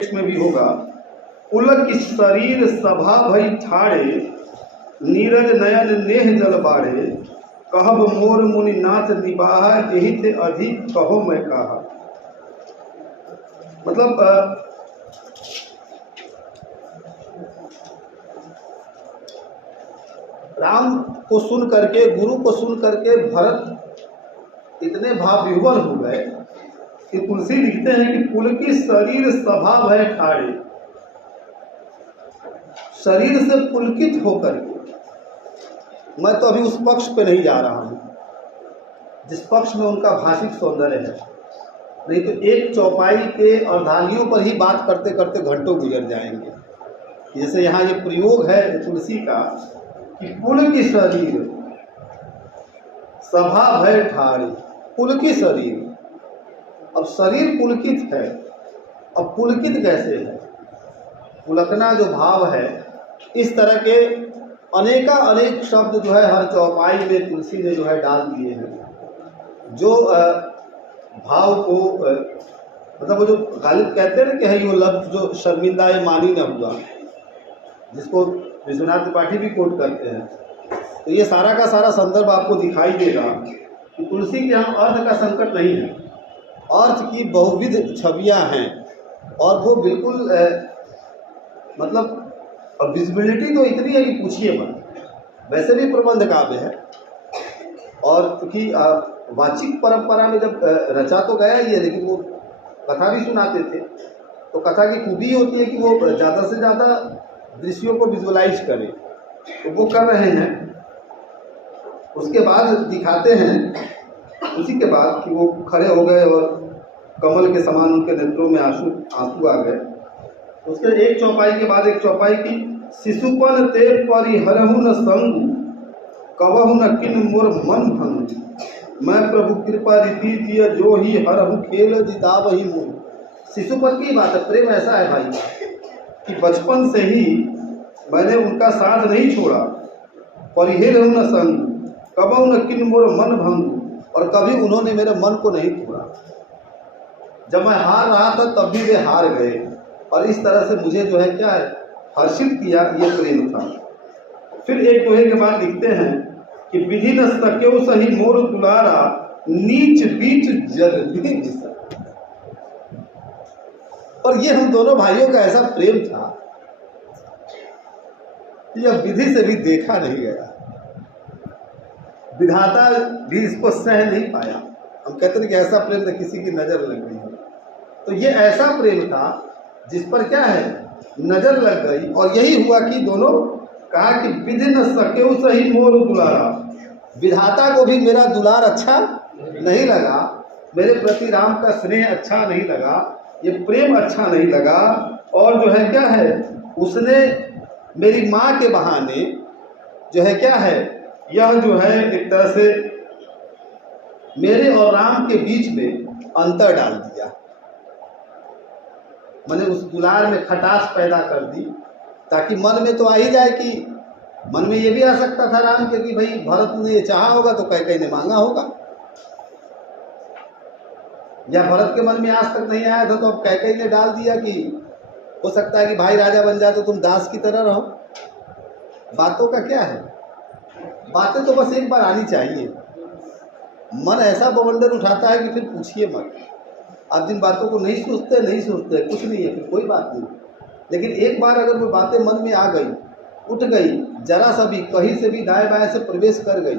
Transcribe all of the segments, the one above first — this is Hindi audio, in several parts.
में भी होगा। पुलक शरीर सभा भई ठाड़े, नीरज नयन नेह जल बाड़े, कहब मोर मुनि नाथ निबाहा, यही थे अधिक कहो मैं कहा। मतलब राम को सुन करके, गुरु को सुन करके भरत इतने भाव विह्वल हो गए कि तुलसी लिखते हैं कि पुलकी शरीर सभा भय ठाड़े, शरीर से पुलकित होकर के। मैं तो अभी उस पक्ष पे नहीं जा रहा हूँ जिस पक्ष में उनका भाषिक सौंदर्य है, नहीं तो एक चौपाई के अर्धांगियों पर ही बात करते करते घंटों गुजर जाएंगे। जैसे यहाँ ये प्रयोग है तुलसी का कि पुल की शरीर सभा भय ठाड़े, पुल की शरीर। अब शरीर पुलकित है, अब पुलकित कैसे है? पुलकना जो भाव है, इस तरह के अनेक शब्द जो है हर चौपाई में तुलसी ने जो है डाल दिए हैं, जो भाव को मतलब वो जो गालिब कहते हैं ना कि है वो लफ्ज़ जो शर्मिंदा ये मानी न हुआ, जिसको विश्वनाथ त्रिपाठी भी कोट करते हैं। तो ये सारा का सारा संदर्भ आपको दिखाई देगा कि तुलसी के यहाँ अर्थ का संकट नहीं है, अर्थ की बहुविध छवियाँ हैं और वो बिल्कुल मतलब विजिबिलिटी तो इतनी है कि पूछिए मत। वैसे भी प्रबंध काव्य है और क्योंकि वाचिक परंपरा में जब रचा तो गया ही है, लेकिन वो कथा भी सुनाते थे। तो कथा की खूबी होती है कि वो ज़्यादा से ज़्यादा दृश्यों को विजुअलाइज करें, तो वो कर रहे हैं। उसके बाद दिखाते हैं उसी के बाद कि वो खड़े हो गए और कमल के समान उनके नेत्रों में आंसू आ गए। उसके एक चौपाई के बाद एक चौपाई की, शिशुपन ते परिहरहु न संग, कबहु न किन मोर मन भंग, मैं प्रभु कृपा रीति दिय जो ही हरहु खेल जिता वही मुँह। शिशुपन की बात है, प्रेम ऐसा है भाई कि बचपन से ही मैंने उनका साथ नहीं छोड़ा। परिहरहु न संग, कबहु न किन मोर मन भंग, और कभी उन्होंने मेरे मन को नहीं तोड़ा। जब मैं हार रहा था तब भी वे हार गए, और इस तरह से मुझे जो है क्या है हर्षित किया, ये प्रेम था। फिर एक दोहे के बाद लिखते हैं कि विधि न सकेउ सही मोर दुलारा, नीच बीच जल दिस। और ये हम दोनों भाइयों का ऐसा प्रेम था कि यह विधि से भी देखा नहीं गया, विधाता भी इसको सह नहीं पाया। हम कहते हैं कि ऐसा प्रेम तो किसी की नजर लग गई है। तो ये ऐसा प्रेम था जिस पर क्या है नजर लग गई, और यही हुआ कि दोनों कहा कि विधि न सकेउ सही मोर दुलारा, विधाता को भी मेरा दुलार अच्छा नहीं लगा, मेरे प्रति राम का स्नेह अच्छा नहीं लगा, ये प्रेम अच्छा नहीं लगा। और जो है क्या है उसने मेरी माँ के बहाने जो है क्या है यह जो है एक तरह से मेरे और राम के बीच में अंतर डाल दिया। मैंने उस दुलार में खटास पैदा कर दी, ताकि मन में तो आ ही जाए कि मन में ये भी आ सकता था राम के कि भाई भरत ने ये चाहा होगा तो कैकेयी ने मांगा होगा, या भरत के मन में आज तक नहीं आया था तो अब कैकेयी ने डाल दिया कि हो सकता है कि भाई राजा बन जाए तो तुम दास की तरह रहो। बातों का क्या है, बातें तो बस एक बार आनी चाहिए। मन ऐसा बवंडर उठाता है कि फिर पूछिए मत। आप जिन बातों को नहीं सोचते कुछ नहीं है, फिर कोई बात नहीं। लेकिन एक बार अगर वो बातें मन में आ गई, उठ गई, जरा सा भी कहीं से भी दाएं बाएं से प्रवेश कर गई,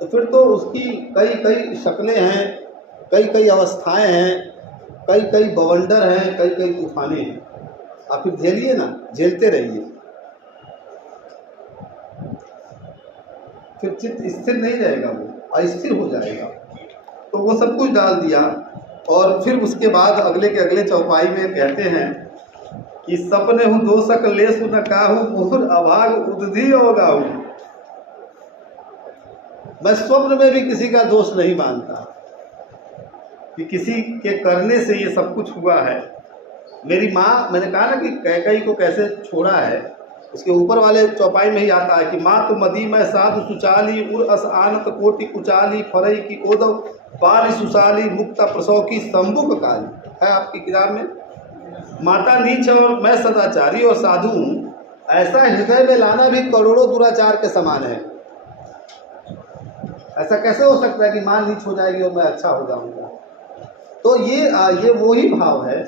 तो फिर तो उसकी कई शक्लें हैं, कई अवस्थाएं हैं, कई बवंडर हैं, कई तूफाने हैं। आप फिर झेलिए ना, झेलते रहिए, फिर चित्त स्थिर नहीं रहेगा, वो अस्थिर हो जाएगा। तो वो सब कुछ डाल दिया। और फिर उसके बाद अगले के अगले चौपाई में कहते हैं कि सपने हूँ दोषक लेसु न काहू, मोर अभाग उदधि होगाहू। मैं स्वप्न में भी किसी का दोष नहीं मानता कि किसी के करने से ये सब कुछ हुआ है। मेरी माँ, मैंने कहा ना कि कैकेयी को कैसे छोड़ा है, उसके ऊपर वाले चौपाई में ही आता है कि माँ तो मदी में साधु सुचाली, उर अस आनत कोटि कुचाली, फरई की ओदव बाली सुशाली, मुक्ता प्रसव की संबुक काली। है आपकी किताब में माता नीच और मैं सदाचारी और साधु हूँ, ऐसा हृदय में लाना भी करोड़ों दुराचार के समान है। ऐसा कैसे हो सकता है कि माँ नीच हो जाएगी और मैं अच्छा हो जाऊंगा? तो ये वही भाव है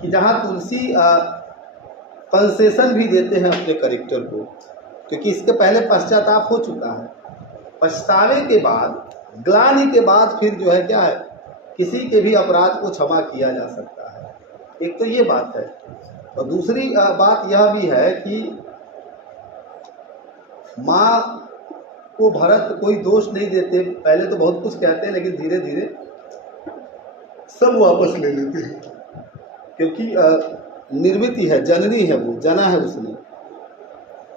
कि जहाँ तुलसी कंसेशन भी देते हैं अपने करेक्टर को, क्योंकि इसके पहले पश्चाताप हो चुका है। पछतावे के बाद, ग्लानि के बाद फिर जो है क्या है, किसी के भी अपराध को क्षमा किया जा सकता है। एक तो ये बात है, और दूसरी बात यह भी है कि माँ को भरत कोई दोष नहीं देते। पहले तो बहुत कुछ कहते हैं, लेकिन धीरे धीरे सब वापस ले लेते हैं, क्योंकि निर्मिति है, जननी है, वो जना है उसने।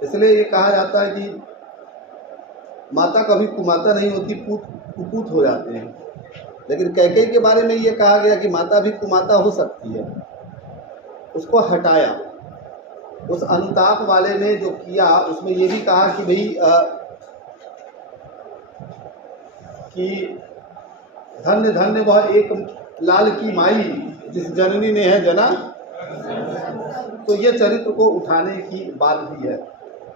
इसलिए ये कहा जाता है कि माता कभी कुमाता नहीं होती, कुपूत हो जाते हैं। लेकिन कैकेयी के बारे में ये कहा गया कि माता भी कुमाता हो सकती है, उसको हटाया। उस अनुताप वाले ने जो किया, उसमें ये भी कहा कि भाई कि धन्य धन्य वह एक लाल की माई जिस जननी ने है जना। तो ये चरित्र को उठाने की बात भी है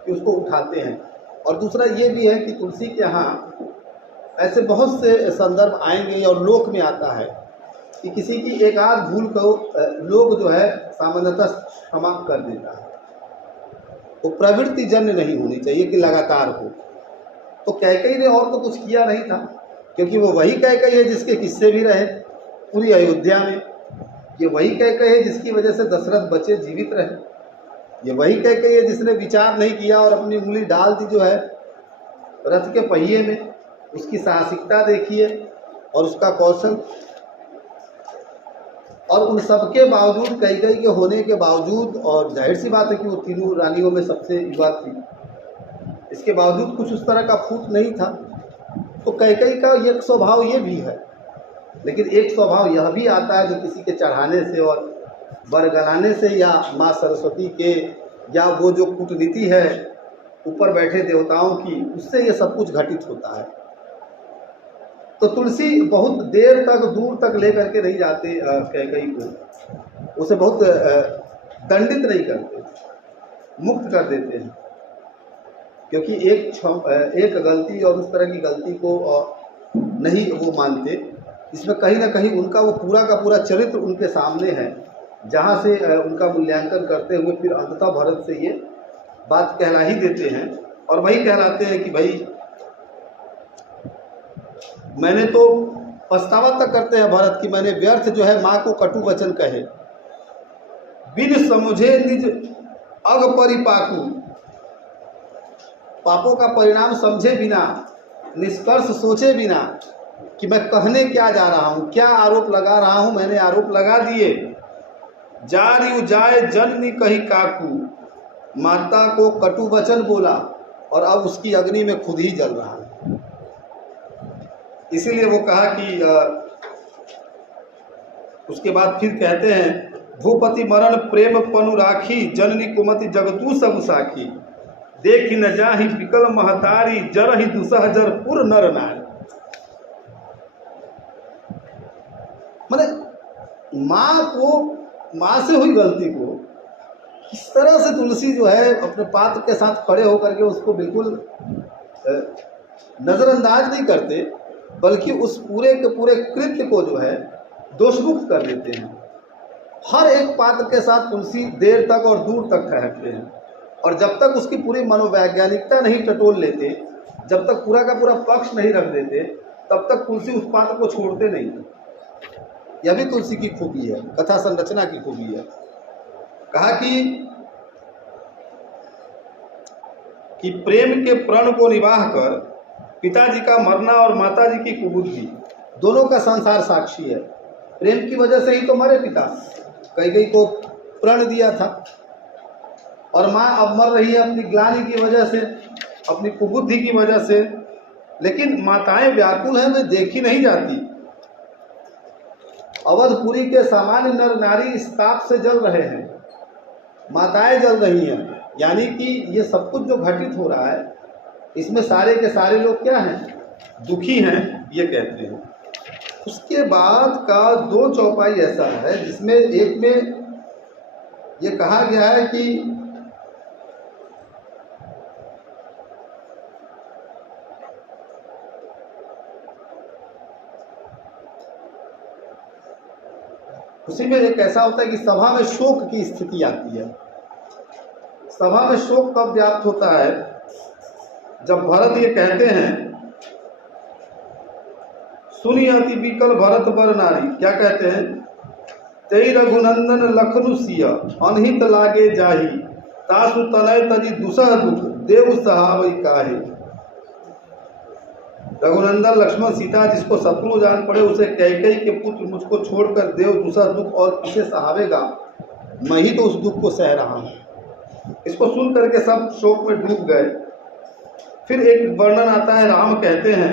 कि उसको उठाते हैं। और दूसरा ये भी है कि तुलसी के यहाँ ऐसे बहुत से संदर्भ आएंगे और लोक में आता है कि किसी की एक आध भूल को लोग जो है सामान्यतः क्षमा कर देता है। वो प्रवृत्ति जन्य नहीं होनी चाहिए कि लगातार हो। तो कैकेयी ने और तो कुछ किया नहीं था, क्योंकि वो वही कैकेयी है जिसके किस्से भी रहे पूरी अयोध्या में। ये वही कैकेयी है जिसकी वजह से दशरथ बचे, जीवित रहे। ये वही कैकेयी है जिसने विचार नहीं किया और अपनी उंगली डाल दी जो है रथ के पहिए में। उसकी साहसिकता देखिए और उसका कौशल। और उन सब के बावजूद, कैकेयी के होने के बावजूद, और जाहिर सी बात है कि वो तीनों रानियों में सबसे युवा थी, इसके बावजूद कुछ उस तरह का फूट नहीं था। तो कैकेयी का एक स्वभाव ये भी है। लेकिन एक स्वभाव यह भी आता है जो किसी के चढ़ाने से और बरगलाने से, या माँ सरस्वती के, या वो जो कूटनीति है ऊपर बैठे देवताओं की, उससे ये सब कुछ घटित होता है। तो तुलसी बहुत देर तक, दूर तक लेकर के नहीं जाते कैकेयी को, उसे बहुत दंडित नहीं करते, मुक्त कर देते हैं। क्योंकि एक गलती और उस तरह की गलती को नहीं वो मानते। इसमें कहीं ना कहीं उनका वो पूरा का पूरा चरित्र उनके सामने है, जहाँ से उनका मूल्यांकन करते हुए फिर अंततः भरत से ये बात कहला ही देते हैं। और वही कहलाते हैं कि भाई मैंने तो पछतावा तक करते हैं भरत कि मैंने व्यर्थ जो है माँ को कटु वचन कहे, बिन समझे निज अग परिपाकु, पापों का परिणाम समझे बिना, निष्कर्ष सोचे बिना कि मैं कहने क्या जा रहा हूँ, क्या आरोप लगा रहा हूँ, मैंने आरोप लगा दिए। जारियु जाए जननी कही काकू, माता को कटु वचन बोला और अब उसकी अग्नि में खुद ही जल रहा है। इसीलिए वो कहा कि उसके बाद फिर कहते हैं, भूपति मरण प्रेम पनु राखी, जननी कुमति जगतू सब साखी, देखी न जाहि विकल महतारी, जर ही दुसह जर पुर नर नारी। माने माँ से हुई गलती को किस तरह से तुलसी जो है अपने पात्र के साथ खड़े होकर के उसको बिल्कुल नज़रअंदाज नहीं करते, बल्कि उस पूरे के पूरे कृत्य को जो है दोषमुक्त कर देते हैं। हर एक पात्र के साथ तुलसी देर तक और दूर तक ठहरते हैं, और जब तक उसकी पूरी मनोवैज्ञानिकता नहीं टटोल लेते, जब तक पूरा का पूरा पक्ष नहीं रख देते, तब तक तुलसी उस पात्र को छोड़ते नहीं। यह भी तुलसी की खूबी है, कथा संरचना की खूबी है। कहा कि प्रेम के प्रण को निवाह कर पिताजी का मरना और माताजी की कुबुद्धि, दोनों का संसार साक्षी है। प्रेम की वजह से ही तो मरे पिता, कैकेयी को प्रण दिया था, और माँ अब मर रही है अपनी ग्लानि की वजह से, अपनी कुबुद्धि की वजह से। लेकिन माताएं व्याकुल हैं, वे देखी नहीं जाती। अवधपुरी के सामान्य नर नारी इस ताप से जल रहे हैं, माताएं जल रही हैं। यानी कि ये सब कुछ जो घटित हो रहा है, इसमें सारे के सारे लोग क्या हैं, दुखी हैं, ये कहते हैं। उसके बाद का 2 चौपाई ऐसा है जिसमें एक में ये कहा गया है कि उसी में एक ऐसा होता है कि सभा में शोक की स्थिति आती है। सभा में शोक कब व्याप्त होता है? जब भरत ये कहते हैं, सुनी अति विकल भरत बर नारी, क्या कहते हैं? तेई रघुनंदन लखनु सिया अनहित लागे जाही, तासु तनय तजी दुसह दुख देव सहावई काहे। रघुनंदन लक्ष्मण सीता जिसको शत्रु जान पड़े, उसे कैकेयी के पुत्र मुझको छोड़कर देव दूसरा दुख और किसे सहावेगा, मैं ही तो उस दुख को सह रहा हूँ। इसको सुन करके सब शोक में डूब गए। फिर एक वर्णन आता है, राम कहते हैं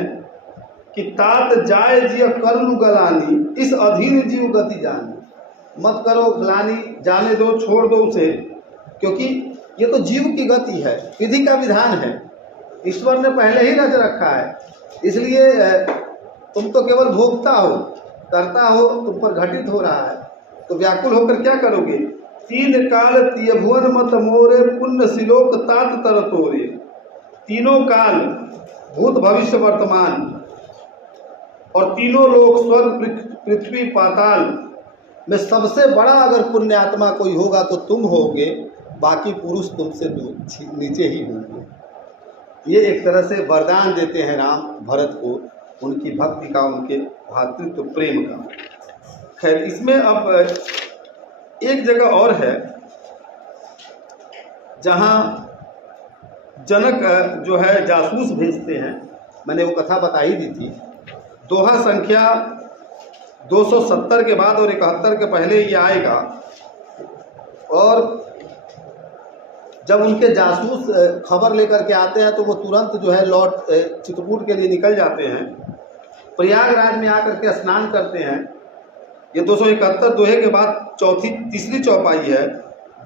कि तात जाय जिय करलु गलानी, इस अधीन जीव गति जानी। मत करो ग्लानी, जाने दो, छोड़ दो उसे, क्योंकि ये तो जीव की गति है, विधि का विधान है, ईश्वर ने पहले ही रच रखा है। इसलिए तुम तो केवल भोगता हो, करता हो, तुम पर घटित हो रहा है, तो व्याकुल होकर क्या करोगे? तीन काल तिय भुवन मत मोरे, पुण्य सिलोक तात तर तोरे। तीनों काल, भूत भविष्य वर्तमान, और तीनों लोग स्वर्ग पृथ्वी पाताल में सबसे बड़ा अगर पुण्यात्मा कोई होगा तो तुम होगे, बाकी पुरुष तुमसे नीचे ही होंगे। ये एक तरह से वरदान देते हैं राम भरत को, उनकी भक्ति का, उनके भातृत्व प्रेम का। खैर, इसमें अब एक जगह और है जहाँ जनक जो है जासूस भेजते हैं। मैंने वो कथा बता ही दी थी। दोहा संख्या 270 के बाद और 71 के पहले ये आएगा। और जब उनके जासूस खबर लेकर के आते हैं तो वो तुरंत जो है लौट चित्रकूट के लिए निकल जाते हैं। प्रयागराज में आकर के स्नान करते हैं। ये 271 दोहे के बाद तीसरी चौपाई है।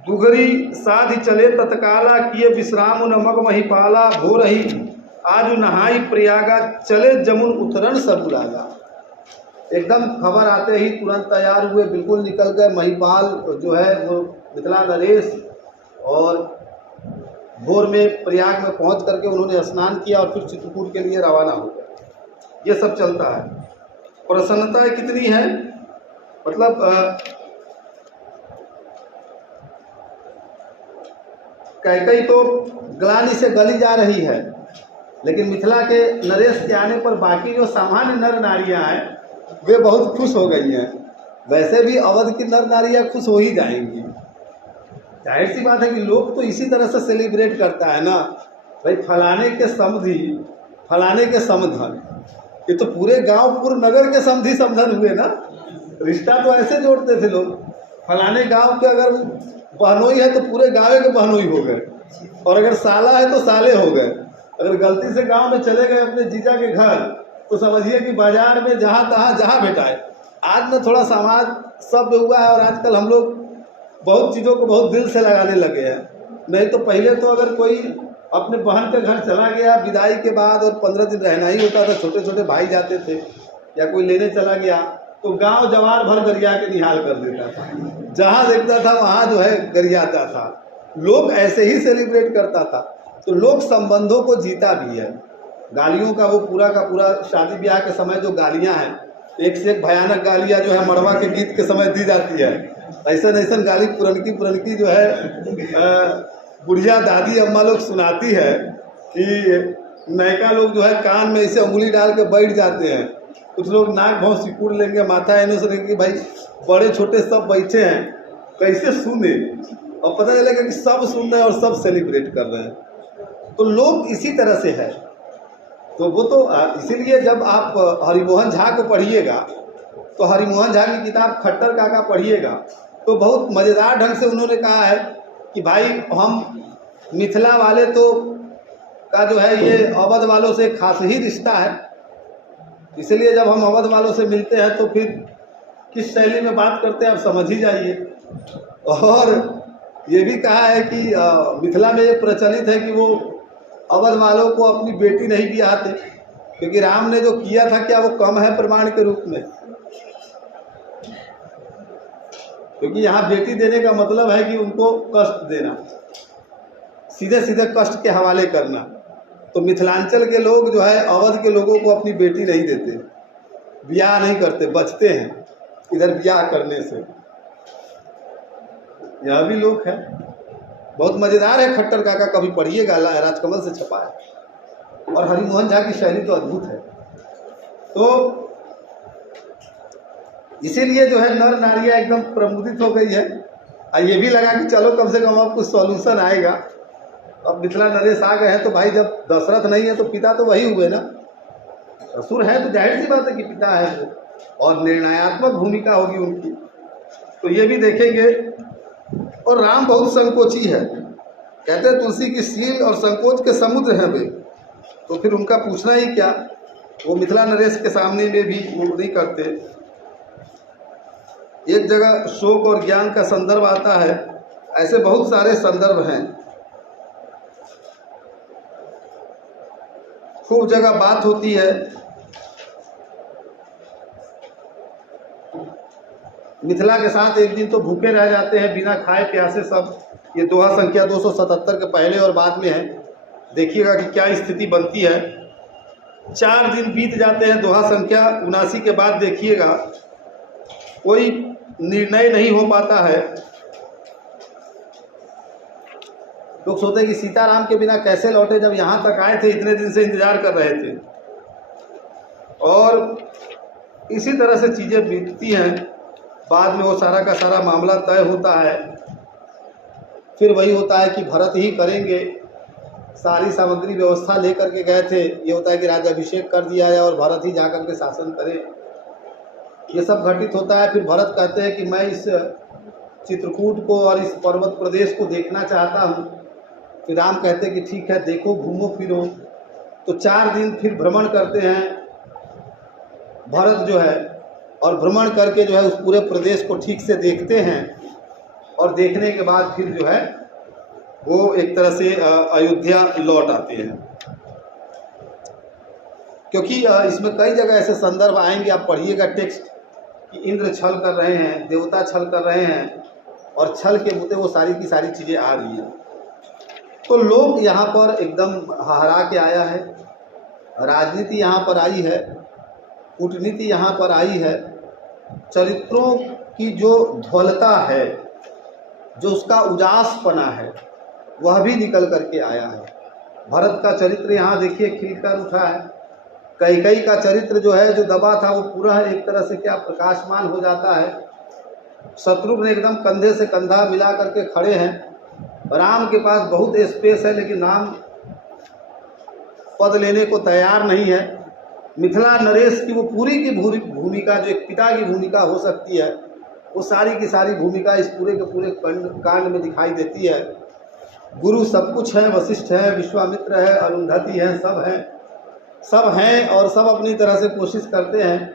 दुघरी साधि चले तत्काला, किए विश्राम न मग महिपाला, भो रही आज नहाई प्रयागा, चले जमुन उतरण सब लागा। एकदम खबर आते ही तुरंत तैयार हुए, बिल्कुल निकल गए। महिपाल जो है वो मिथिला नरेश, और भोर में प्रयाग में पहुंच करके उन्होंने स्नान किया और फिर चित्रकूट के लिए रवाना हो गए। ये सब चलता है। प्रसन्नता कितनी है, मतलब कैकेयी तो ग्लानि से गली जा रही है, लेकिन मिथिला के नरेश के आने पर बाकी जो सामान्य नर नारियां हैं वे बहुत खुश हो गई हैं। वैसे भी अवध की नर नारियां खुश हो ही जाएंगी। जाहिर सी बात है कि लोग तो इसी तरह से सेलिब्रेट करता है ना, भाई फलाने के समधी, फलाने के समधन। ये तो पूरे गांव, पूरे नगर के समधी समधन हुए ना। रिश्ता तो ऐसे जोड़ते थे लोग। फलाने गांव के अगर बहनोई है तो पूरे गाँव के बहनोई हो गए, और अगर साला है तो साले हो गए। अगर गलती से गांव में चले गए अपने जीजा के घर तो समझिए कि बाजार में जहाँ तहाँ जहाँ भेटाए। आज में थोड़ा समाज सब हुआ है, और आजकल हम लोग बहुत चीज़ों को बहुत दिल से लगाने लगे हैं। नहीं तो पहले तो अगर कोई अपने बहन के घर चला गया विदाई के बाद और 15 दिन रहना ही होता था, छोटे छोटे भाई जाते थे, या कोई लेने चला गया तो गांव जवार भर गरिया के निहाल कर देता था। जहाँ देखता था वहाँ जो है गरियाता था। लोग ऐसे ही सेलिब्रेट करता था। तो लोग संबंधों को जीता भी है। गालियों का वो पूरा का पूरा शादी ब्याह के समय जो गालियाँ हैं, एक से एक भयानक गालियाँ जो है मड़वा के गीत के समय दी जाती है। ऐसा गाली पुरनकी जो है बुढ़िया दादी अम्मा लोग सुनाती है कि नयका लोग जो है कान में इसे उंगली डाल के बैठ जाते हैं। कुछ लोग नाक भौं सिकुड़ लेंगे, माथा एनो से लेंगे, भाई बड़े छोटे सब बैठे हैं, कैसे सुने। और पता चलेगा कि सब सुन रहे हैं और सब सेलिब्रेट कर रहे हैं। तो लोग इसी तरह से है। तो वो तो इसीलिए जब आप हरिमोहन झा को पढ़िएगा तो हरिमोहन झा की किताब खट्टर काका पढ़िएगा तो बहुत मज़ेदार ढंग से उन्होंने कहा है कि भाई हम मिथिला वाले तो का जो है ये अवध वालों से खास ही रिश्ता है। इसलिए जब हम अवध वालों से मिलते हैं तो फिर किस शैली में बात करते हैं आप समझ ही जाइए। और ये भी कहा है कि मिथिला में ये प्रचलित है कि वो अवध वालों को अपनी बेटी नहीं ब्याहते, क्योंकि राम ने जो किया था क्या वो कम है प्रमाण के रूप में। क्योंकि यहाँ बेटी देने का मतलब है कि उनको कष्ट देना, सीधे सीधे कष्ट के हवाले करना। तो मिथिलांचल के लोग जो है अवध के लोगों को अपनी बेटी नहीं देते, ब्याह नहीं करते, बचते हैं इधर ब्याह करने से। यह भी लोग है, बहुत मज़ेदार है खट्टर काका, कभी पढ़िएगा, राजकमल से छपा है। और हरिमोहन झा की शैली तो अद्भुत है। तो इसीलिए जो है नर नारियाँ एकदम प्रमुदित हो गई है। और ये भी लगा कि चलो कम से कम अब कुछ सॉल्यूशन आएगा। अब मिथिला नरेश आ गए हैं तो भाई जब दशरथ नहीं है तो पिता तो वही हुए ना, ससुर है तो जाहिर सी बात है कि पिता है वो, और निर्णयात्मक भूमिका होगी उनकी। तो ये भी देखेंगे। और राम बहुत संकोची है, कहते हैं तुलसी की शील और संकोच के समुद्र हैं वे, तो फिर उनका पूछना ही क्या। वो मिथिला नरेश के सामने में भी वो नहीं करते। एक जगह शोक और ज्ञान का संदर्भ आता है, ऐसे बहुत सारे संदर्भ हैं। खूब जगह बात होती है। मिथिला के साथ एक दिन तो भूखे रह जाते हैं बिना खाए प्यासे सब। ये दोहा संख्या 277 के पहले और बाद में है। देखिएगा कि क्या स्थिति बनती है। 4 दिन बीत जाते हैं दोहा संख्या 79 के बाद। देखिएगा कोई निर्णय नहीं हो पाता है। लोग सोचते हैं कि सीताराम के बिना कैसे लौटे, जब यहाँ तक आए थे इतने दिन से इंतजार कर रहे थे। और इसी तरह से चीज़ें बीतती हैं। बाद में वो सारा का सारा मामला तय होता है। फिर वही होता है कि भरत ही करेंगे। सारी सामग्री व्यवस्था लेकर के गए थे, ये होता है कि राज्याभिषेक कर दिया जाए और भरत ही जाकर के शासन करें। ये सब घटित होता है। फिर भरत कहते हैं कि मैं इस चित्रकूट को और इस पर्वत प्रदेश को देखना चाहता हूँ। फिर राम कहते हैं कि ठीक है, देखो, घूमो फिरो। तो 4 दिन फिर भ्रमण करते हैं भरत जो है, और भ्रमण करके जो है उस पूरे प्रदेश को ठीक से देखते हैं। और देखने के बाद फिर जो है वो एक तरह से अयोध्या लौट आते हैं। क्योंकि इसमें कई जगह ऐसे संदर्भ आएंगे, आप पढ़िएगा टेक्स्ट, कि इंद्र छल कर रहे हैं, देवता छल कर रहे हैं, और छल के मुद्दे वो सारी की सारी चीज़ें आ रही हैं। तो लोग यहाँ पर एकदम हरा के आया है। राजनीति यहाँ पर आई है, कूटनीति यहाँ पर आई है। चरित्रों की जो ध्वलता है, जो उसका उजासपना है, वह भी निकल करके आया है। भरत का चरित्र यहाँ देखिए खिलकर उठा है। कैकेयी का चरित्र जो है, जो दबा था, वो पूरा एक तरह से क्या प्रकाशमान हो जाता है। शत्रुघ्न एकदम कंधे से कंधा मिला करके खड़े हैं। राम के पास बहुत स्पेस है, लेकिन राम पद लेने को तैयार नहीं है। मिथिला नरेश की वो पूरी की भूमिका, जो एक पिता की भूमिका हो सकती है, वो सारी की सारी भूमिका इस पूरे के पूरे कांड में दिखाई देती है। गुरु सब कुछ है, वशिष्ठ है, विश्वामित्र है, अरुंधति है, सब हैं और सब अपनी तरह से कोशिश करते हैं,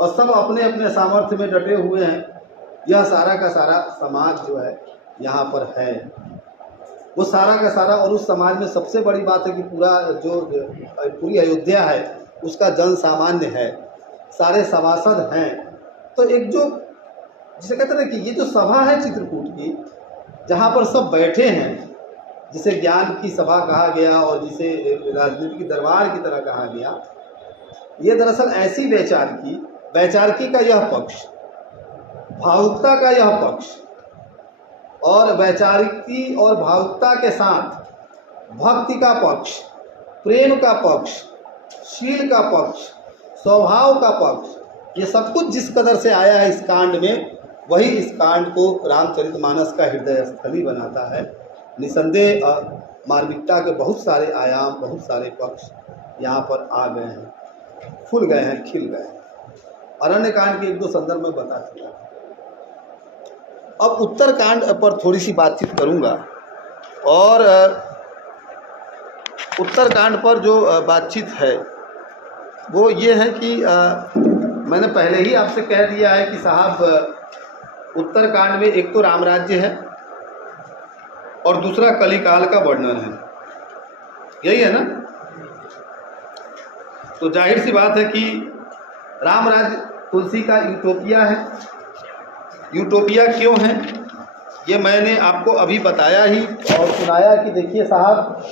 और सब अपने अपने सामर्थ्य में डटे हुए हैं। यह सारा का सारा समाज जो है यहाँ पर है, वो सारा का सारा। और उस समाज में सबसे बड़ी बात है कि पूरी अयोध्या है, उसका जन सामान्य है, सारे सभासद हैं। तो एक जो जिसे कहते हैं कि ये जो सभा है चित्रकूट की, जहाँ पर सब बैठे हैं, जिसे ज्ञान की सभा कहा गया और जिसे राजनीति की दरबार की तरह कहा गया, ये दरअसल ऐसी वैचारिकी का यह पक्ष, भावुकता का यह पक्ष, और वैचारिकी और भावुकता के साथ भक्ति का पक्ष, प्रेम का पक्ष, शील का पक्ष, स्वभाव का पक्ष, ये सब कुछ जिस कदर से आया है इस कांड में, वही इस कांड को रामचरितमानस का हृदय स्थली बनाता है। निसंदेह मार्मिकता के बहुत सारे आयाम, बहुत सारे पक्ष यहाँ पर आ गए हैं, फूल गए हैं, खिल गए हैं। अरण्य कांड के 1-2 संदर्भ में बता चुका। अब उत्तरकांड पर थोड़ी सी बातचीत करूँगा। और उत्तरकांड पर जो बातचीत है वो ये है कि मैंने पहले ही आपसे कह दिया है कि साहब, उत्तरकांड में एक तो राम राज्य है और दूसरा कलिकाल का वर्णन है, यही है ना। तो जाहिर सी बात है कि राम राज्य तुलसी का यूटोपिया है, यूटोपिया क्यों है ये मैंने आपको अभी बताया ही और सुनाया कि देखिए साहब,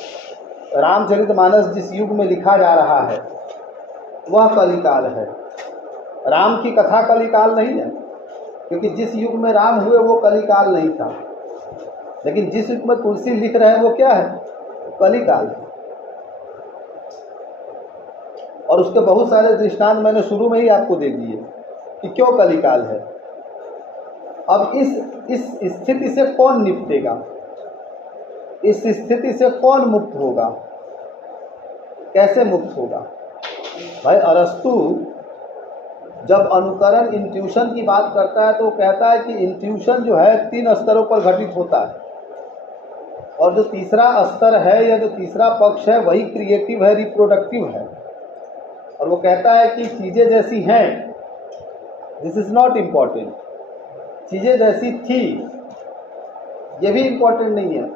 रामचरितमानस जिस युग में लिखा जा रहा है वह कलिकाल है। राम की कथा कलिकाल नहीं है, क्योंकि जिस युग में राम हुए वो कलिकाल नहीं था। लेकिन जिस युग में तुलसी लिख रहे हैं वो क्या है? कलिकाल है। और उसके बहुत सारे दृष्टांत मैंने शुरू में ही आपको दे दिए कि क्यों कलिकाल है। अब इस स्थिति से कौन निपटेगा? इस स्थिति से कौन मुक्त होगा? कैसे मुक्त होगा? भाई अरस्तु जब अनुकरण इंट्यूशन की बात करता है तो कहता है कि इंट्यूशन जो है 3 स्तरों पर घटित होता है, और जो तीसरा स्तर है या जो तीसरा पक्ष है वही क्रिएटिव है, रिप्रोडक्टिव है। और वो कहता है कि चीज़ें जैसी हैं, दिस इज़ नॉट इम्पॉर्टेंट, चीज़ें जैसी थी ये भी इम्पॉर्टेंट नहीं है,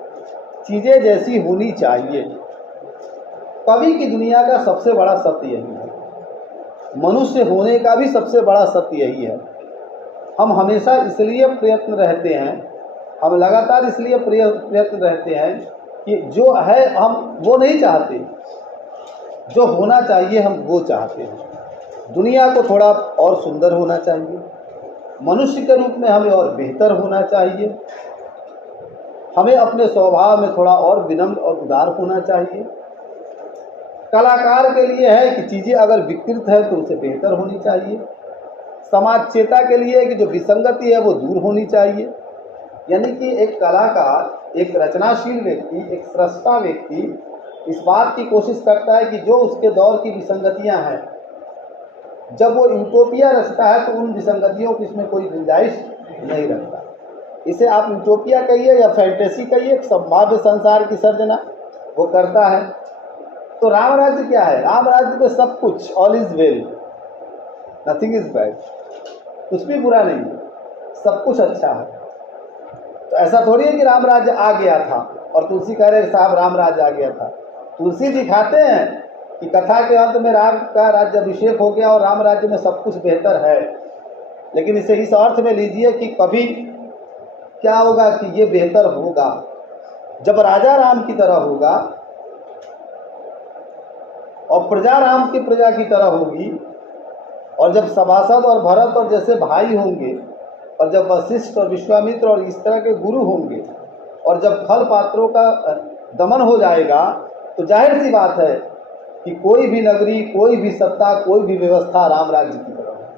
चीज़ें जैसी होनी चाहिए। कवि की दुनिया का सबसे बड़ा सत्य यही है, मनुष्य होने का भी सबसे बड़ा सत्य यही है। हम हमेशा इसलिए प्रयत्न रहते हैं, हम लगातार इसलिए प्रयत्न रहते हैं कि जो है हम वो नहीं चाहते, जो होना चाहिए हम वो चाहते हैं। दुनिया को थोड़ा और सुंदर होना चाहिए, मनुष्य के रूप में हमें और बेहतर होना चाहिए, हमें अपने स्वभाव में थोड़ा और विनम्र और उदार होना चाहिए। कलाकार के लिए है कि चीज़ें अगर विकृत है तो उसे बेहतर होनी चाहिए। समाज चेता के लिए है कि जो विसंगति है वो दूर होनी चाहिए। यानी कि एक कलाकार, एक रचनाशील व्यक्ति, एक स्रष्टा व्यक्ति इस बात की कोशिश करता है कि जो उसके दौर की विसंगतियां हैं, जब वो यूटोपिया रचता है तो उन विसंगतियों की इसमें कोई गुंजाइश नहीं रखता। इसे आप यूटोपिया कहिए या फैंटेसी कहिए, एक संभाव्य संसार की सर्जना वो करता है। तो राम राज्य क्या है? राम राज्य में सब कुछ, all is well, nothing is bad, कुछ भी बुरा नहीं है, सब कुछ अच्छा है। तो ऐसा थोड़ी है कि राम राज्य आ गया था और तुलसी कह रहे साहब राम राज्य आ गया था। तुलसी दिखाते हैं कि कथा के अंत में राम का राज्य अभिषेक हो गया और राम राज्य में सब कुछ बेहतर है। लेकिन इसे इस अर्थ में लीजिए कि कभी क्या होगा कि ये बेहतर होगा जब राजा राम की तरह होगा और प्रजा राम की प्रजा की तरह होगी, और जब सभासद और भरत और जैसे भाई होंगे, और जब वशिष्ठ और विश्वामित्र और इस तरह के गुरु होंगे, और जब खल पात्रों का दमन हो जाएगा, तो जाहिर सी बात है कि कोई भी नगरी, कोई भी सत्ता, कोई भी व्यवस्था राम राज्य की तरह है।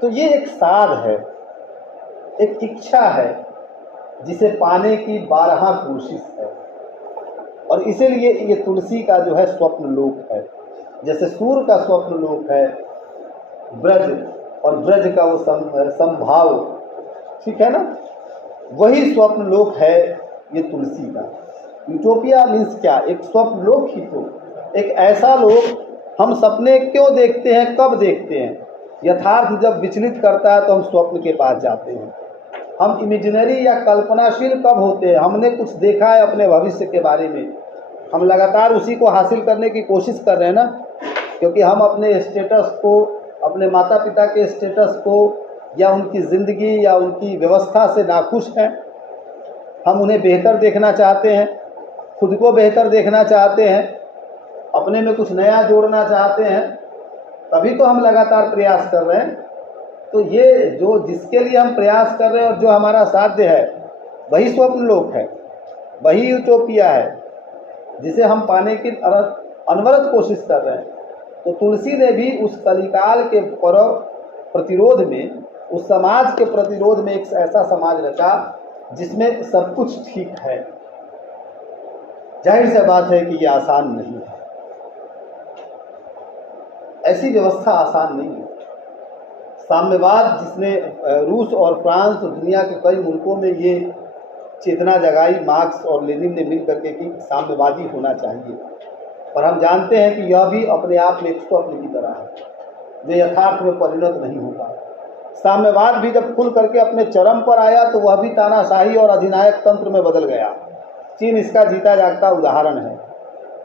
तो ये एक साध है, एक इच्छा है जिसे पाने की 12 कोशिश है। और इसीलिए ये तुलसी का जो है स्वप्न लोक है। जैसे सूर्य का स्वप्न लोक है ब्रज, और ब्रज का वो संभाव, ठीक है ना, वही स्वप्न लोक है ये तुलसी का। यूटोपिया मीन्स क्या? एक स्वप्न लोक ही तो, एक ऐसा लोक। हम सपने क्यों देखते हैं, कब देखते हैं? यथार्थ जब विचलित करता है तो हम स्वप्न के पास जाते हैं। हम इमेजिनरी या कल्पनाशील कब होते हैं? हमने कुछ देखा है अपने भविष्य के बारे में, हम लगातार उसी को हासिल करने की कोशिश कर रहे हैं ना, क्योंकि हम अपने स्टेटस को, अपने माता पिता के स्टेटस को या उनकी ज़िंदगी या उनकी व्यवस्था से नाखुश हैं। हम उन्हें बेहतर देखना चाहते हैं, खुद को बेहतर देखना चाहते हैं, अपने में कुछ नया जोड़ना चाहते हैं, तभी तो हम लगातार प्रयास कर रहे हैं। तो ये जो जिसके लिए हम प्रयास कर रहे हैं और जो हमारा साध्य है वही स्वप्न लोक है, वही यूटोपिया है जिसे हम पाने की अनवरत कोशिश कर रहे हैं। तो तुलसी ने भी उस कलिकाल के प्रतिरोध में, उस समाज के प्रतिरोध में एक ऐसा समाज रचा जिसमें सब कुछ ठीक है। जाहिर सी बात है कि ये आसान नहीं है, ऐसी व्यवस्था आसान नहीं है। साम्यवाद जिसने रूस और फ्रांस और दुनिया के कई मुल्कों में ये चेतना जगाई, मार्क्स और लेनिन ने मिल करके कि साम्यवादी होना चाहिए, पर हम जानते हैं कि यह भी अपने आप में एक स्वप्न की तरह है जो यथार्थ में परिणत नहीं होगा। साम्यवाद भी जब खुल करके अपने चरम पर आया तो वह भी तानाशाही और अधिनायक तंत्र में बदल गया। चीन इसका जीता जागता उदाहरण है।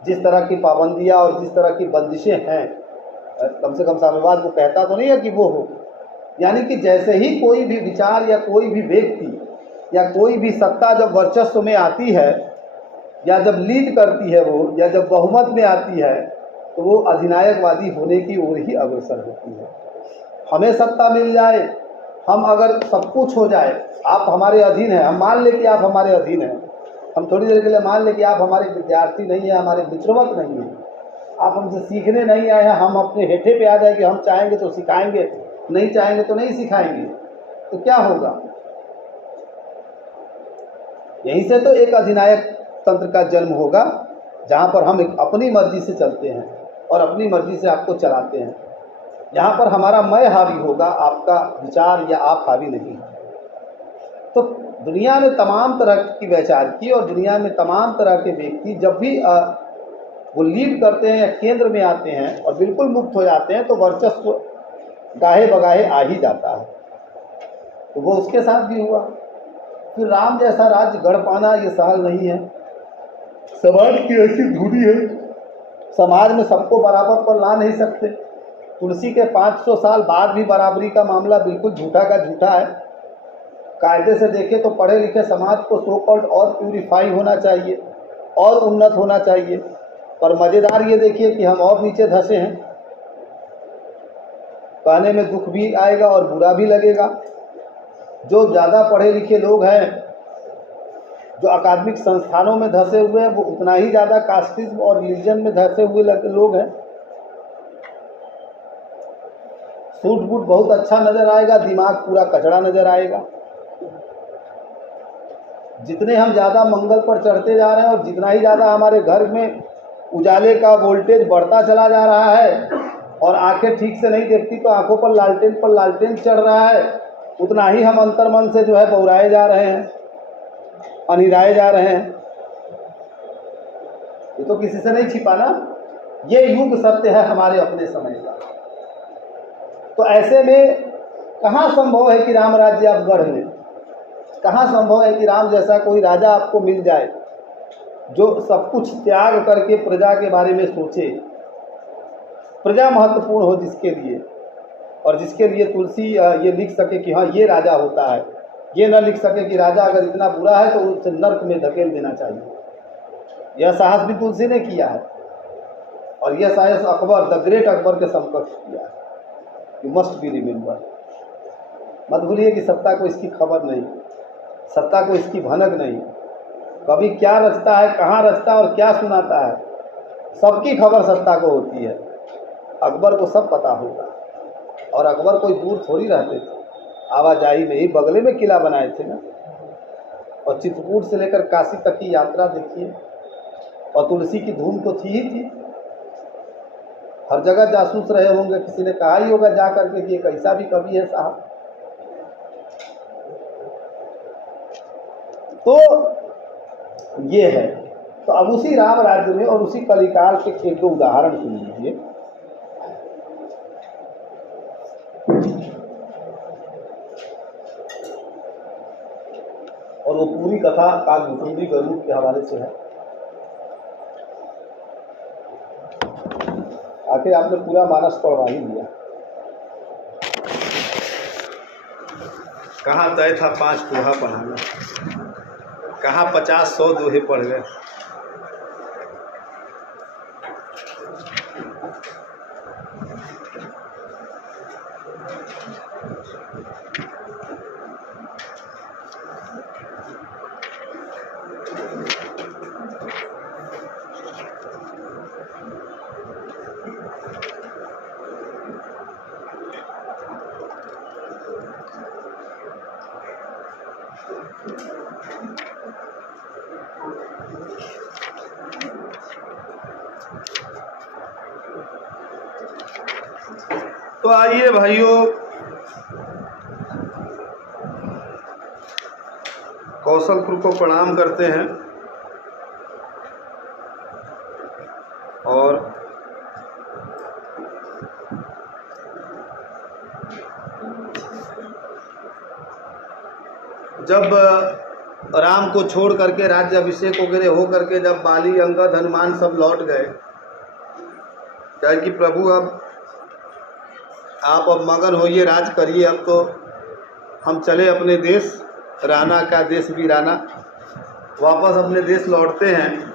जिस तरह की पाबंदियां और जिस तरह की बंदिशें हैं, कम से कम साम्यवाद को कहता तो नहीं है कि वो हो, यानी कि जैसे ही कोई भी विचार या कोई भी व्यक्ति या कोई भी सत्ता जब वर्चस्व में आती है या जब लीड करती है वो, या जब बहुमत में आती है, तो वो अधिनायकवादी होने की ओर ही अग्रसर होती है। हमें सत्ता मिल जाए, हम अगर सब कुछ हो जाए, आप हमारे अधीन हैं, हम मान ले कि आप हमारे अधीन हैं, हम थोड़ी देर के लिए मान ले कि आप हमारे विद्यार्थी नहीं हैं, हमारे मित्रवत नहीं हैं, आप हमसे सीखने नहीं आए हैं, हम अपने हेठे पे आ जाए कि हम चाहेंगे तो सिखाएंगे, नहीं चाहेंगे तो नहीं सिखाएंगे, तो क्या होगा? यहीं से तो एक अधिनायक तंत्र का जन्म होगा, जहाँ पर हम अपनी मर्जी से चलते हैं और अपनी मर्जी से आपको चलाते हैं। यहाँ पर हमारा मैं हावी होगा, आपका विचार या आप हावी नहीं। तो दुनिया में तमाम तरह की वैचारिकी और दुनिया में तमाम तरह के व्यक्ति जब भी वो लीड करते हैं या केंद्र में आते हैं और बिल्कुल मुक्त हो जाते हैं, तो वर्चस्व गाहे बगाहे आ ही जाता है। तो वो उसके साथ भी हुआ। फिर राम जैसा राज्य गढ़ पाना ये सहल नहीं है। समाज की ऐसी धुरी है, समाज में सबको बराबर पर ला नहीं सकते। तुलसी के 500 साल बाद भी बराबरी का मामला बिल्कुल झूठा का झूठा है। कायदे से देखें तो पढ़े लिखे समाज को सो कॉल्ड और प्यूरिफाई होना चाहिए और उन्नत होना चाहिए, पर मज़ेदार ये देखिए कि हम और नीचे धंसे हैं। कहने में दुख भी आएगा और बुरा भी लगेगा। जो ज़्यादा पढ़े लिखे लोग हैं, जो अकादमिक संस्थानों में धंसे हुए हैं, वो उतना ही ज़्यादा कास्टिज्म और रिलीजन में धंसे हुए लोग हैं। सूट बूट बहुत अच्छा नज़र आएगा, दिमाग पूरा कचड़ा नज़र आएगा। जितने हम ज़्यादा मंगल पर चढ़ते जा रहे हैं और जितना ही ज़्यादा हमारे घर में उजाले का वोल्टेज बढ़ता चला जा रहा है और आंखें ठीक से नहीं देखती तो आंखों पर लालटेन चढ़ रहा है, उतना ही हम अंतर्मन से जो है बौराए जा रहे हैं, अनिराए जा रहे हैं। ये तो किसी से नहीं छिपा ना, ये युग सत्य है हमारे अपने समय का। तो ऐसे में कहाँ संभव है कि राम राज्य आप गढ़ लें? कहाँ संभव है कि राम जैसा कोई राजा आपको मिल जाए जो सब कुछ त्याग करके प्रजा के बारे में सोचे, प्रजा महत्वपूर्ण हो जिसके लिए, और जिसके लिए तुलसी ये लिख सके कि हाँ ये राजा होता है, ये न लिख सके कि राजा अगर इतना बुरा है तो उसे नर्क में धकेल देना चाहिए। यह साहस भी तुलसी ने किया है और यह साहस अकबर, द ग्रेट अकबर के समकक्ष किया है। You must be remember. मत भूलिए कि सत्ता को इसकी खबर नहीं, सत्ता को इसकी भनक नहीं, कभी क्या रचता है, कहाँ रचता है और क्या सुनाता है, सबकी खबर सत्ता को होती है। अकबर को सब पता होगा और अकबर कोई दूर थोड़ी रहते थे, आवाजाही में ही बगले में किला बनाए थे ना। और चित्रकूट से लेकर काशी तक की यात्रा देखिए, और तुलसी की धूम तो थी ही थी। हर जगह जासूस रहे होंगे, किसी ने कहा ही होगा जा करके कि एक ऐसा भी कवि है साहब। तो ये है। तो अब उसी राम राज्य में और उसी कलिकाल के एक दो उदाहरण सुन लीजिए। और वो पूरी कथा काव्यकुंडी गरुड़ के हवाले से है। आखिर आपने पूरा मानस पढ़वा ही लिया। कहाँ तय था 5 दोहा पढ़ाना, कहाँ 50-100 दोहे पढ़ गए। तो आइए भाइयों, कौशलपुर को प्रणाम करते हैं और जब राम को छोड़ करके राज्य अभिषेक वगैरह हो करके जब बाली, अंगद, हनुमान सब लौट गए, क्या कि प्रभु अब आप अब मगन होइए, राज करिए। अब तो हम चले अपने देश, राना का देश भी राना, वापस अपने देश लौटते हैं।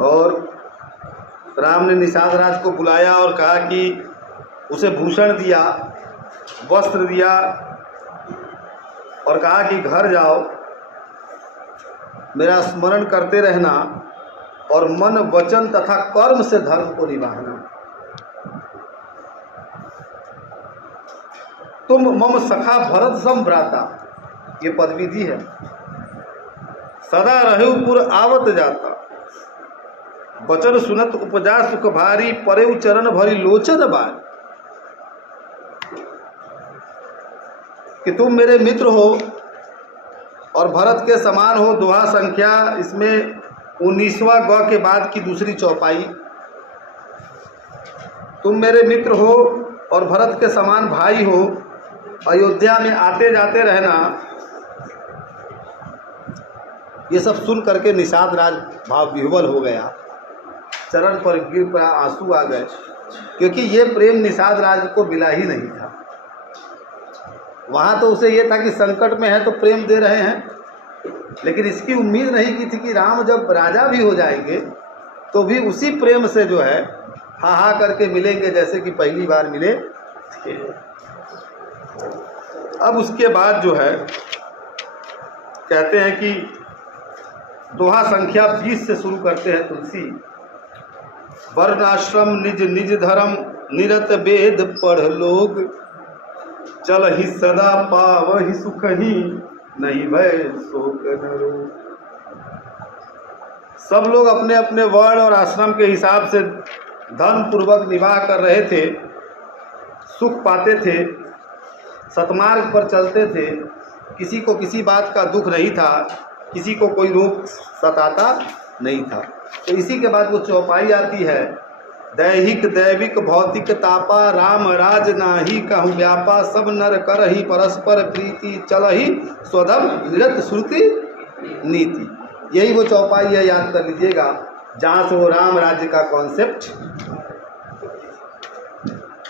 और राम ने निषाद राज को बुलाया और कहा कि उसे भूषण दिया, वस्त्र दिया और कहा कि घर जाओ, मेरा स्मरण करते रहना और मन वचन तथा कर्म से धर्म को निभाना। तुम मम सखा भरत सम भ्राता, ये पदविधि है। सदा रहुपुर आवत जाता, वचन सुनत उपजा सुख भारी, परेउ चरण भरी लोचन बार। कि तुम मेरे मित्र हो और भरत के समान हो। दोहा संख्या इसमें 19वां ग के बाद की दूसरी चौपाई। तुम मेरे मित्र हो और भरत के समान भाई हो, अयोध्या में आते जाते रहना। ये सब सुन करके निषाद राज भाव विह्वल हो गया, चरण पर गिर पड़ा, आंसू आ गए, क्योंकि ये प्रेम निषाद राज को मिला ही नहीं था। वहाँ तो उसे ये था कि संकट में है तो प्रेम दे रहे हैं, लेकिन इसकी उम्मीद नहीं की थी कि राम जब राजा भी हो जाएंगे तो भी उसी प्रेम से जो है हा हा करके मिलेंगे जैसे कि पहली बार मिले थे। अब उसके बाद जो है कहते हैं कि दोहा संख्या 20 से शुरू करते हैं तुलसी। वर्णाश्रम निज निज धर्म, निरत वेद पढ़ लोग, चल ही सदा पाव ही सुख ही, नहीं भय शोक न रोग। सब लोग अपने अपने वर्ण और आश्रम के हिसाब से धर्म पूर्वक निवाह कर रहे थे, सुख पाते थे, सतमार्ग पर चलते थे, किसी को किसी बात का दुख नहीं था, किसी को कोई रोग सताता नहीं था। तो इसी के बाद वो चौपाई आती है, दैहिक दैविक भौतिक तापा, राम राज नाही कहूँ व्यापा, सब नर कर ही परस्पर प्रीति, चल ही स्वधम निरत श्रुति नीति। यही वो चौपाई है, याद कर लीजिएगा, जहाँ से वो राम राज्य का कॉन्सेप्ट,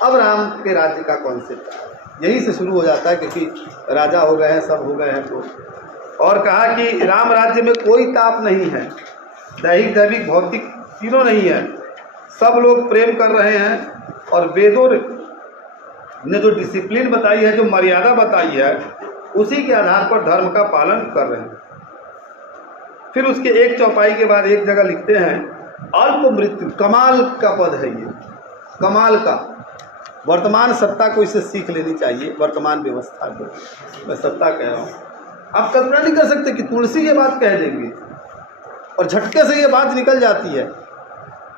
अब राम के राज्य का कॉन्सेप्ट यहीं से शुरू हो जाता है, क्योंकि राजा हो गए हैं, सब हो गए हैं। तो और कहा कि राम राज्य में कोई ताप नहीं है, दैहिक दैविक भौतिक तीनों नहीं है, सब लोग प्रेम कर रहे हैं। और वेदों ने जो डिसिप्लिन बताई है, जो मर्यादा बताई है, उसी के आधार पर धर्म का पालन कर रहे हैं। फिर उसके एक चौपाई के बाद एक जगह लिखते हैं, अल्प मृत्यु, कमाल का पद है ये, कमाल का। वर्तमान सत्ता को इससे सीख लेनी चाहिए, वर्तमान व्यवस्था को मैं सत्ता कह रहा हूँ। आप कल्पना नहीं कर सकते कि तुलसी ये बात कह देंगे और झटके से ये बात निकल जाती है।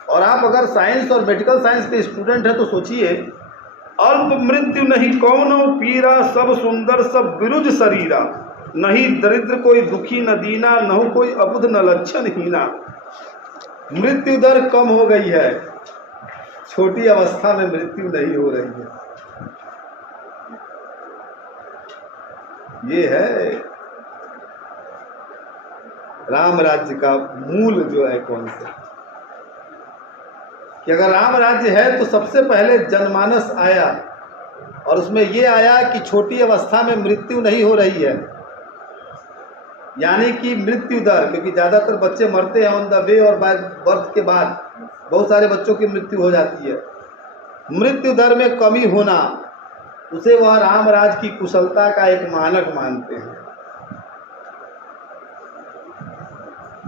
और आप अगर साइंस और मेडिकल साइंस के स्टूडेंट हैं तो सोचिए, अल्प मृत्यु नहीं कौनो पीरा, सब सुंदर सब बिरुज शरीरा, नहीं दरिद्र कोई दुखी न दीना, न कोई अबुध न लक्षण हीना। मृत्यु दर कम हो गई है, छोटी अवस्था में मृत्यु नहीं हो रही है। ये है राम राज्य का मूल जो है कॉन्सेप्ट, कि अगर राम राज्य है तो सबसे पहले जनमानस आया, और उसमें ये आया कि छोटी अवस्था में मृत्यु नहीं हो रही है, यानी कि मृत्यु दर, क्योंकि ज़्यादातर बच्चे मरते हैं ऑन द वे और बर्थ के बाद बहुत सारे बच्चों की मृत्यु हो जाती है। मृत्यु दर में कमी होना, उसे वह राम राज की कुशलता का एक मानक मानते हैं,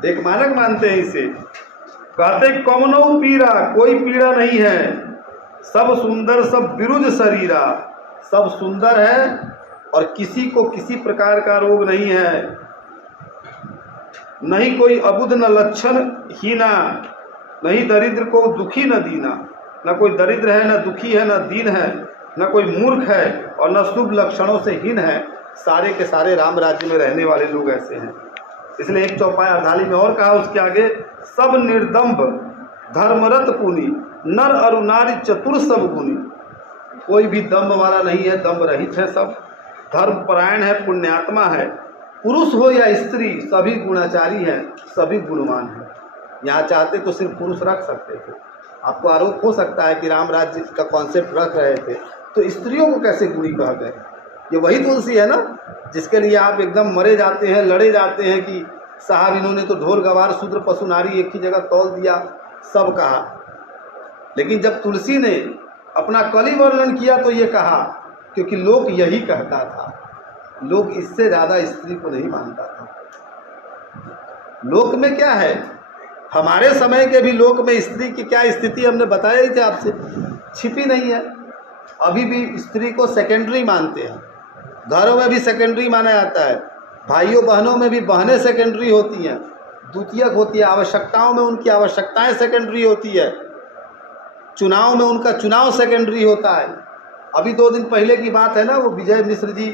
एक मानक मानते हैं इसे। कहते कौनो पीड़ा, कोई पीड़ा नहीं है, सब सुंदर सब बिरुज शरीरा, सब सुंदर है और किसी को किसी प्रकार का रोग नहीं है, नहीं कोई अबुध न लक्षण हीना, नहीं दरिद्र को दुखी न दीना, न कोई दरिद्र है, न दुखी है, न दीन है, न कोई मूर्ख है और न शुभ लक्षणों से हीन है। सारे के सारे राम राज्य में रहने वाले लोग ऐसे हैं। इसलिए एक चौपाई अर्धाली में और कहा उसके आगे, सब निर्दम्भ धर्मरत पुनि, नर अरु नारी चतुर सब गुनी। कोई भी दम्भ वाला नहीं है, दम्भ रहित है, सब धर्मपरायण है, पुण्यात्मा है। पुरुष हो या स्त्री, सभी गुणाचारी हैं, सभी गुणवान हैं। यहाँ चाहते तो सिर्फ पुरुष रख सकते थे, आपको आरोप हो सकता है कि राम राज्य का कॉन्सेप्ट रख रहे थे तो स्त्रियों को कैसे गुणी कह गए। ये वही तुलसी है ना जिसके लिए आप एकदम मरे जाते हैं, लड़े जाते हैं कि साहब इन्होंने तो ढोल गवार शूद्र पशु नारी एक ही जगह तौल दिया, सब कहा। लेकिन जब तुलसी ने अपना कली वर्णन किया तो ये कहा क्योंकि लोग यही कहता था, लोग इससे ज़्यादा स्त्री को नहीं मानता था। लोक में क्या है, हमारे समय के भी लोक में स्त्री की क्या स्थिति हमने बताया ही थे आपसे, छिपी नहीं है। अभी भी स्त्री को सेकेंडरी मानते हैं, घरों में भी सेकेंडरी माना जाता है, भाइयों बहनों में भी बहनें सेकेंडरी होती हैं, द्वितीयक होती है, आवश्यकताओं में उनकी आवश्यकताएं सेकेंडरी होती है, चुनाव में उनका चुनाव सेकेंडरी होता है। अभी 2 दिन पहले की बात है ना, वो विजय मिश्र जी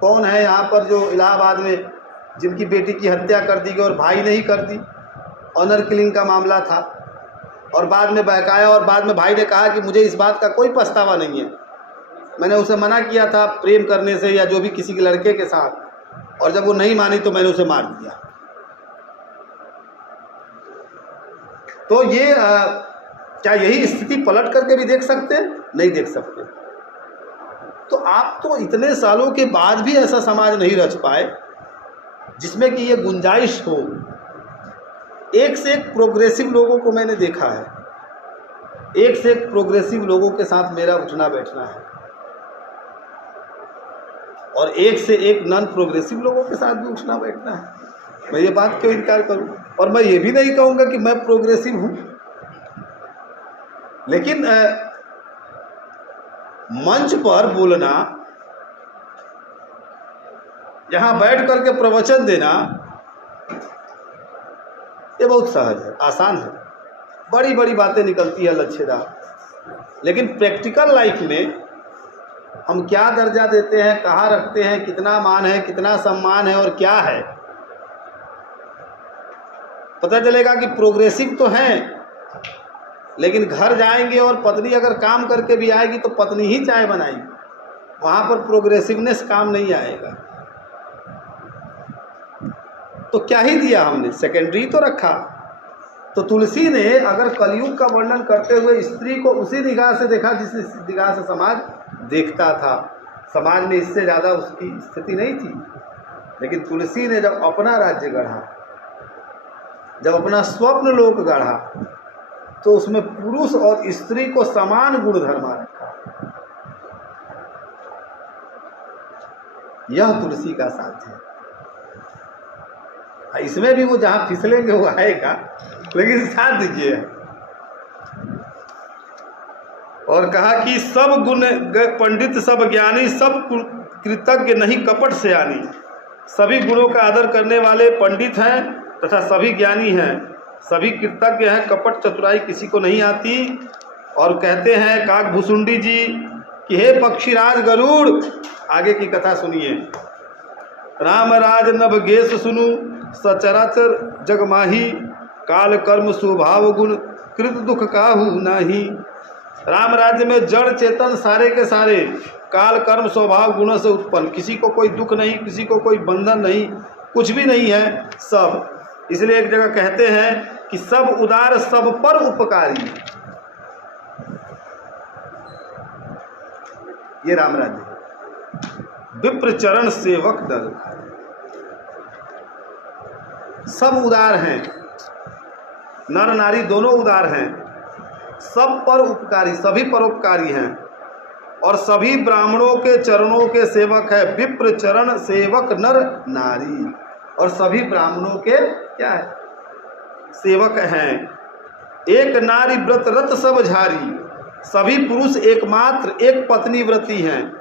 कौन है यहाँ पर जो इलाहाबाद में जिनकी बेटी की हत्या कर दी गई और भाई ने ही कर दी, ऑनर किलिंग का मामला था, और बाद में बहकाया और बाद में भाई ने कहा कि मुझे इस बात का कोई पछतावा नहीं है, मैंने उसे मना किया था प्रेम करने से या जो भी किसी के लड़के के साथ, और जब वो नहीं मानी तो मैंने उसे मार दिया। तो ये क्या यही स्थिति पलट करके भी देख सकते हैं? नहीं देख सकते। तो आप तो इतने सालों के बाद भी ऐसा समाज नहीं रच पाए जिसमें कि ये गुंजाइश हो। एक से एक प्रोग्रेसिव लोगों को मैंने देखा है, एक से एक प्रोग्रेसिव लोगों के साथ मेरा उठना बैठना है, और एक से एक नॉन प्रोग्रेसिव लोगों के साथ भी उठना बैठना है। मैं ये बात क्यों इनकार करूं? और मैं ये भी नहीं कहूँगा कि मैं प्रोग्रेसिव हूँ, लेकिन मंच पर बोलना, यहाँ बैठ करके प्रवचन देना, ये बहुत सहज है, आसान है। बड़ी बड़ी बातें निकलती है लच्छेदार, लेकिन प्रैक्टिकल लाइफ में हम क्या दर्जा देते हैं, कहाँ रखते हैं, कितना मान है, कितना सम्मान है और क्या है, पता चलेगा कि प्रोग्रेसिव तो हैं, लेकिन घर जाएंगे और पत्नी अगर काम करके भी आएगी तो पत्नी ही चाय बनाएगी, वहाँ पर प्रोग्रेसिवनेस काम नहीं आएगा। तो क्या ही दिया हमने, सेकेंडरी तो रखा। तो तुलसी ने अगर कलयुग का वर्णन करते हुए स्त्री को उसी निगाह से देखा जिस निगाह से समाज देखता था, समाज में इससे ज़्यादा उसकी स्थिति नहीं थी। लेकिन तुलसी ने जब अपना राज्य गढ़ा, जब अपना स्वप्न लोक गढ़ा, तो उसमें पुरुष और स्त्री को समान गुणधर्म रखा। यह तुलसी का साथ है। इसमें भी वो जहां फिसलेंगे वो आएगा, लेकिन साथ दीजिए। और कहा कि सब गुण पंडित सब ज्ञानी सब कृतज्ञ नहीं कपट से आनी। सभी गुणों का आदर करने वाले पंडित हैं तथा सभी ज्ञानी हैं, सभी कृतज्ञ हैं, कपट चतुराई किसी को नहीं आती। और कहते हैं काकभूसुंडी जी कि हे पक्षीराज गरुड़, आगे की कथा सुनिए। राम राज नभ गेस सुनु सचराचर जगमाही, काल कर्म स्वभाव गुण कृत दुख काहू नाही। राम राज्य में जड़ चेतन सारे के सारे काल कर्म स्वभाव गुणों से उत्पन्न, किसी को कोई दुख नहीं, किसी को कोई बंधन नहीं, कुछ भी नहीं है सब। इसलिए एक जगह कहते हैं कि सब उदार सब पर उपकारी, ये राम राज्य है। विप्र चरण सेवक दल, सब उदार हैं, नर नारी दोनों उदार हैं, सब पर उपकारी, सभी परोपकारी हैं, और सभी ब्राह्मणों के चरणों के सेवक है। विप्र चरण सेवक नर नारी, और सभी ब्राह्मणों के क्या है, सेवक हैं। एक नारी व्रत रत सब झारी, सभी पुरुष एकमात्र एक पत्नी व्रती हैं।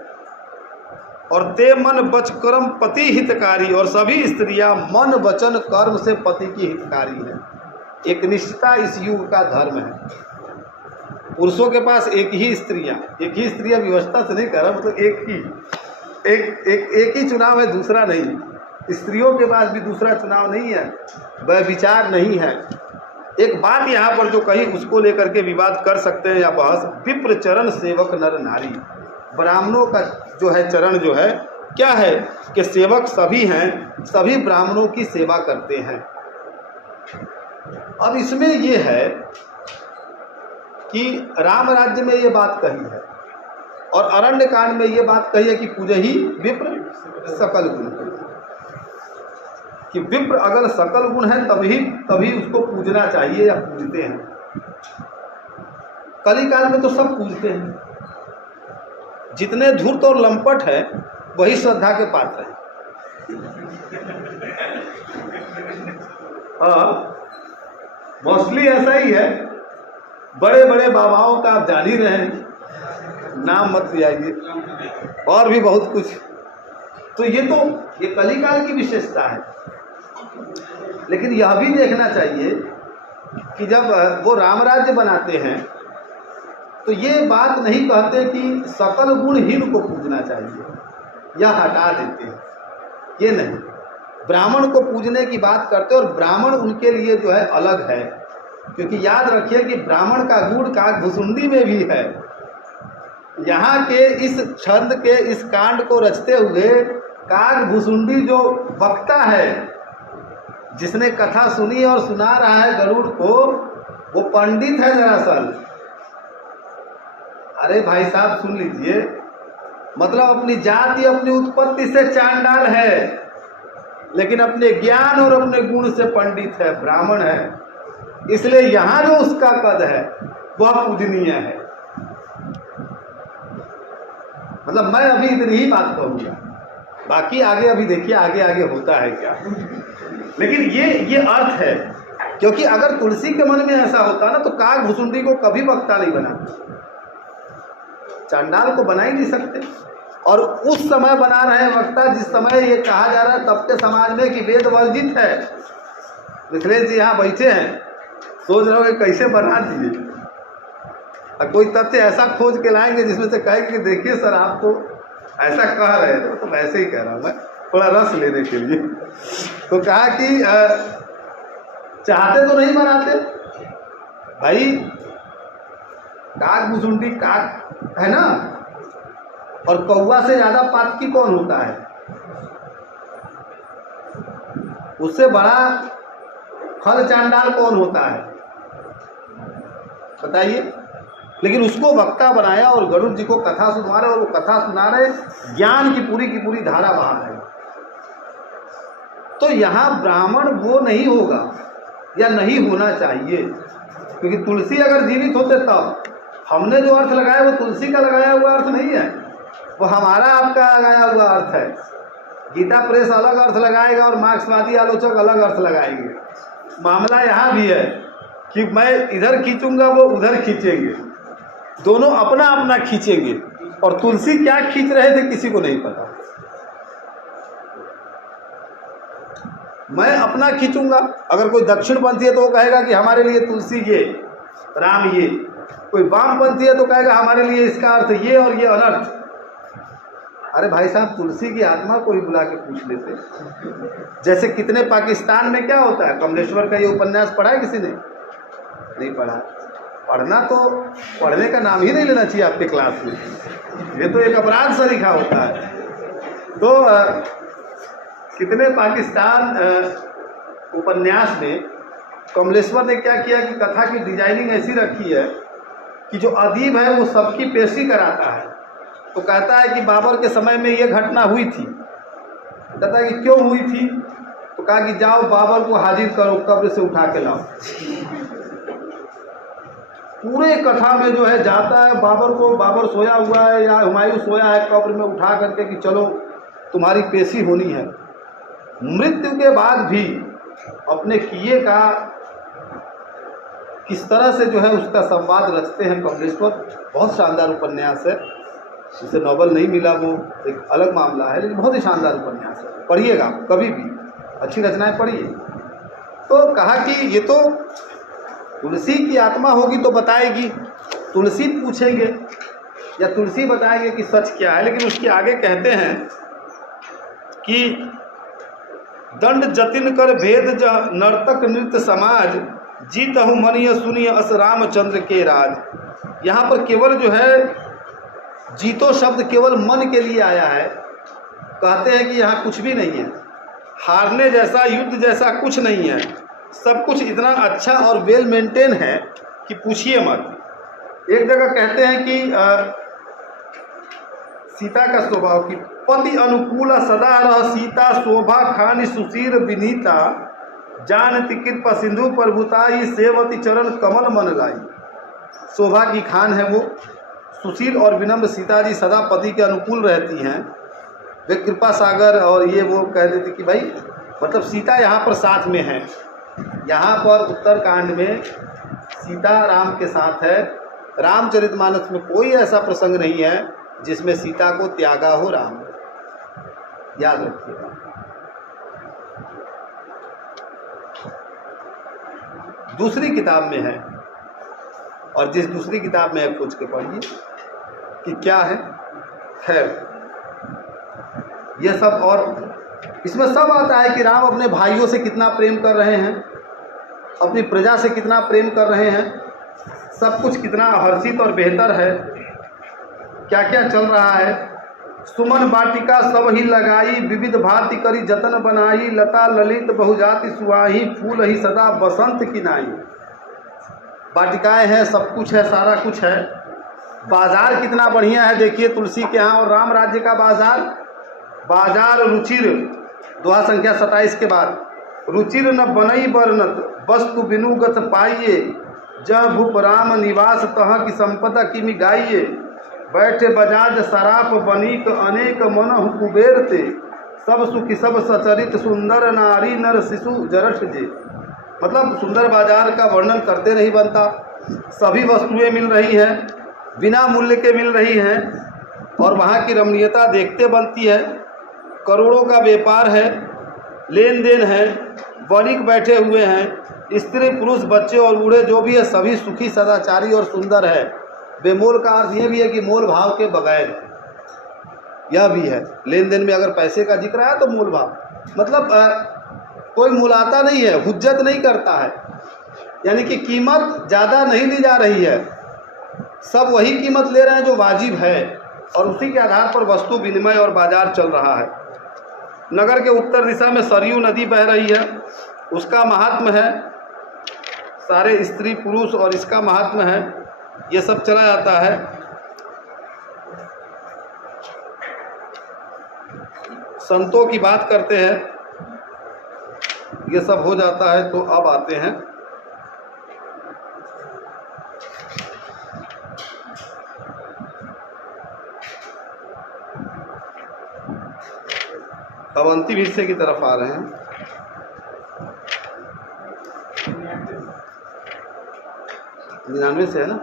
और ते मन बच कर्म पति हितकारी, और सभी स्त्रियां मन वचन कर्म से पति की हितकारी हैं। एक निष्ठता इस युग का धर्म है। पुरुषों के पास एक ही स्त्रियां व्यवस्था से नहीं कर रहा, मतलब एक ही चुनाव है, दूसरा नहीं। स्त्रियों के पास भी दूसरा चुनाव नहीं है, वह विचार नहीं है। एक बात यहाँ पर जो कही उसको लेकर के विवाद कर सकते हैं या बहस। विप्र चरण सेवक नर नारी, ब्राह्मणों का जो है चरण जो है क्या है कि सेवक सभी हैं, सभी ब्राह्मणों की सेवा करते हैं। अब इसमें ये है कि राम राज्य में ये बात कही है और अरण्य कांड में ये बात कही है कि पूजहि विप्र सकल गुण, कि विप्र अगर सकल गुण है तभी उसको पूजना चाहिए या पूजते हैं। कली काल में तो सब पूजते हैं, जितने धूर्त और लंपट है वही श्रद्धा के पात्र हैं। मोस्टली ऐसा ही है। बड़े बड़े बाबाओं का आप जान ही रहे हैं, नाम मत लियाइए, और भी बहुत कुछ। तो ये कलिकाल की विशेषता है। लेकिन यह भी देखना चाहिए कि जब वो राम राज्य बनाते हैं तो ये बात नहीं कहते कि सकल गुणहीन को पूजना चाहिए या हटा देते हैं, ये नहीं। ब्राह्मण को पूजने की बात करते हैं, और ब्राह्मण उनके लिए जो है अलग है, क्योंकि याद रखिए कि ब्राह्मण का गुण काकभुसुंडी में भी है। यहाँ के इस छंद के इस कांड को रचते हुए काकभुसुंडी जो वक्ता है, जिसने कथा सुनी और सुना रहा है गरुड़ को, वो पंडित है दरअसल। अरे भाई साहब सुन लीजिए, मतलब अपनी जाति अपनी उत्पत्ति से चांडाल है, लेकिन अपने ज्ञान और अपने गुण से पंडित है, ब्राह्मण है। इसलिए यहाँ जो उसका पद है वह पूजनीय है। मतलब मैं अभी इतनी ही बात कहूँगा, बाकी आगे अभी देखिए आगे होता है क्या। लेकिन ये अर्थ है, क्योंकि अगर तुलसी के मन में ऐसा होता ना तो काकभुसुंडी को कभी वक्ता नहीं बनाते, चांडाल को बना ही नहीं सकते। और उस समय बना रहे वक्ता जिस समय ये कहा जा रहा है तब के समाज में कि वेद वर्जित है। मिथिलेश जी यहाँ बैठे हैं, सोच रहे हो कि कैसे बना दिए, और कोई तथ्य ऐसा खोज के लाएंगे जिसमें से कहेंगे कि देखिए सर आप तो ऐसा कह रहे थे, तो वैसे ही कह रहा हूँ मैं थोड़ा रस लेने के लिए। तो कहा कि चाहते तो नहीं बनाते भाई, काकभुसुंडी काक है ना, और कौवा से ज्यादा पातकी कौन होता है? उससे बड़ा खल चांडाल कौन होता है बताइए। लेकिन उसको वक्ता बनाया और गरुड़ जी को कथा सुना रहे, और वो कथा सुना रहे ज्ञान की पूरी धारा बहा रहे। तो यहाँ ब्राह्मण वो नहीं होगा या नहीं होना चाहिए, क्योंकि तुलसी अगर जीवित होते तब। हमने जो अर्थ लगाया वो तुलसी का लगाया हुआ अर्थ नहीं है, वो हमारा आपका लगाया हुआ अर्थ है। गीता प्रेस अलग अर्थ लगाएगा और मार्क्सवादी आलोचक अलग अर्थ लगाएंगे। मामला यहाँ भी है कि मैं इधर खींचूंगा वो उधर खींचेंगे, दोनों अपना अपना खींचेंगे, और तुलसी क्या खींच रहे थे किसी को नहीं पता। मैं अपना खींचूंगा, अगर कोई दक्षिणपंथी है तो वो कहेगा कि हमारे लिए तुलसी ये, राम ये। कोई वामपंथी है तो कहेगा हमारे लिए इसका अर्थ ये और ये अनर्थ। अरे भाई साहब, तुलसी की आत्मा को ही बुला के पूछ लेते। जैसे कितने पाकिस्तान में क्या होता है, कमलेश्वर का ये उपन्यास पढ़ा है किसी ने? नहीं पढ़ा। पढ़ना तो पढ़ने का नाम ही नहीं लेना चाहिए आपके क्लास में, ये तो एक अपराध सा लिखा होता है। तो कितने पाकिस्तान उपन्यास में कमलेश्वर ने क्या किया कि कथा की डिजाइनिंग ऐसी रखी है कि जो अदीब है वो सबकी पेशी कराता है। तो कहता है कि बाबर के समय में ये घटना हुई थी। कहता है कि क्यों हुई थी? तो कहा कि जाओ बाबर को हाजिर करो, कब्र से उठा के लाओ। पूरे कथा में जो है जाता है बाबर को, बाबर सोया हुआ है या हुमायूं सोया है, कब्र में उठा करके कि चलो तुम्हारी पेशी होनी है। मृत्यु के बाद भी अपने किए का किस तरह से जो है उसका संवाद रचते हैं कमलेश्वर। बहुत शानदार उपन्यास है, उसे नॉवल नहीं मिला वो एक अलग मामला है, लेकिन बहुत ही शानदार उपन्यास है। पढ़िएगा कभी भी, अच्छी रचनाएं पढ़िए। तो कहा कि ये तो तुलसी की आत्मा होगी तो बताएगी, तुलसी पूछेंगे या तुलसी बताएंगे कि सच क्या है। लेकिन उसके आगे कहते हैं कि दंड जतिन कर भेद नर्तक नृत्य समाज, जीतहु मनिय सुनिय अस रामचंद्र के राज। यहाँ पर केवल जो है जीतो शब्द केवल मन के लिए आया है। कहते हैं कि यहाँ कुछ भी नहीं है, हारने जैसा युद्ध जैसा कुछ नहीं है, सब कुछ इतना अच्छा और वेल मेंटेन है कि पूछिए मत। एक जगह कहते हैं कि सीता का स्वभाव की पति अनुकूल सदा रह सीता शोभा खानी सुशीर विनीता जानती कृपा सिंधु प्रभुताई सेवती चरण कमल मन लाई। शोभा की खान है वो, सुशील और विनम्र सीता जी सदा पति के अनुकूल रहती हैं। वे कृपा सागर और ये वो कह देती कि भाई मतलब सीता यहाँ पर साथ में है। यहाँ पर उत्तरकांड में सीता राम के साथ है। रामचरितमानस में कोई ऐसा प्रसंग नहीं है जिसमें सीता को त्यागा हो राम, याद रखिएगा। दूसरी किताब में है, और जिस दूसरी किताब में है खोज के पढ़िए कि क्या है। खैर ये सब, और इसमें सब आता है कि राम अपने भाइयों से कितना प्रेम कर रहे हैं, अपनी प्रजा से कितना प्रेम कर रहे हैं, सब कुछ कितना हर्षित और बेहतर है, क्या क्या चल रहा है। सुमन बाटिका सब ही लगाई विविध भांति करी जतन बनाई लता ललित बहुजाति सुहाही फूल ही सदा बसंत की नाई। वाटिकाएं हैं, सब कुछ है, सारा कुछ है। बाजार कितना बढ़िया है देखिए तुलसी के यहाँ और राम राज्य का बाजार। बाजार रुचिर, दोहा संख्या 27 के बाद, रुचिर न बनई बरनत वस्तु बिनुगत पाइये जह भूप राम निवास तह की संपदा किमि गाइये। बैठे बजाज सराप बनीक अनेक मनहु कुबेर ते सब सुखी सब सचरित सुंदर नारी नर शिशु जरठ जे। मतलब सुंदर बाजार का वर्णन करते नहीं बनता। सभी वस्तुएं मिल रही हैं, बिना मूल्य के मिल रही हैं, और वहाँ की रमणीयता देखते बनती है। करोड़ों का व्यापार है, लेन देन है, वणिक बैठे हुए हैं, स्त्री पुरुष बच्चे और बूढ़े जो भी है सभी सुखी सदाचारी और सुंदर है। बेमोल का अर्थ ये भी है कि मोल भाव के बगैर, यह भी है। लेन देन में अगर पैसे का जिक्र आया तो मोल भाव, मतलब कोई मुलाता नहीं है, हुज्जत नहीं करता है, यानी कि कीमत ज़्यादा नहीं ली जा रही है, सब वही कीमत ले रहे हैं जो वाजिब है, और उसी के आधार पर वस्तु विनिमय और बाजार चल रहा है। नगर के उत्तर दिशा में सरयू नदी बह रही है, उसका महात्म्य है, सारे स्त्री पुरुष और इसका महात्म्य है, ये सब चला जाता है। संतों की बात करते हैं, ये सब हो जाता है। तो अब आते हैं अब अंतिम हिस्से की तरफ आ रहे हैं। 99 से है ना?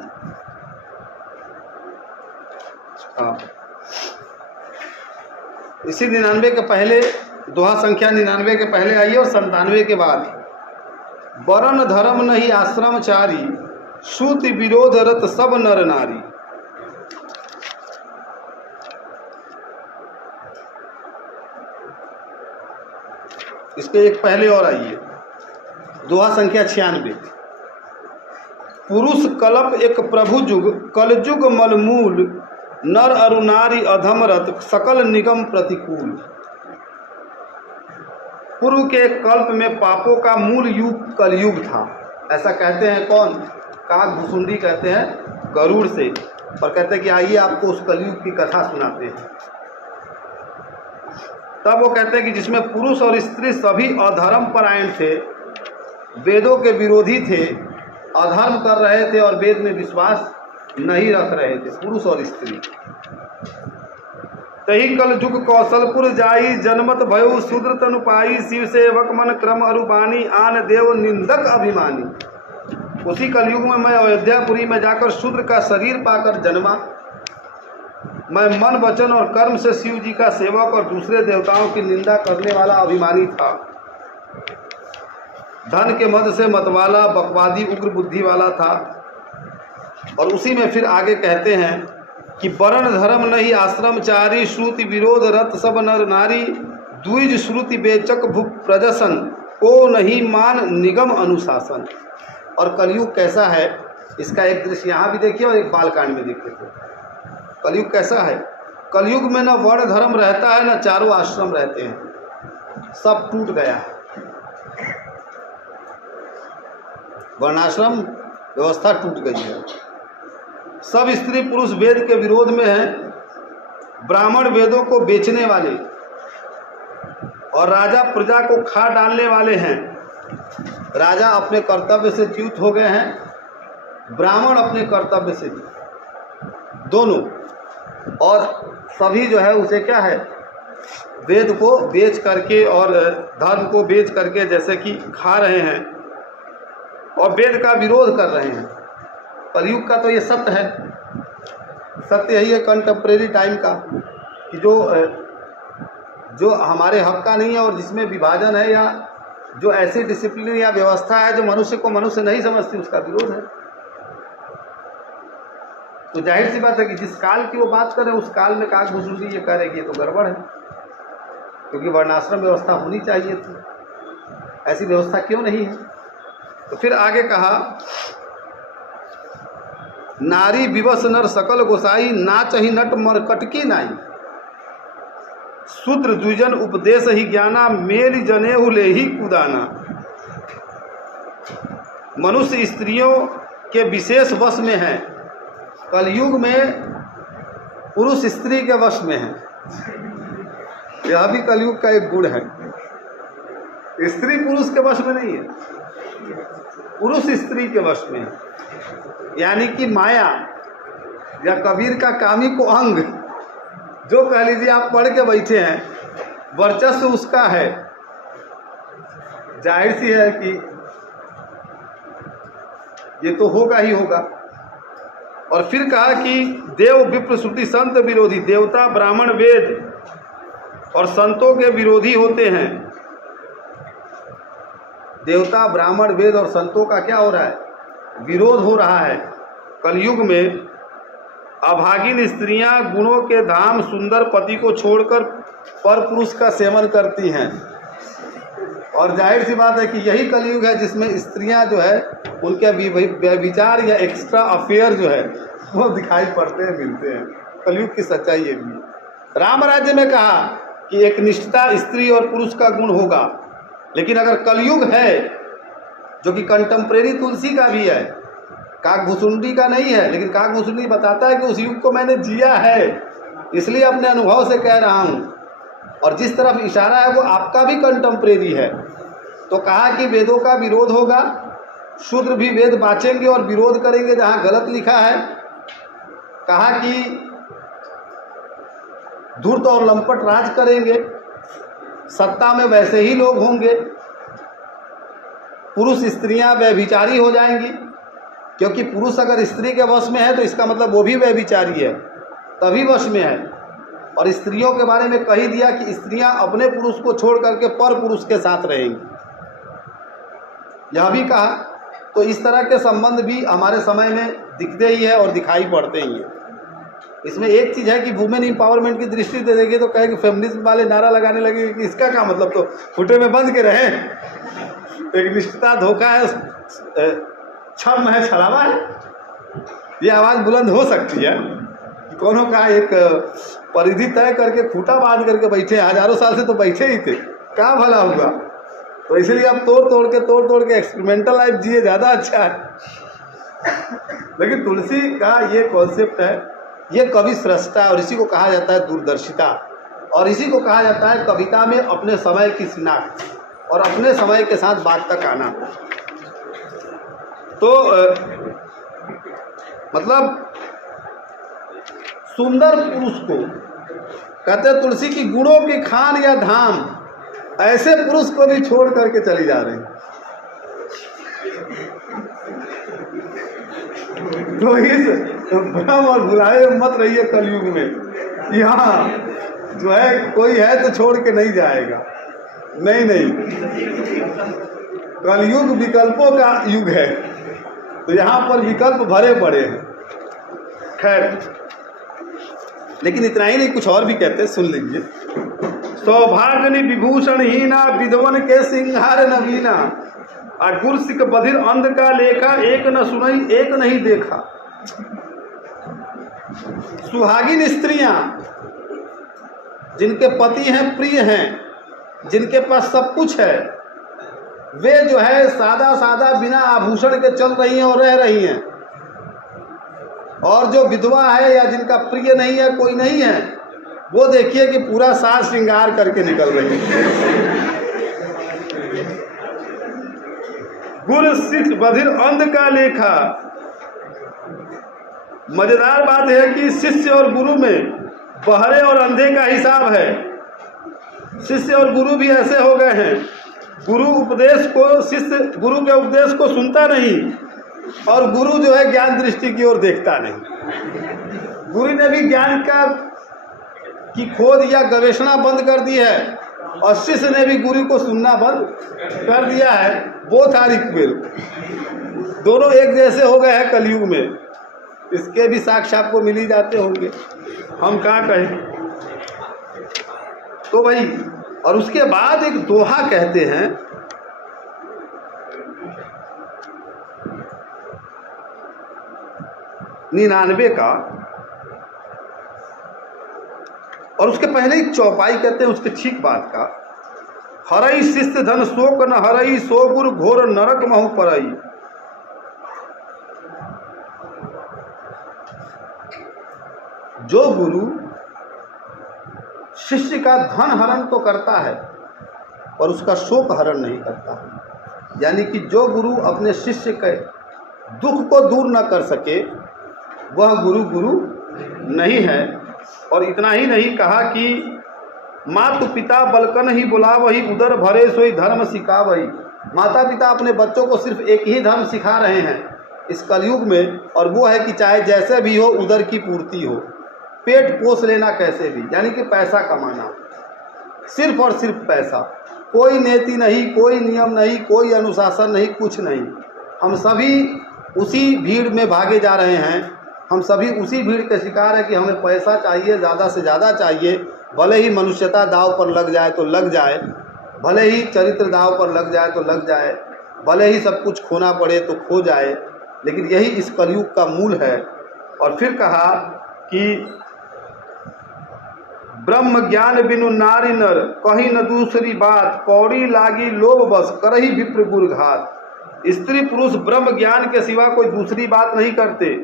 हाँ, इसी 99 के पहले, दोहा संख्या 99 के पहले आई और 97 के बाद। वरण धर्म नहीं आश्रमचारी श्रुति विरोध रत सब नर नारी। इसके एक पहले और आइए, दोहा संख्या 96। पुरुष कल्प एक प्रभु जुग कलजुग मलमूल नर अरु नारी अधमरत सकल निगम प्रतिकूल। पूर्व के कल्प में पापों का मूल युग कलयुग था, ऐसा कहते हैं कौन? काक भुसुंडी कहते हैं गरुड़ से, और कहते हैं कि आइए आपको उस कलयुग की कथा सुनाते हैं। तब वो कहते हैं कि जिसमें पुरुष और स्त्री सभी अधर्म परायण थे, वेदों के विरोधी थे, अधर्म कर रहे थे और वेद में विश्वास नहीं रख रहे थे, पुरुष और स्त्री। तही कल जुग कौशलपुर जाई जनमत भयो शूद्र तनु पाई शिव सेवक मन क्रम अरुबानी आन देव निंदक अभिमानी। उसी कलयुग में मैं अयोध्यापुरी में जाकर शूद्र का शरीर पाकर जन्मा। मैं मन वचन और कर्म से शिव जी का सेवक और दूसरे देवताओं की निंदा करने वाला अभिमानी था। धन के मद से मतवाला बकवादी उग्र बुद्धि वाला था। और उसी में फिर आगे कहते हैं कि वर्ण धर्म नहीं आश्रमचारी श्रुति विरोध रत सब नर नारी द्विज श्रुति बेचक भूप प्रजसन को नहीं मान निगम अनुशासन। और कलयुग कैसा है इसका एक दृश्य यहाँ भी देखिए और एक बालकांड में देखिए। कलयुग कैसा है? कलयुग में न वर्ण धर्म रहता है, न चारों आश्रम रहते हैं, सब टूट गया है। वर्णाश्रम व्यवस्था टूट गई है। सब स्त्री पुरुष वेद के विरोध में हैं, ब्राह्मण वेदों को बेचने वाले और राजा प्रजा को खा डालने वाले हैं। राजा अपने कर्तव्य से च्युत हो गए हैं, ब्राह्मण अपने कर्तव्य से दोनों, और सभी जो है उसे क्या है, वेद को बेच करके और धर्म को बेच करके जैसे कि खा रहे हैं और वेद का विरोध कर रहे हैं। कलयुग का तो ये सत्य है, सत्य यही है कंटेम्प्रेरी टाइम का कि जो हमारे हक का नहीं है और जिसमें विभाजन है या जो ऐसी डिसिप्लिन या व्यवस्था है जो मनुष्य को मनुष्य नहीं समझती, उसका विरोध है। तो जाहिर सी बात है कि जिस काल की वो बात कर रहे हैं उस काल में काकभूषुंडी ये करेगी, ये तो गड़बड़ है, क्योंकि वर्णाश्रम व्यवस्था होनी चाहिए थी, ऐसी व्यवस्था क्यों नहीं है। तो फिर आगे कहा, नारी विवश नर सकल गोसाई, नाचहि नट मरकटकी नाई, शूद्र द्विजन उपदेश ही ज्ञाना, मेल जनेऊ ले ही कुदाना। मनुष्य स्त्रियों के विशेष वश में है, कलयुग में पुरुष स्त्री के वश में है। यह भी कलयुग का एक गुण है, स्त्री पुरुष के वश में नहीं है, पुरुष स्त्री के वश में है। यानी कि माया या कबीर का कामी को अंग, जो कह लीजिए आप पढ़ के बैठे हैं, वर्चस्व उसका है। जाहिर सी है कि ये तो होगा ही होगा। और फिर कहा कि देव विप्र श्रुति संत विरोधी, देवता ब्राह्मण वेद और संतों के विरोधी होते हैं। देवता ब्राह्मण वेद और संतों का क्या हो रहा है, विरोध हो रहा है। कलयुग में अभागिन स्त्रियां गुणों के धाम सुंदर पति को छोड़कर पर पुरुष का सेवन करती हैं। और जाहिर सी बात है कि यही कलयुग है जिसमें स्त्रियां जो है उनके विचार या एक्स्ट्रा अफेयर जो है वो दिखाई पड़ते हैं, मिलते हैं। कलयुग की सच्चाई ये भी है। राम राज्य में कहा कि एक निष्ठता स्त्री और पुरुष का गुण होगा, लेकिन अगर कलयुग है जो कि कंटेम्प्रेरी तुलसी का भी है, काकभूषुंडी का नहीं है, लेकिन काकभूषुंडी बताता है कि उस युग को मैंने जिया है, इसलिए अपने अनुभव से कह रहा हूँ, और जिस तरफ इशारा है वो आपका भी कंटेम्प्रेरी है। तो कहा कि वेदों का विरोध होगा, शूद्र भी वेद बाँचेंगे और विरोध करेंगे जहाँ गलत लिखा है। कहा कि धूर्त और लंपट राज करेंगे, सत्ता में वैसे ही लोग होंगे, पुरुष स्त्रियां व्यभिचारी हो जाएंगी, क्योंकि पुरुष अगर स्त्री के वश में है तो इसका मतलब वो भी व्यभिचारी है, तभी वश में है। और स्त्रियों के बारे में कही दिया कि स्त्रियां अपने पुरुष को छोड़ करके पर पुरुष के साथ रहेंगी, यह भी कहा। तो इस तरह के संबंध भी हमारे समय में दिखते ही है और दिखाई पड़ते ही हैं। इसमें एक चीज़ है कि वुमेन एम्पावरमेंट की दृष्टि से देखें तो कहें कि फेमिनिज्म वाले नारा लगाने लगे कि इसका क्या मतलब, तो फुटे में बंद के रहे, एक निष्ठता धोखा है, छम है, छलावा है। ये आवाज़ बुलंद हो सकती है कि कौनों का एक परिधि तय करके खूटा बांध करके बैठे, हजारों साल से तो बैठे ही थे, क्या भला हुआ। तो इसलिए अब तोड़ तोड़ के एक्सपेरिमेंटल लाइफ जिए, ज़्यादा अच्छा है। लेकिन तुलसी का ये कॉन्सेप्ट है, ये कवि सृष्टा, और इसी को कहा जाता है दूरदर्शिता, और इसी को कहा जाता है कविता में अपने समय की शिनाख्त और अपने समय के साथ बात तक आना। तो मतलब सुंदर पुरुष को कहते तुलसी की गुणों की खान या धाम, ऐसे पुरुष को भी छोड़ करके चली जा रही। तो इस भ्रम और भुलाए मत रहिए कलयुग में, यहाँ जो है कोई है तो छोड़ के नहीं जाएगा, नहीं, कलयुग विकल्पों का युग है, तो यहाँ पर विकल्प भरे पड़े हैं। खैर, लेकिन इतना ही नहीं, कुछ और भी कहते हैं, सुन लीजिए। सौभाग्यनि विभूषण हीना, विधवन के सिंहार नवीना, गुरसिक बधिर अंध का लेखा, एक न सुनई एक नहीं देखा। सुहागिन स्त्रियां जिनके पति हैं, प्रिय हैं, जिनके पास सब कुछ है, वे जो है सादा सादा बिना आभूषण के चल रही हैं और रह रही हैं। और जो विधवा है या जिनका प्रिय नहीं है, कोई नहीं है, वो देखिए कि पूरा साज श्रृंगार करके निकल रही है। गुरु शिष्य बधिर अंध का लेखा। मजेदार बात है कि शिष्य और गुरु में बहरे और अंधे का हिसाब है। शिष्य और गुरु भी ऐसे हो गए हैं, गुरु उपदेश को, शिष्य गुरु के उपदेश को सुनता नहीं, और गुरु जो है ज्ञान दृष्टि की ओर देखता नहीं। गुरु ने भी ज्ञान की खोज या गवेषणा बंद कर दी है, और शिष्य ने भी गुरु को सुनना बंद कर दिया है। बोथ आर इक्वल, दोनों एक जैसे हो गए हैं कलयुग में। इसके भी साक्ष्य आपको मिल ही जाते होंगे, हम कहाँ कहें। तो भाई, और उसके बाद एक दोहा कहते हैं, 99 का, और उसके पहले एक चौपाई कहते हैं उसके ठीक बाद का। हरई शिष्य धन शोक न हरई, सो गुरु घोर नरक महु परई। जो गुरु शिष्य का धन हरण तो करता है और उसका शोक हरण नहीं करता, यानी कि जो गुरु अपने शिष्य के दुख को दूर न कर सके वह गुरु नहीं है। और इतना ही नहीं, कहा कि मातु पिता बलकन ही बुलावही, उदर भरे सोई धर्म सिखावही। माता पिता अपने बच्चों को सिर्फ एक ही धर्म सिखा रहे हैं इस कलयुग में, और वो है कि चाहे जैसे भी हो उदर की पूर्ति हो, पेट पोष लेना कैसे भी, यानी कि पैसा कमाना, सिर्फ और सिर्फ पैसा। कोई नीति नहीं, कोई नियम नहीं, कोई अनुशासन नहीं, कुछ नहीं। हम सभी उसी भीड़ में भागे जा रहे हैं, हम सभी उसी भीड़ के शिकार हैं कि हमें पैसा चाहिए, ज़्यादा से ज़्यादा चाहिए, भले ही मनुष्यता दाव पर लग जाए तो लग जाए, भले ही चरित्र दाव पर लग जाए तो लग जाए, भले ही सब कुछ खोना पड़े तो खो जाए, लेकिन यही इस कलयुग का मूल है। और फिर कहा कि ब्रह्म ज्ञान बिनु नारी नर, कहीं न दूसरी बात, कौड़ी लागी लोभ बस, करही विप्र गुरु घात। स्त्री पुरुष ब्रह्म ज्ञान के सिवा कोई दूसरी बात नहीं करते।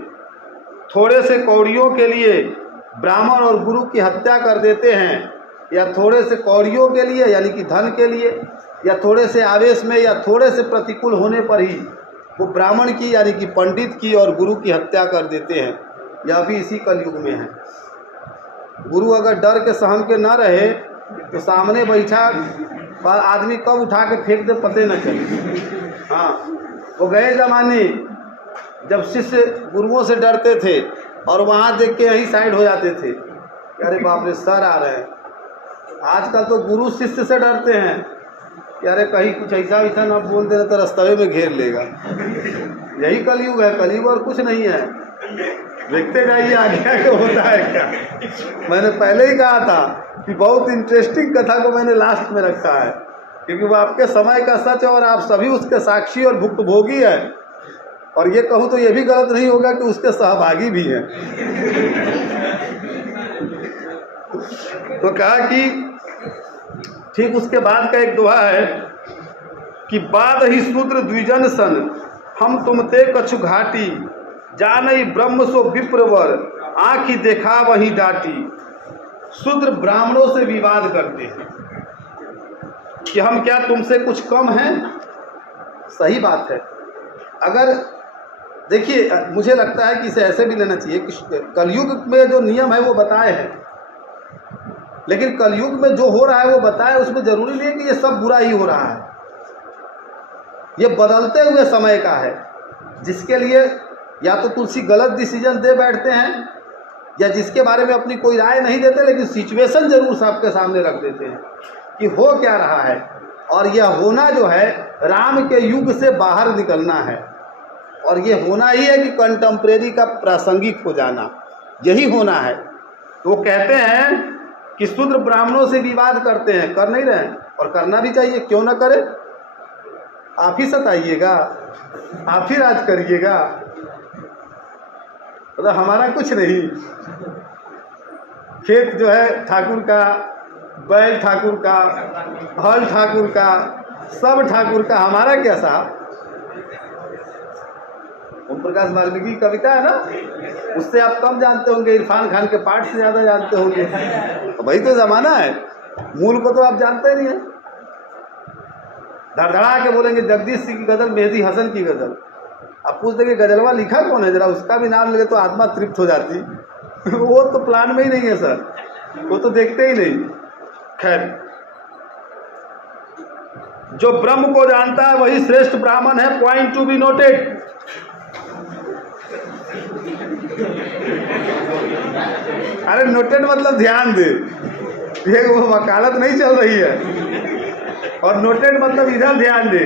थोड़े से कौड़ियों के लिए ब्राह्मण और गुरु की हत्या कर देते हैं, या थोड़े से कौड़ियों के लिए यानी कि धन के लिए, या थोड़े से आवेश में, या थोड़े से प्रतिकूल होने पर ही वो ब्राह्मण की यानी कि पंडित की और गुरु की हत्या कर देते हैं। यह भी इसी कलयुग में है। गुरु अगर डर के सहम के न रहे तो सामने बैठा पर आदमी कब उठा के फेंक दे पते न चले। हाँ, वो गए ज़माने जब शिष्य गुरुओं से डरते थे और वहाँ देख के यही साइड हो जाते थे, अरे बाप रे सर आ रहे हैं। आजकल तो गुरु शिष्य से डरते हैं कि अरे कहीं कुछ ऐसा ना बोल देना तो रास्ते में घेर लेगा। यही कलयुग है, कलयुग और कुछ नहीं है। देखते जाइए आगे आगे होता है क्या। मैंने पहले ही कहा था कि बहुत इंटरेस्टिंग कथा को मैंने लास्ट में रखा है, क्योंकि वो आपके समय का सच है और आप सभी उसके साक्षी और भुक्तभोगी है। और ये कहूँ तो ये भी गलत नहीं होगा कि उसके सहभागी भी हैं। तो कहा कि ठीक उसके बाद का एक दोहा है कि बाद ही शूद्र द्विजन सन, हम तुमते कछु घाटी, जानई ब्रह्म सो विप्रवर, आँखी देखा वही डांटी। शूद्र ब्राह्मणों से विवाद करते हैं कि हम क्या तुमसे कुछ कम हैं। सही बात है। अगर देखिए, मुझे लगता है कि इसे ऐसे भी लेना चाहिए कि कलयुग में जो नियम है वो बताए हैं, लेकिन कलयुग में जो हो रहा है वो बताए, उसमें जरूरी नहीं है कि ये सब बुरा ही हो रहा है। ये बदलते हुए समय का है, जिसके लिए या तो तुलसी गलत डिसीजन दे बैठते हैं, या जिसके बारे में अपनी कोई राय नहीं देते, लेकिन सिचुएशन जरूर सबके सामने रख देते हैं कि हो क्या रहा है। और यह होना जो है राम के युग से बाहर निकलना है, और ये होना ही है कि कंटेम्प्रेरी का प्रासंगिक हो जाना, यही होना है। तो वो कहते हैं कि शूद्र ब्राह्मणों से विवाद करते हैं, कर नहीं रहे हैं, और करना भी चाहिए, क्यों ना करें। आप ही सताइएगा, आप ही राज करिएगा, मतलब हमारा कुछ नहीं। खेत जो है ठाकुर का, बैल ठाकुर का, हल ठाकुर का, सब ठाकुर का, हमारा क्या साहब। ओम प्रकाश वाल्मीकि की कविता है ना, उससे आप कम जानते होंगे, इरफान खान के पाठ से ज़्यादा जानते होंगे। वही तो ज़माना है, मूल को तो आप जानते नहीं हैं। धड़धड़ा के बोलेंगे जगदीश सिंह की गज़ल, मेहदी हसन की गज़ल। आप पूछ देंगे गजलवा लिखा कौन है, जरा उसका भी नाम ले तो आत्मा तृप्त हो जाती। वो तो प्लान में ही नहीं है सर, वो तो देखते ही नहीं। खैर, जो ब्रह्म को जानता है वही श्रेष्ठ ब्राह्मण है। Point to be noted. अरे नोटेड मतलब ध्यान दे, ये वो वकालत नहीं चल रही है। और नोटेड मतलब इधर ध्यान दे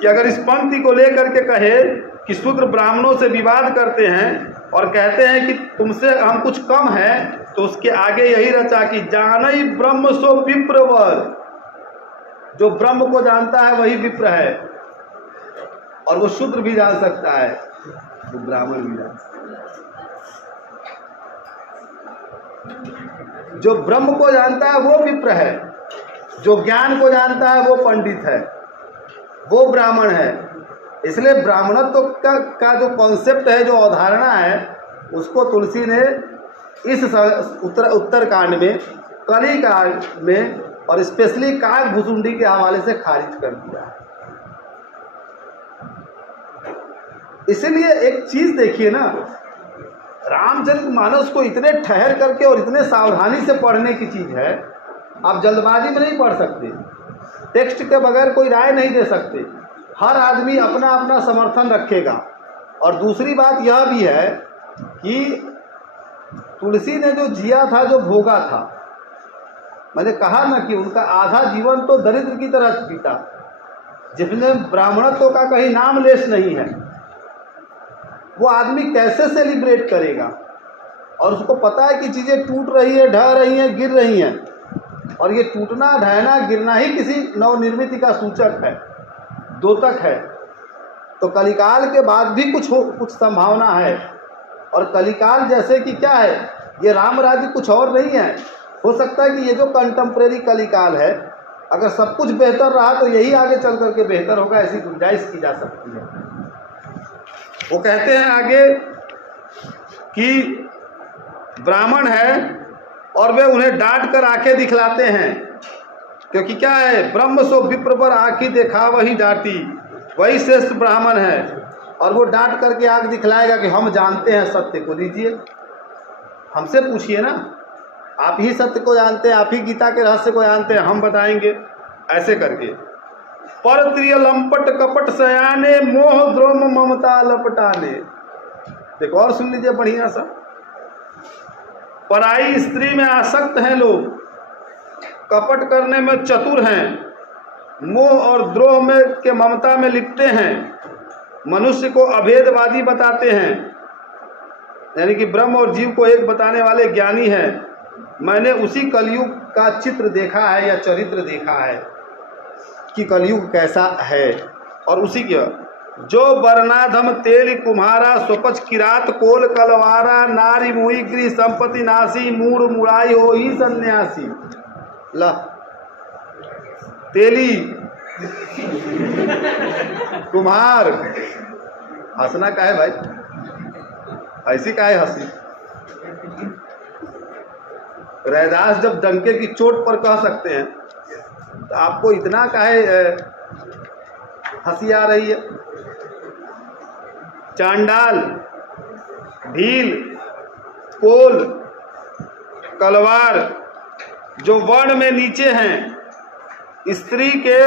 कि अगर इस पंक्ति को लेकर के कहे कि शूद्र ब्राह्मणों से विवाद करते हैं और कहते हैं कि तुमसे हम कुछ कम हैं, तो उसके आगे यही रचा कि जानई ब्रह्म सो विप्रवर। जो ब्रह्म को जानता है वही विप्र है, और वो शूद्र भी जान सकता है, वो ब्राह्मण भी जान सकता है। जो ब्रह्म को जानता है वो विप्र है, जो ज्ञान को जानता है वो पंडित है, वो ब्राह्मण है। इसलिए ब्राह्मणत्व का जो कॉन्सेप्ट है, जो अवधारणा है, उसको तुलसी ने इस उत्तर कांड में, कली कांड में और स्पेशली काग भुसुंडी के हवाले से खारिज कर दिया। इसीलिए एक चीज देखिए ना, रामचरितमानस को इतने ठहर करके और इतने सावधानी से पढ़ने की चीज है। आप जल्दबाजी में नहीं पढ़ सकते, टेक्स्ट के बगैर कोई राय नहीं दे सकते। हर आदमी अपना अपना समर्थन रखेगा। और दूसरी बात यह भी है कि तुलसी ने जो जिया था, जो भोगा था, मैंने कहा ना कि उनका आधा जीवन तो दरिद्र की तरह बीता, जिसमें ब्राह्मणत्व का कहीं नाम लेश नहीं है। वो आदमी कैसे सेलिब्रेट करेगा? और उसको पता है कि चीज़ें टूट रही है, ढह रही हैं, गिर रही हैं, और ये टूटना, ढहना, गिरना ही किसी नवनिर्मित का सूचक है, द्योतक है। तो कलिकाल के बाद भी कुछ संभावना है। और कलिकाल जैसे कि क्या है, ये राम राज्य कुछ और नहीं है। हो सकता है कि ये जो कंटेम्प्रेरी कलिकाल है, अगर सब कुछ बेहतर रहा तो यही आगे चल करके बेहतर होगा, ऐसी गुंजाइश की जा सकती है। वो कहते हैं आगे कि ब्राह्मण है और वे उन्हें डांट कर आंखें दिखलाते हैं, क्योंकि क्या है, ब्रह्म सो विप्र पर आंखें देखा वही डांटी, वही श्रेष्ठ ब्राह्मण है। और वो डांट करके आंख दिखलाएगा कि हम जानते हैं सत्य को। दीजिए, हमसे पूछिए ना, आप ही सत्य को जानते हैं, आप ही गीता के रहस्य को जानते हैं, हम बताएंगे ऐसे करके। पर त्रिय लंपट कपट सयाने, मोह द्रोम ममता लपटाने। देखो और सुन लीजिए बढ़िया सा। पराई स्त्री में आसक्त हैं लोग, कपट करने में चतुर हैं, मोह और द्रोह में के ममता में लिपटे हैं, मनुष्य को अभेदवादी बताते हैं, यानी कि ब्रह्म और जीव को एक बताने वाले ज्ञानी हैं। मैंने उसी कलयुग का चित्र देखा है या चरित्र देखा है कि कलयुग कैसा है। और उसी के जो वर्णाधम तेल कुम्हारा, स्वपच किरात कोल कलवारा, नारी मुई गृह संपत्ति नासी, मूड मुड़ाई हो ही सन्यासी। ला तेली कुम्हार, हंसना का है भाई, ऐसी का है हंसी? रैदास जब डंके की चोट पर कह सकते हैं तो आपको इतना काहे हंसी आ रही है? चांडाल, भील, कोल, कलवार जो वर्ण में नीचे हैं, स्त्री के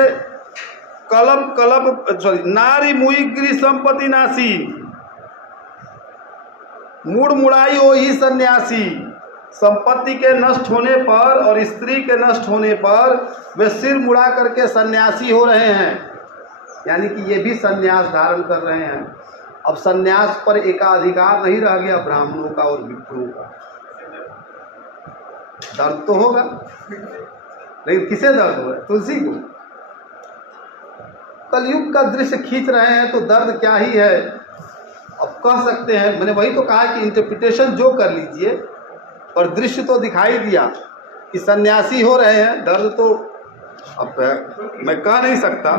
नारी मुई गृह संपत्ति नासी, मूड मुड़ाई हो ही सन्यासी। संपत्ति के नष्ट होने पर और स्त्री के नष्ट होने पर वे सिर मुड़ा करके सन्यासी हो रहे हैं, यानी कि ये भी सन्यास धारण कर रहे हैं। अब सन्यास पर एकाधिकार नहीं रह गया ब्राह्मणों का और विप्रों का। दर्द तो होगा, लेकिन किसे दर्द हो रहा है? तुलसी को। कलयुग का दृश्य खींच रहे हैं तो दर्द क्या ही है। अब कह सकते हैं, मैंने वही तो कहा कि इंटरप्रिटेशन जो कर लीजिए, और दृश्य तो दिखाई दिया कि सन्यासी हो रहे हैं। दर्द तो अब मैं कह नहीं सकता।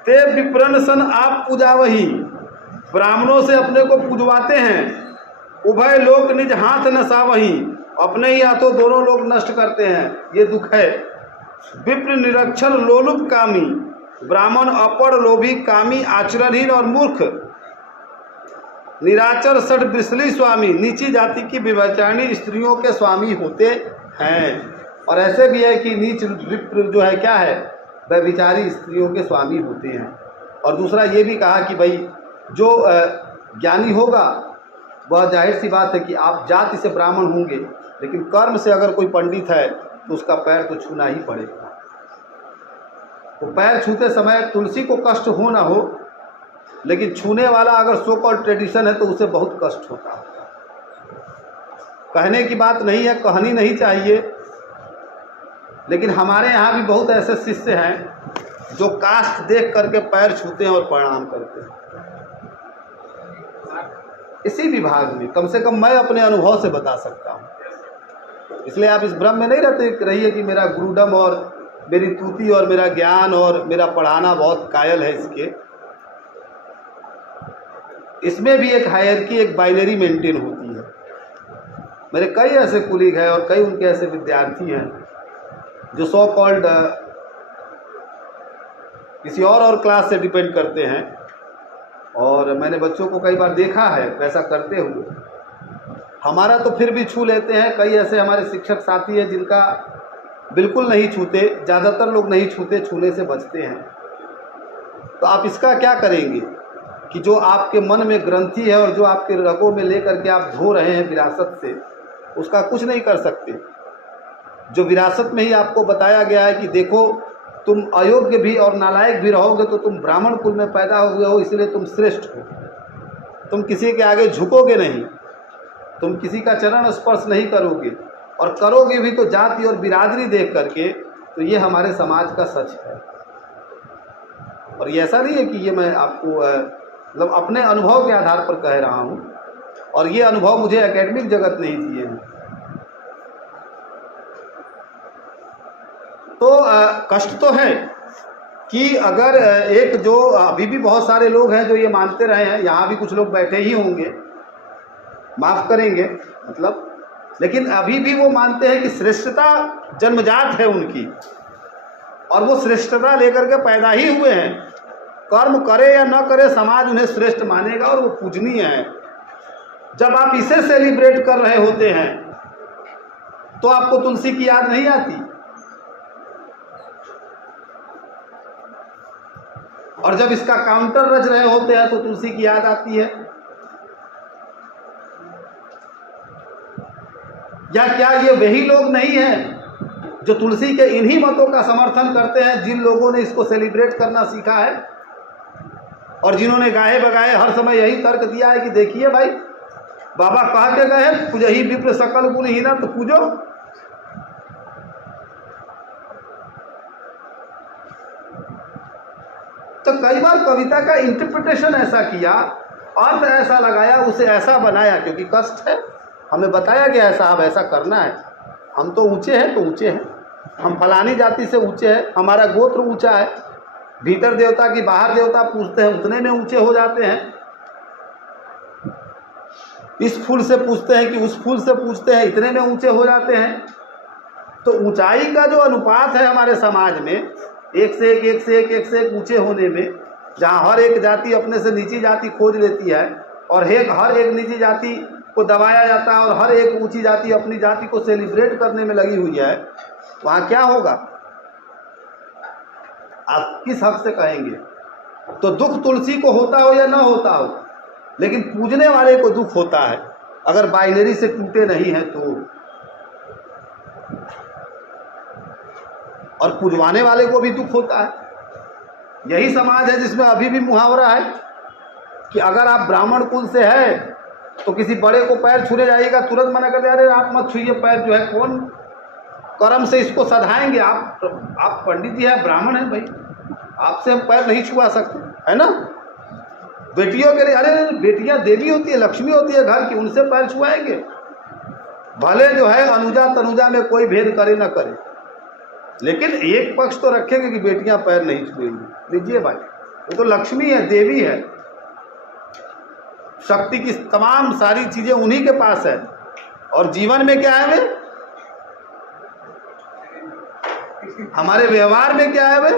ते विप्रन सन आप पूजा वही, ब्राह्मणों से अपने को पूजवाते हैं। उभय लोक निज हाथ न सावहीं, अपने ही हाथों दोनों लोग नष्ट करते हैं, ये दुख है। विप्र निरक्षर लोलुप कामी, ब्राह्मण अपड़ लोभी कामी आचरणहीन और मूर्ख। निराचर सठ बिसली स्वामी, नीची जाति की व्यभिचारिणी स्त्रियों के स्वामी होते हैं। और ऐसे भी है कि नीच विप्र जो है क्या है, व्यभिचारी स्त्रियों के स्वामी होते हैं। और दूसरा ये भी कहा कि भाई जो ज्ञानी होगा वह जाहिर सी बात है कि आप जाति से ब्राह्मण होंगे, लेकिन कर्म से अगर कोई पंडित है तो उसका पैर तो छूना ही पड़ेगा। तो पैर छूते समय तुलसी को कष्ट हो ना हो, लेकिन छूने वाला अगर सो कॉल्ड ट्रेडिशन है तो उसे बहुत कष्ट होता है। कहने की बात नहीं है, कहनी नहीं चाहिए, लेकिन हमारे यहाँ भी बहुत ऐसे शिष्य हैं जो कास्ट देख करके पैर छूते हैं और प्रणाम करते हैं। इसी विभाग में कम से कम मैं अपने अनुभव से बता सकता हूँ। इसलिए आप इस भ्रम में नहीं रहते रहिए कि मेरा गुरुडम और मेरी तूती और मेरा ज्ञान और मेरा पढ़ाना बहुत कायल है। इसमें भी एक हायरकी, एक बाइनरी मेंटेन होती है। मेरे कई ऐसे कुलीग हैं और कई उनके ऐसे विद्यार्थी हैं जो सो कॉल्ड किसी और क्लास से डिपेंड करते हैं, और मैंने बच्चों को कई बार देखा है वैसा करते हुए। हमारा तो फिर भी छू लेते हैं। कई ऐसे हमारे शिक्षक साथी हैं जिनका बिल्कुल नहीं छूते, ज़्यादातर लोग नहीं छूते, छूने से बचते हैं। तो आप इसका क्या करेंगे कि जो आपके मन में ग्रंथि है और जो आपके रगों में लेकर के आप धो रहे हैं विरासत से, उसका कुछ नहीं कर सकते। जो विरासत में ही आपको बताया गया है कि देखो तुम अयोग्य भी और नालायक भी रहोगे तो तुम ब्राह्मण कुल में पैदा हुए हो, इसलिए तुम श्रेष्ठ हो। तुम किसी के आगे झुकोगे नहीं, तुम किसी का चरण स्पर्श नहीं करोगे, और करोगे भी तो जाति और बिरादरी देख करके। तो ये हमारे समाज का सच है। और ये ऐसा नहीं है कि ये मैं आपको मतलब अपने अनुभव के आधार पर कह रहा हूँ, और ये अनुभव मुझे एकेडमिक जगत ने ही दिए हैं। तो कष्ट तो है कि अगर एक जो अभी भी बहुत सारे लोग हैं जो ये मानते रहे हैं, यहाँ भी कुछ लोग बैठे ही होंगे, माफ़ करेंगे मतलब, लेकिन अभी भी वो मानते हैं कि श्रेष्ठता जन्मजात है उनकी, और वो श्रेष्ठता लेकर के पैदा ही हुए हैं। कर्म करे या न करे समाज उन्हें श्रेष्ठ मानेगा और वो पूजनीय है। जब आप इसे सेलिब्रेट कर रहे होते हैं तो आपको तुलसी की याद नहीं आती, और जब इसका काउंटर रच रहे होते हैं तो तुलसी की याद आती है। या क्या ये वही लोग नहीं हैं जो तुलसी के इन्हीं मतों का समर्थन करते हैं जिन लोगों ने इसको सेलिब्रेट करना सीखा है, और जिन्होंने गाए बगाए हर समय यही तर्क दिया है कि देखिए भाई बाबा कह के गए हैं पूजहि विप्र सकल गुणहीना, तो पूजो। तो कई बार कविता का इंटरप्रिटेशन ऐसा किया, अर्थ ऐसा लगाया, उसे ऐसा बनाया, क्योंकि कष्ट है, हमें बताया गया है साहब ऐसा करना है। हम तो ऊंचे हैं तो ऊंचे हैं, हम फलानी जाति से ऊंचे हैं, हमारा गोत्र ऊंचा है। भीतर देवता की बाहर देवता पूछते हैं उतने में ऊंचे हो जाते हैं। इस फूल से पूछते हैं कि उस फूल से पूछते हैं, इतने में ऊंचे हो जाते हैं। तो ऊंचाई का जो अनुपात है हमारे समाज में, एक से एक ऊंचे होने में, जहाँ हर एक जाति अपने से नीची जाति खोज लेती है और हर एक निजी जाति को दबाया जाता है, और हर एक ऊंची जाति अपनी जाति को सेलिब्रेट करने में लगी हुई है, वहाँ क्या होगा? आप किस हक से कहेंगे? तो दुख तुलसी को होता हो या ना होता हो, लेकिन पूजने वाले को दुख होता है अगर बाइनरी से टूटे नहीं हैं तो, और पूजवाने वाले को भी दुख होता है। यही समाज है जिसमें अभी भी मुहावरा है कि अगर आप ब्राह्मण कुल से है तो किसी बड़े को पैर छूने जाइएगा, तुरंत मना कर दे, अरे आप मत छूइए पैर, जो है कौन कर्म से इसको सधाएंगे? आप पंडित जी हैं, ब्राह्मण हैं भाई, आपसे हम पैर नहीं छुआ सकते, है ना? बेटियों के लिए, अरे बेटियां देवी होती है, लक्ष्मी होती है घर की, उनसे पैर छुआएंगे? भले जो है अनुजा तनुजा में कोई भेद करे ना करे, लेकिन एक पक्ष तो रखेंगे कि बेटियां पैर नहीं छुएंगी। लीजिए भाई, वो तो लक्ष्मी है, देवी है। शक्ति की तमाम सारी चीज़ें उन्हीं के पास है। और जीवन में क्या है वे, हमारे व्यवहार में क्या है वे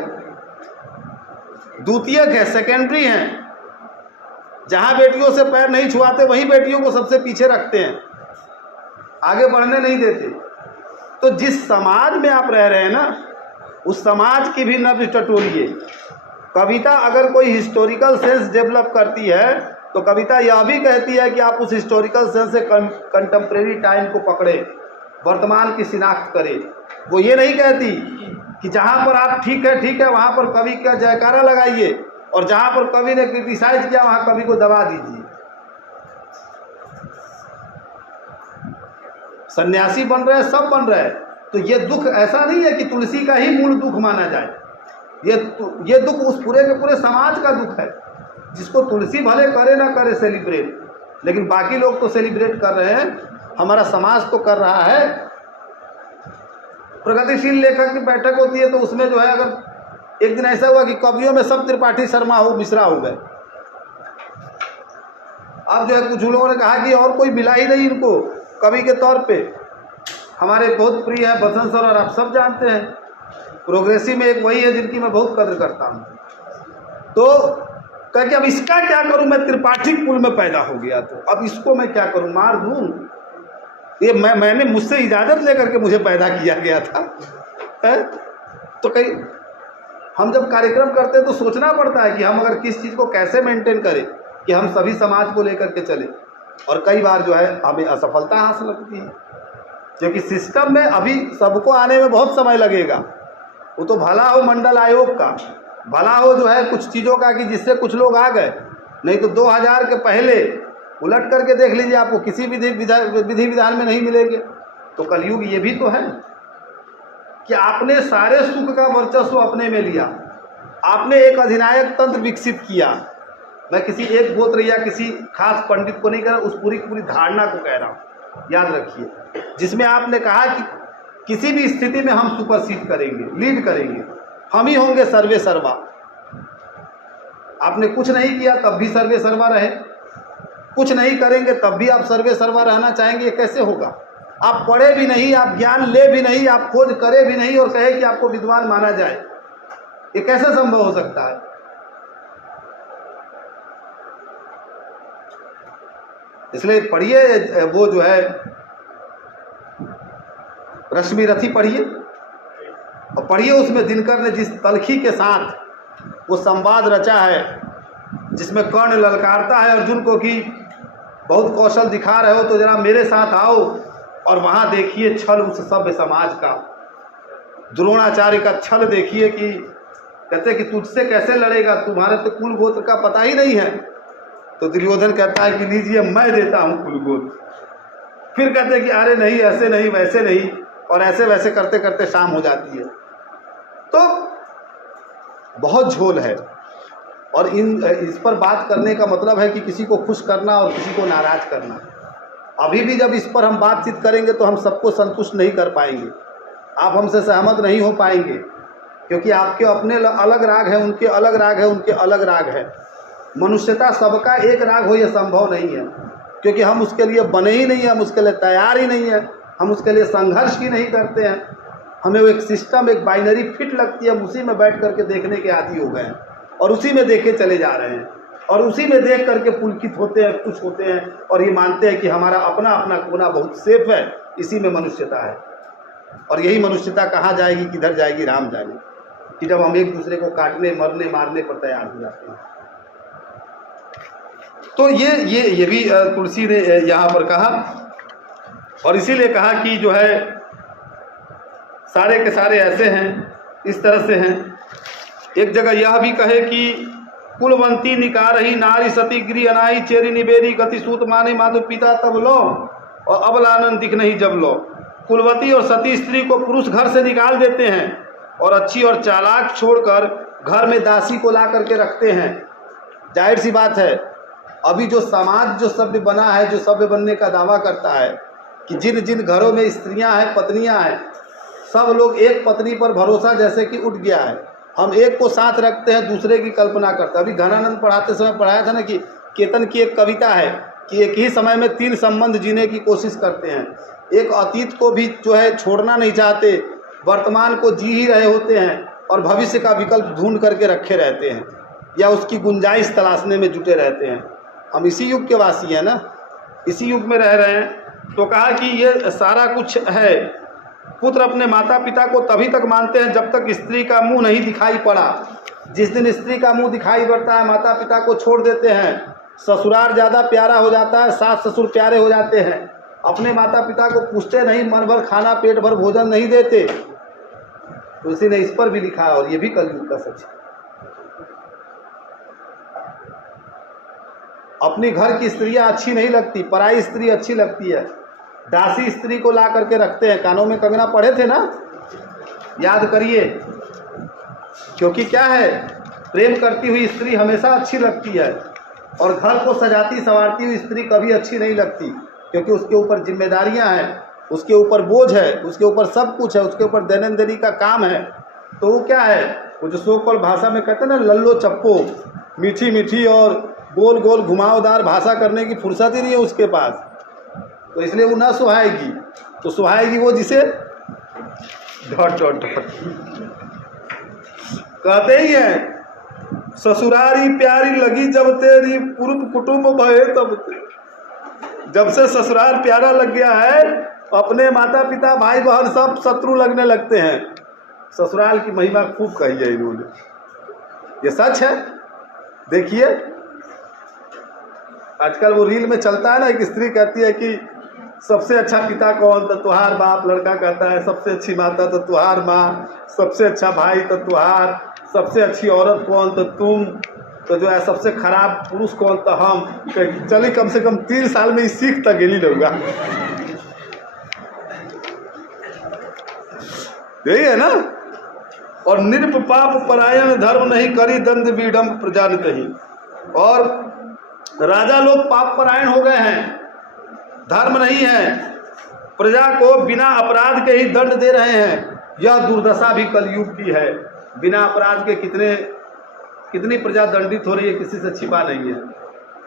द्वितीयक है, सेकेंडरी हैं। जहां बेटियों से पैर नहीं छुआते वहीं बेटियों को सबसे पीछे रखते हैं, आगे बढ़ने नहीं देते। तो जिस समाज में आप रह रहे हैं ना, उस समाज की भी नब्ज टटोलिए। कविता अगर कोई हिस्टोरिकल सेंस डेवलप करती है तो कविता यह भी कहती है कि आप उस हिस्टोरिकल सेंस से कंटेम्प्रेरी टाइम को पकड़े, वर्तमान की शिनाख्त करें। वो ये नहीं कहती कि जहाँ पर आप ठीक है वहाँ पर कवि का जयकारा लगाइए, और जहाँ पर कवि ने क्रिटिसाइज किया वहाँ कवि को दबा दीजिए। सन्यासी बन रहे हैं, सब बन रहे हैं। तो ये दुख ऐसा नहीं है कि तुलसी का ही मूल दुख माना जाए, ये दुख उस पूरे के पूरे समाज का दुख है, जिसको तुलसी भले करे ना करे सेलिब्रेट, लेकिन बाकी लोग तो सेलिब्रेट कर रहे हैं, हमारा समाज तो कर रहा है। प्रगतिशील लेखक की बैठक होती है तो उसमें जो है, अगर एक दिन ऐसा हुआ कि कवियों में सब त्रिपाठी शर्मा हो मिश्रा हो गए। अब जो है कुछ लोगों ने कहा कि और कोई मिला ही नहीं इनको कवि के तौर पे। हमारे बहुत प्रिय है बसंत सर, और आप सब जानते हैं प्रोग्रेसिव में एक वही है जिनकी मैं बहुत कदर करता हूँ। तो कह के अब इसका क्या करूँ, मैं त्रिपाठी कुल में पैदा हो गया तो अब इसको मैं क्या करूँ, मार दूँ? ये मैंने मुझसे इजाज़त लेकर के मुझे पैदा किया गया था है? तो कहीं हम जब कार्यक्रम करते हैं तो सोचना पड़ता है कि हम अगर किस चीज़ को कैसे मेंटेन करें कि हम सभी समाज को लेकर के चले। और कई बार जो है हमें असफलता हासिल होती है, क्योंकि सिस्टम में अभी सबको आने में बहुत समय लगेगा। वो तो भला हो मंडल आयोग का, भला हो जो है कुछ चीज़ों का कि जिससे कुछ लोग आ गए, नहीं तो 2000 के पहले उलट करके देख लीजिए, आपको किसी विधि विधान में नहीं मिलेंगे। तो कलयुग ये भी तो है कि आपने सारे सुख का वर्चस्व अपने में लिया, आपने एक अधिनायक तंत्र विकसित किया। मैं किसी एक गोत्र या किसी खास पंडित को नहीं कह रहा, उस पूरी धारणा को कह रहा हूँ। याद रखिए, जिसमें आपने कहा कि किसी भी स्थिति में हम सुपरसीड करेंगे, लीड करेंगे, हम ही होंगे सर्वे सर्वा। आपने कुछ नहीं किया तब भी सर्वे सर्वा रहे, कुछ नहीं करेंगे तब भी आप सर्वे सर्वा रहना चाहेंगे। ये कैसे होगा? आप पढ़े भी नहीं, आप ज्ञान ले भी नहीं, आप खोज करे भी नहीं और कहे कि आपको विद्वान माना जाए, ये कैसे संभव हो सकता है? इसलिए पढ़िए वो जो है रश्मि रथी पढ़िए, और पढ़िए उसमें दिनकर ने जिस तलखी के साथ वो संवाद रचा है, जिसमें कर्ण ललकारता है अर्जुन को कि बहुत कौशल दिखा रहे हो तो जरा मेरे साथ आओ, और वहाँ देखिए छल उस सभ्य समाज का। द्रोणाचार्य का छल देखिए कि कहते कि तुझसे कैसे लड़ेगा, तुम्हारे तो कुल गोत्र का पता ही नहीं है। तो दुर्योधन कहता है कि लीजिए मैं देता हूँ कुल गोत्र। फिर कहते कि अरे नहीं, ऐसे नहीं, वैसे नहीं, और ऐसे वैसे करते करते शाम हो जाती है। तो बहुत झोल है, और इस पर बात करने का मतलब है कि किसी को खुश करना और किसी को नाराज करना। अभी भी जब इस पर हम बातचीत करेंगे तो हम सबको संतुष्ट नहीं कर पाएंगे, आप हमसे सहमत नहीं हो पाएंगे, क्योंकि आपके अपने अलग राग है, उनके अलग राग है, उनके अलग राग है। मनुष्यता सबका एक राग हो यह संभव नहीं है, क्योंकि हम उसके लिए बने ही नहीं हैं, हम उसके लिए तैयार ही नहीं हैं, हम उसके लिए संघर्ष ही नहीं करते हैं। हमें वो एक सिस्टम, एक बाइनरी फिट लगती है, हम उसी में बैठ करके देखने के आदी हो गए हैं और उसी में देखे चले जा रहे हैं, और उसी में देख करके पुलकित होते हैं, खुश होते हैं, और ये मानते हैं कि हमारा अपना अपना कोना बहुत सेफ है। इसी में मनुष्यता है, और यही मनुष्यता कहाँ जाएगी, किधर जाएगी, राम जाने, कि जब हम एक दूसरे को काटने, मरने, मारने पर तैयार हो जाते हैं। तो ये भी तुलसी ने यहाँ पर कहा, और इसीलिए कहा कि जो है सारे के सारे ऐसे हैं, इस तरह से हैं। एक जगह यह भी कहे कि कुलवंती निकारही नारी सती गिरी अनाई चेरी निबेरी गति सूत माने माधु पिता तब लो, और अबलानंद दिख नहीं जब लो। कुलवती और सती स्त्री को पुरुष घर से निकाल देते हैं, और अच्छी और चालाक छोड़कर घर में दासी को ला करके रखते हैं। जाहिर सी बात है, अभी जो समाज जो सभ्य बना है, जो सभ्य बनने का दावा करता है कि जिन जिन घरों में स्त्रियां हैं, पत्नियां हैं, सब लोग एक पत्नी पर भरोसा जैसे कि उठ गया है। हम एक को साथ रखते हैं, दूसरे की कल्पना करते हैं। अभी घनानंद पढ़ाते समय पढ़ाया था ना कि केतन की एक कविता है कि एक ही समय में 3 संबंध जीने की कोशिश करते हैं। एक अतीत को भी जो है छोड़ना नहीं चाहते, वर्तमान को जी ही रहे होते हैं और भविष्य का विकल्प ढूंढ करके रखे रहते हैं या उसकी गुंजाइश तलाशने में जुटे रहते हैं। हम इसी युग के वासी हैं ना, इसी युग में रह रहे हैं। तो कहा कि ये सारा कुछ है। पुत्र अपने माता पिता को तभी तक मानते हैं जब तक स्त्री का मुंह नहीं दिखाई पड़ा। जिस दिन स्त्री का मुंह दिखाई पड़ता है माता पिता को छोड़ देते हैं। ससुराल ज़्यादा प्यारा हो जाता है, सास ससुर प्यारे हो जाते हैं। अपने माता पिता को पूछते नहीं, मन भर खाना पेट भर भोजन नहीं देते। तो इसी ने इस पर भी लिखा और ये भी कलयुग का सच है। अपनी घर की स्त्रियां अच्छी नहीं लगती, पराई स्त्री अच्छी लगती है। दासी स्त्री को ला करके रखते हैं। कानों में कंगना पड़े थे ना, याद करिए। क्योंकि क्या है, प्रेम करती हुई स्त्री हमेशा अच्छी लगती है और घर को सजाती संवारती हुई स्त्री कभी अच्छी नहीं लगती, क्योंकि उसके ऊपर जिम्मेदारियां हैं, उसके ऊपर बोझ है, उसके ऊपर सब कुछ है, उसके ऊपर दैनंदिनी का काम है। तो वो क्या है, वो जो सोकल भाषा में कहते हैं ना, लल्लो चप्पो, मीठी मीठी और गोल गोल घुमावदार भाषा करने की फुर्सत ही नहीं है उसके पास। तो इसलिए वो ना सुहाएगी। तो सुहाएगी वो जिसे डॉट डॉट डॉट कहते ही हैं। ससुरारी प्यारी लगी जब तेरी, पुरुष कुटुंब भये तब तेरी। जब से ससुराल प्यारा लग गया है, अपने माता पिता भाई बहन सब शत्रु लगने लगते हैं। ससुराल की महिमा खूब कही है इन्होंने, ये सच है। देखिए आजकल वो रील में चलता है ना, एक स्त्री कहती है कि सबसे अच्छा पिता कौन, तो तुहार बाप। लड़का कहता है सबसे अच्छी माता तो तुहार माँ, सबसे अच्छा भाई तो तुहार, सबसे अच्छी औरत कौन, तो तुम, तो जो है सबसे खराब पुरुष कौन, तो हम। चलिए कम से कम 3 साल में ही सीख तक गेली रहूँगा। यही है ना। और निर्प पाप परायण धर्म नहीं, करी दंड विडम प्रजा नहीं। और राजा लोग पाप परायण हो गए हैं, धर्म नहीं है, प्रजा को बिना अपराध के ही दंड दे रहे हैं। यह दुर्दशा भी कलयुग की है। बिना अपराध के कितनी प्रजा दंडित हो रही है, किसी से छिपा नहीं है।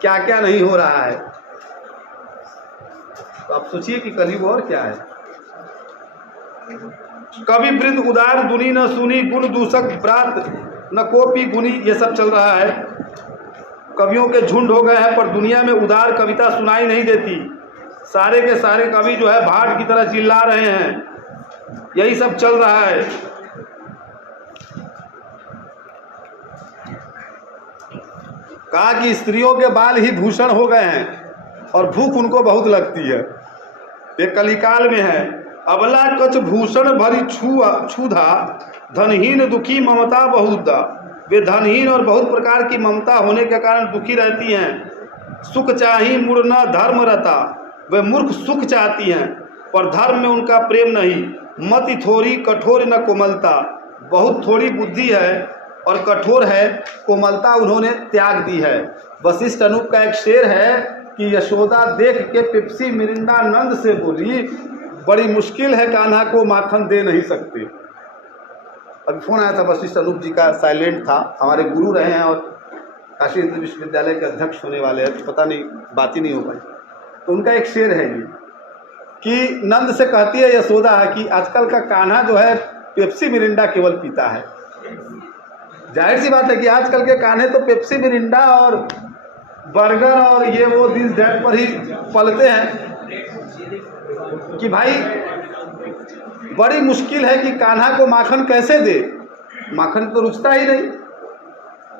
क्या क्या नहीं हो रहा है। तो आप सोचिए कि कलयुग और क्या है। कवि वृंद उदार दुनी न सुनी, गुण दूषक ब्रात न कोपी गुनी। ये सब चल रहा है। कवियों के झुंड हो गए हैं, पर दुनिया में उदार कविता सुनाई नहीं देती। सारे के सारे कवि जो है भाट की तरह चिल्ला रहे हैं। यही सब चल रहा है। कहा कि स्त्रियों के बाल ही भूषण हो गए हैं और भूख उनको बहुत लगती है। ये कलिकाल में है। अबला कच भूषण भरी छूधा, धनहीन दुखी ममता बहुधा। वे धनहीन और बहुत प्रकार की ममता होने के कारण दुखी रहती हैं। सुख चाही मुड़ना धर्म रता, वे मूर्ख सुख चाहती हैं पर धर्म में उनका प्रेम नहीं। मति थोड़ी कठोर न कोमलता, बहुत थोड़ी बुद्धि है और कठोर है, कोमलता उन्होंने त्याग दी है। वशिष्ठ अनूप का एक शेर है कि यशोदा देख के पेप्सी मिरिंडा नंद से बोली, बड़ी मुश्किल है कान्हा को माखन दे नहीं सकते। अभी फोन आया था वशिष्ठ अनूप जी का, साइलेंट था, हमारे गुरु रहे हैं और काशी हिंदू विश्वविद्यालय के अध्यक्ष होने वाले हैं, तो पता नहीं बात ही नहीं हो पाई। तो उनका एक शेर है ये कि नंद से कहती है यशोदा कि आजकल का कान्हा जो है पेप्सी मिरिंडा केवल पीता है। जाहिर सी बात है कि आजकल के कान्हे तो पेप्सी मिरिंडा और बर्गर और ये वो दिस दैट पर ही पलते हैं कि भाई बड़ी मुश्किल है कि कान्हा को माखन कैसे दे, माखन तो रुचता ही नहीं।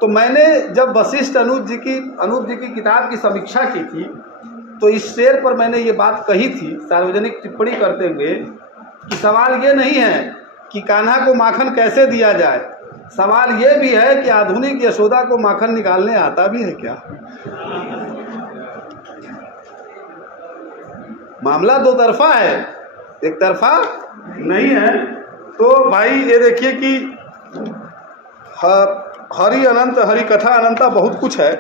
तो मैंने जब वशिष्ठ अनूप जी की किताब की समीक्षा की थी तो इस शेर पर मैंने ये बात कही थी सार्वजनिक टिप्पणी करते हुए कि सवाल ये नहीं है कि कान्हा को माखन कैसे दिया जाए, सवाल ये भी है कि आधुनिक यशोदा को माखन निकालने आता भी है क्या। मामला दो तरफा है, एक तरफा नहीं है। तो भाई ये देखिए कि हरि अनंत हरि कथा अनंता बहुत कुछ है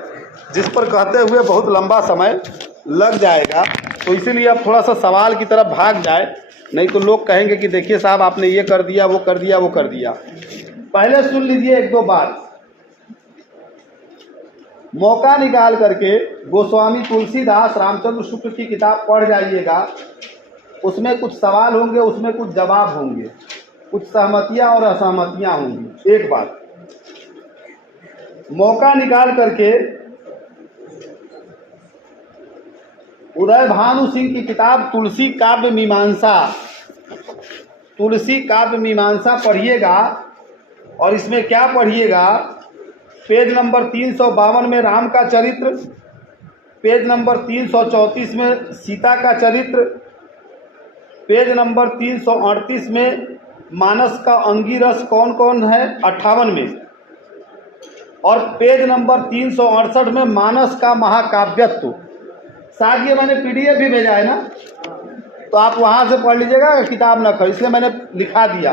जिस पर कहते हुए बहुत लंबा समय लग जाएगा। तो इसीलिए अब थोड़ा सा सवाल की तरफ भाग जाए, नहीं तो लोग कहेंगे कि देखिए साहब आपने ये कर दिया वो कर दिया वो कर दिया। पहले सुन लीजिए एक दो बात। मौका निकाल करके गोस्वामी तुलसीदास रामचंद्र शुक्ल की किताब पढ़ जाइएगा। उसमें कुछ सवाल होंगे, उसमें कुछ जवाब होंगे, कुछ सहमतियां और असहमतियां होंगी। एक बात, मौका निकाल करके उदय भानु सिंह की किताब तुलसी काव्य मीमांसा, तुलसी काव्य मीमांसा पढ़िएगा। और इसमें क्या पढ़िएगा, पेज नंबर 352 में राम का चरित्र, पेज नंबर 334 में सीता का चरित्र, पेज नंबर 338 में मानस का अंगिरस कौन कौन है 58 में, और पेज नंबर 368 में मानस का महाकाव्यत्व। शायद ये मैंने पीडीएफ भी भेजा है ना, तो आप वहाँ से पढ़ लीजिएगा, किताब ना खरीद, इसलिए मैंने लिखा दिया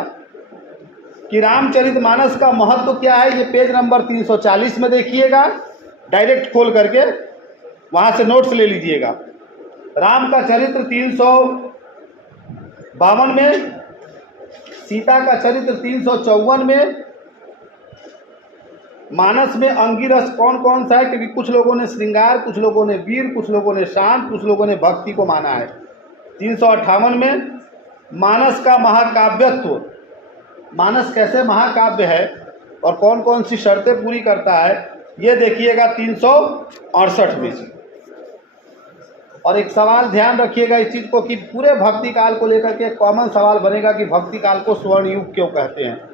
कि रामचरितमानस का महत्व क्या है। ये पेज नंबर 340 में देखिएगा, डायरेक्ट खोल करके वहाँ से नोट्स ले लीजिएगा। राम का चरित्र 352 में, सीता का चरित्र 354 में, मानस में अंगिरस कौन कौन सा है, क्योंकि कुछ लोगों ने श्रृंगार, कुछ लोगों ने वीर, कुछ लोगों ने शांत, कुछ लोगों ने भक्ति को माना है। 358 में मानस का महाकाव्यत्व, मानस कैसे महाकाव्य है और कौन कौन सी शर्तें पूरी करता है, ये देखिएगा 368 में। और एक सवाल ध्यान रखिएगा इस चीज़ को कि पूरे भक्ति काल को लेकर के एक कॉमन सवाल बनेगा कि भक्ति काल को स्वर्ण युग क्यों कहते हैं।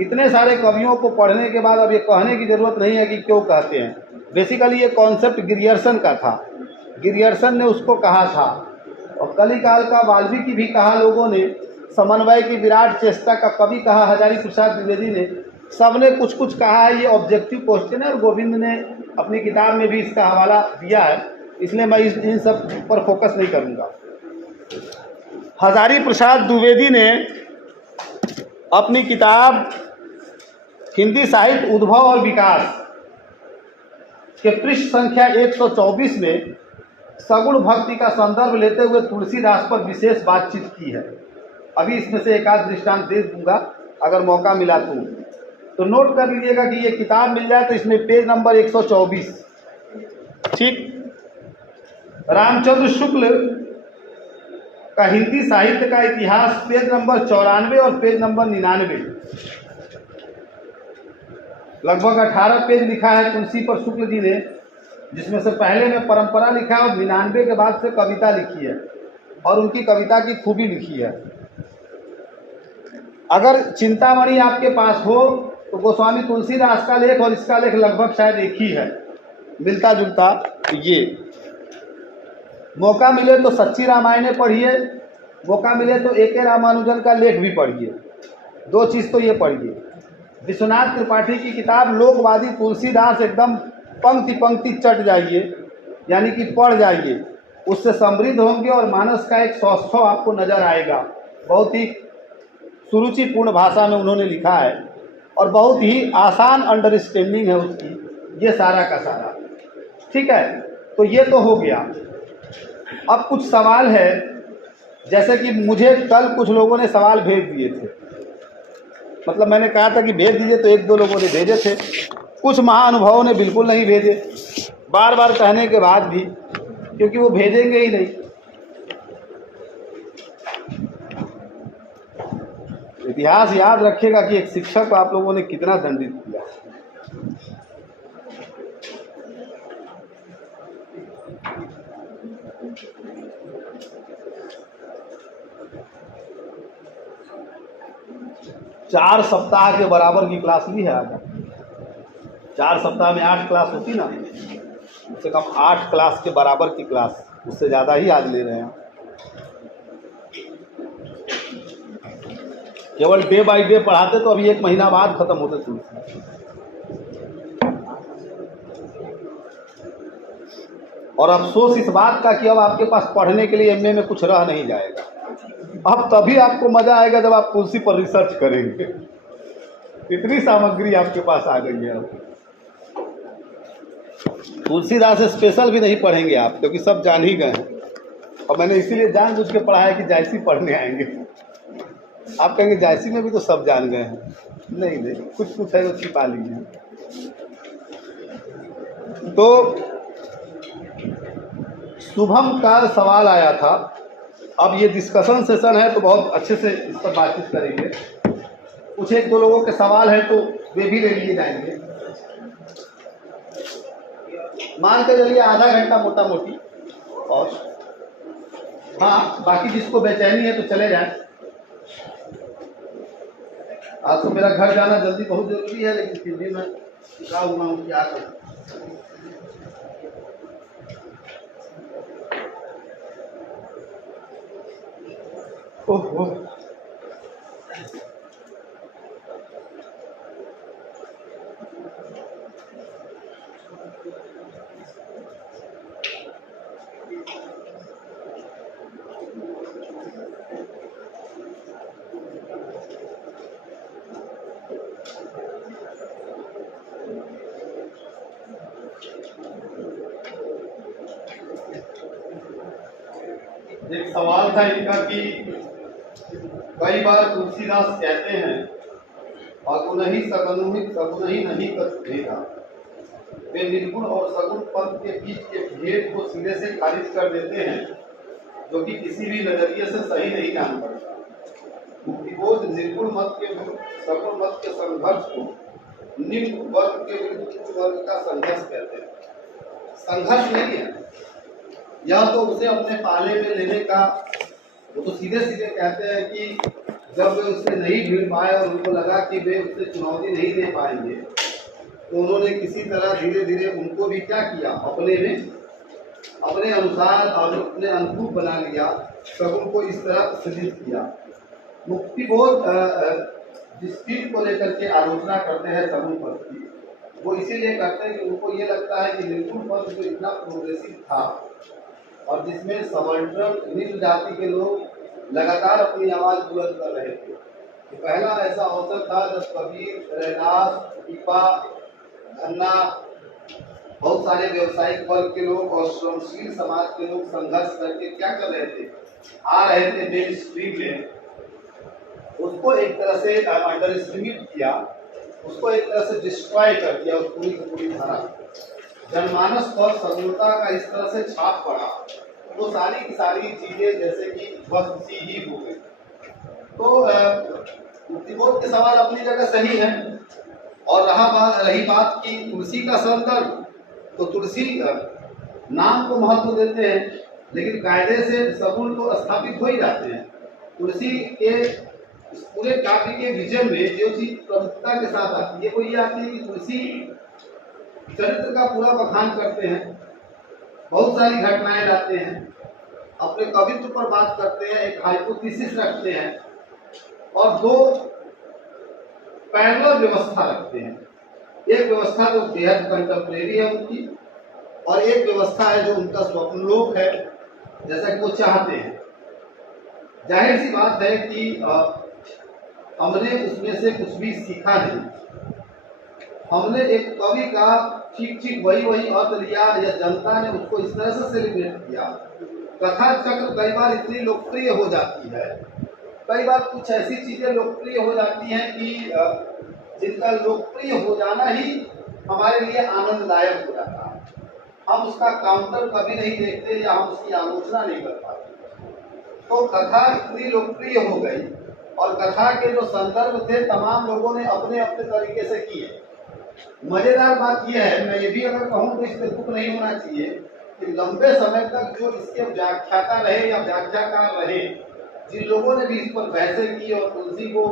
इतने सारे कवियों को पढ़ने के बाद अब ये कहने की ज़रूरत नहीं है कि क्यों कहते हैं। बेसिकली ये कॉन्सेप्ट गिरियर्सन का था, गिरियर्सन ने उसको कहा था, और कलिकाल का वाल्मीकि भी कहा लोगों ने, समन्वय की विराट चेष्टा का कवि कहा हजारी प्रसाद द्विवेदी ने, सबने कुछ कुछ कहा है। ये ऑब्जेक्टिव क्वेश्चन है और गोविंद ने अपनी किताब में भी इसका हवाला दिया है, इसलिए मैं इन सब पर फोकस नहीं करूँगा। हजारी प्रसाद द्विवेदी ने अपनी किताब हिंदी साहित्य उद्भव और विकास के पृष्ठ संख्या 124 में सगुण भक्ति का संदर्भ लेते हुए तुलसीदास पर विशेष बातचीत की है। अभी इसमें से एक आध दृष्टांत दे दूंगा अगर मौका मिला तो नोट कर लीजिएगा कि ये किताब मिल जाए तो इसमें पेज नंबर 124, ठीक। रामचंद्र शुक्ल का हिंदी साहित्य का इतिहास पेज नंबर 94 और पेज नंबर 99, लगभग 18 पेज लिखा है तुलसी पर शुक्ल जी ने, जिसमें से पहले में परंपरा लिखा है और 99 के बाद से कविता लिखी है और उनकी कविता की खूबी लिखी है। अगर चिंतामणि आपके पास हो तो गोस्वामी तुलसीदास का लेख और इसका लेख लगभग शायद एक ही है, मिलता जुलता। ये मौका मिले तो सच्ची रामायण पढ़िए, मौका मिले तो ए.के. रामानुजन का लेख भी पढ़िए, दो चीज़ तो ये पढ़िए। विश्वनाथ त्रिपाठी की किताब लोकवादी तुलसीदास एकदम पंक्ति पंक्ति चट जाइए, यानी कि पढ़ जाइए, उससे समृद्ध होंगे और मानस का एक सौष्ठव आपको नज़र आएगा। बहुत ही सुरुचिपूर्ण भाषा में उन्होंने लिखा है और बहुत ही आसान अंडरस्टैंडिंग है उसकी, ये सारा का सारा, ठीक है। तो ये तो हो गया। अब कुछ सवाल है, जैसे कि मुझे कल कुछ लोगों ने सवाल भेज दिए थे, मतलब मैंने कहा था कि भेज दीजिए तो एक दो लोगों ने भेजे थे, कुछ महानुभावों ने बिल्कुल नहीं भेजे, बार बार कहने के बाद भी, क्योंकि वो भेजेंगे ही नहीं। इतिहास याद रखिएगा कि एक शिक्षक को आप लोगों ने कितना दंडित किया। चार सप्ताह के बराबर की क्लास ली है आज। 4 सप्ताह में 8 क्लास होती ना, कम से कम 8 क्लास के बराबर की क्लास, उससे ज़्यादा ही आज ले रहे हैं। केवल डे बाय डे पढ़ाते तो अभी 1 महीना बाद खत्म होते तुलसी। और अफसोस इस बात का कि अब आपके पास पढ़ने के लिए एमए में कुछ रह नहीं जाएगा। अब तभी आपको मज़ा आएगा जब आप तुलसी पर रिसर्च करेंगे, इतनी सामग्री आपके पास आ गई है। तुलसीदास स्पेशल भी नहीं पढ़ेंगे आप, क्योंकि सब जान ही गए हैं, और मैंने इसीलिए जानबूझ के पढ़ाया कि जायसी पढ़ने आएंगे। आप कहेंगे जायसी में भी तो सब जान गए हैं। नहीं, कुछ कुछ है तो छिपा लीजिए। तो शुभम का सवाल आया था। अब ये डिस्कशन सेशन है तो बहुत अच्छे से इस पर बातचीत करेंगे। कुछ एक दो लोगों के सवाल हैं तो वे भी ले लिए जाएंगे। मान के चलिए आधा घंटा मोटा मोटी, और हाँ बाकी जिसको बेचैनी है तो चले जाए। आज तो मेरा घर जाना जल्दी बहुत जरूरी है, लेकिन फिर भी मैं रुका हुआ हूँ, क्या करूँ। ओहो, एक सवाल था इनका कि कई बार तुलसीदास कहते हैं अगुन ही सगुन ही नहीं कर भेदा, वे निर्गुण और सगुण पद के बीच के भेद को सिरे से खारिज कर देते हैं, जो कि किसी भी नजरिए से सही नहीं जान पड़ता। मुक्तिबोध निर्गुण मत के विरुद्ध सगुण मत के संघर्ष को निम्न वर्ग के विरुद्ध उच्च वर्ग का संघर्ष कहते हैं। संघर्ष नहीं है, या तो उसे अपने पाले में लेने का, वो तो सीधे सीधे कहते हैं कि जब वे उससे नहीं भिड़ पाए और उनको लगा कि वे उससे चुनौती नहीं दे पाएंगे, तो उन्होंने किसी तरह धीरे धीरे उनको भी क्या किया, अपने में अपने अनुसार और अपने अनुरूप बना लिया, सगुन को इस तरह सृजित किया। मुक्तिबोध जिस चीज को लेकर के आलोचना करते हैं सगुन पद की, वो इसीलिए करते हैं कि उनको ये लगता है कि निर्गुण पद जो इतना प्रोग्रेसिव था और जिसमें सबाल्टर्न निम्न जाति के लोग लगातार अपनी आवाज बुलंद कर रहे थे, तो पहला ऐसा अवसर था जब कबीर, रैदास, पीपा, धन्ना, बहुत सारे व्यवसायिक वर्ग के लोग और श्रमशील समाज के लोग संघर्ष करके क्या कर रहे थे, आ रहे थे मेन स्ट्रीम में, उसको एक तरह से अंडर एस्टिमेट किया, उसको एक तरह से डिस्ट्रॉय कर दिया, उस पूरी की पूरी धारा। जनमानस पर सगुणता का इस तरह से छाप पड़ा, वो सारी की सारी चीजें जैसे कि बस सी ही हो गई। तो मुक्तिबोध के सवाल अपनी जगह सही है। और रही बात की तुलसी का संदर्भ, तो तुलसी नाम को महत्व देते हैं, लेकिन कायदे से सगुण तो स्थापित हो ही जाते हैं। तुलसी के इस पूरे काव्य के विजन में जो चीज प्रमुखता के साथ आती है वो ये आती है कि तुलसी चरित्र का पूरा बखान करते हैं, बहुत सारी घटनाएं लाते हैं, अपने कवित्व पर बात करते हैं, एक हाइपोथेसिस रखते हैं और दो पैरेलल व्यवस्था रखते हैं। एक व्यवस्था जो बेहद कंटेम्परेरी है उनकी, और एक व्यवस्था है जो उनका स्वप्नलोक है, जैसा कि वो चाहते हैं। जाहिर सी बात है कि हमने उसमें से कुछ भी सीखा नहीं। हमने एक कवि का ठीक वही अर्थ लिया, या जनता ने उसको इस तरह से सेलिब्रेट किया। कथा चक्र कई बार इतनी लोकप्रिय हो जाती है, कई बार कुछ ऐसी चीजें लोकप्रिय हो जाती हैं कि जिनका लोकप्रिय हो जाना ही हमारे लिए आनंददायक हो जाता है। हम उसका काउंटर कभी नहीं देखते या हम उसकी आलोचना नहीं कर पाते। तो कथा इतनी लोकप्रिय हो गई और कथा के जो संदर्भ थे तमाम लोगों ने अपने अपने तरीके से किए। मजेदार बात यह है, मैं ये भी अगर कहूँ तो इस पर दुख नहीं होना चाहिए कि लंबे समय तक जो इसके व्याख्याता रहे या व्याख्याकार रहे, जिन लोगों ने भी इस पर बहसें की और तुलसी को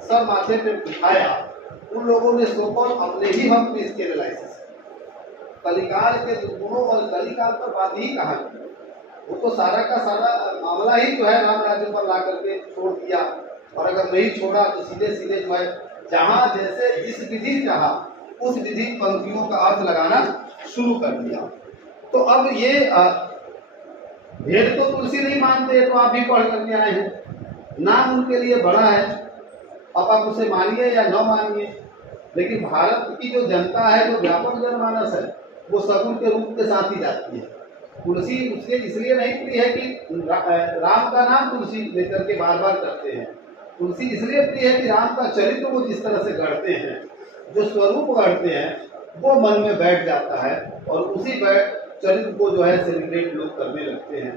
सर माथे पे बिठाया, उन लोगों ने सोकर अपने ही वक्त में इसके एनालिसिस कलिकाल के दुर्गुणों और कलिकाल पर बात ही कहा, वो तो सारा का सारा मामला ही जो है राम राज्य पर ला करके छोड़ दिया। और अगर नहीं छोड़ा तो सीधे सीधे जो है जहां जैसे जिस विधि चाहा उस विधि पंक्तियों का अर्थ लगाना शुरू कर दिया। तो अब ये भेद तो तुलसी नहीं मानते, तो आप भी पढ़ करके आए हैं, नाम उनके लिए बड़ा है, अब आप उसे मानिए या न मानिए, लेकिन भारत की जो जनता है, जो व्यापक जनमानस है, वो सगुन के रूप के साथ ही जाती है। तुलसी उसके इसलिए नहीं प्रिय है कि राम का नाम तुलसी लेकर के बार बार करते हैं। तुलसी इसलिए प्रिय है कि राम का चरित्र वो जिस तरह से गढ़ते हैं, जो स्वरूप गढ़ते हैं, वो मन में बैठ जाता है और उसी चरित्र को जो है सेलिब्रेट लोग करने लगते हैं।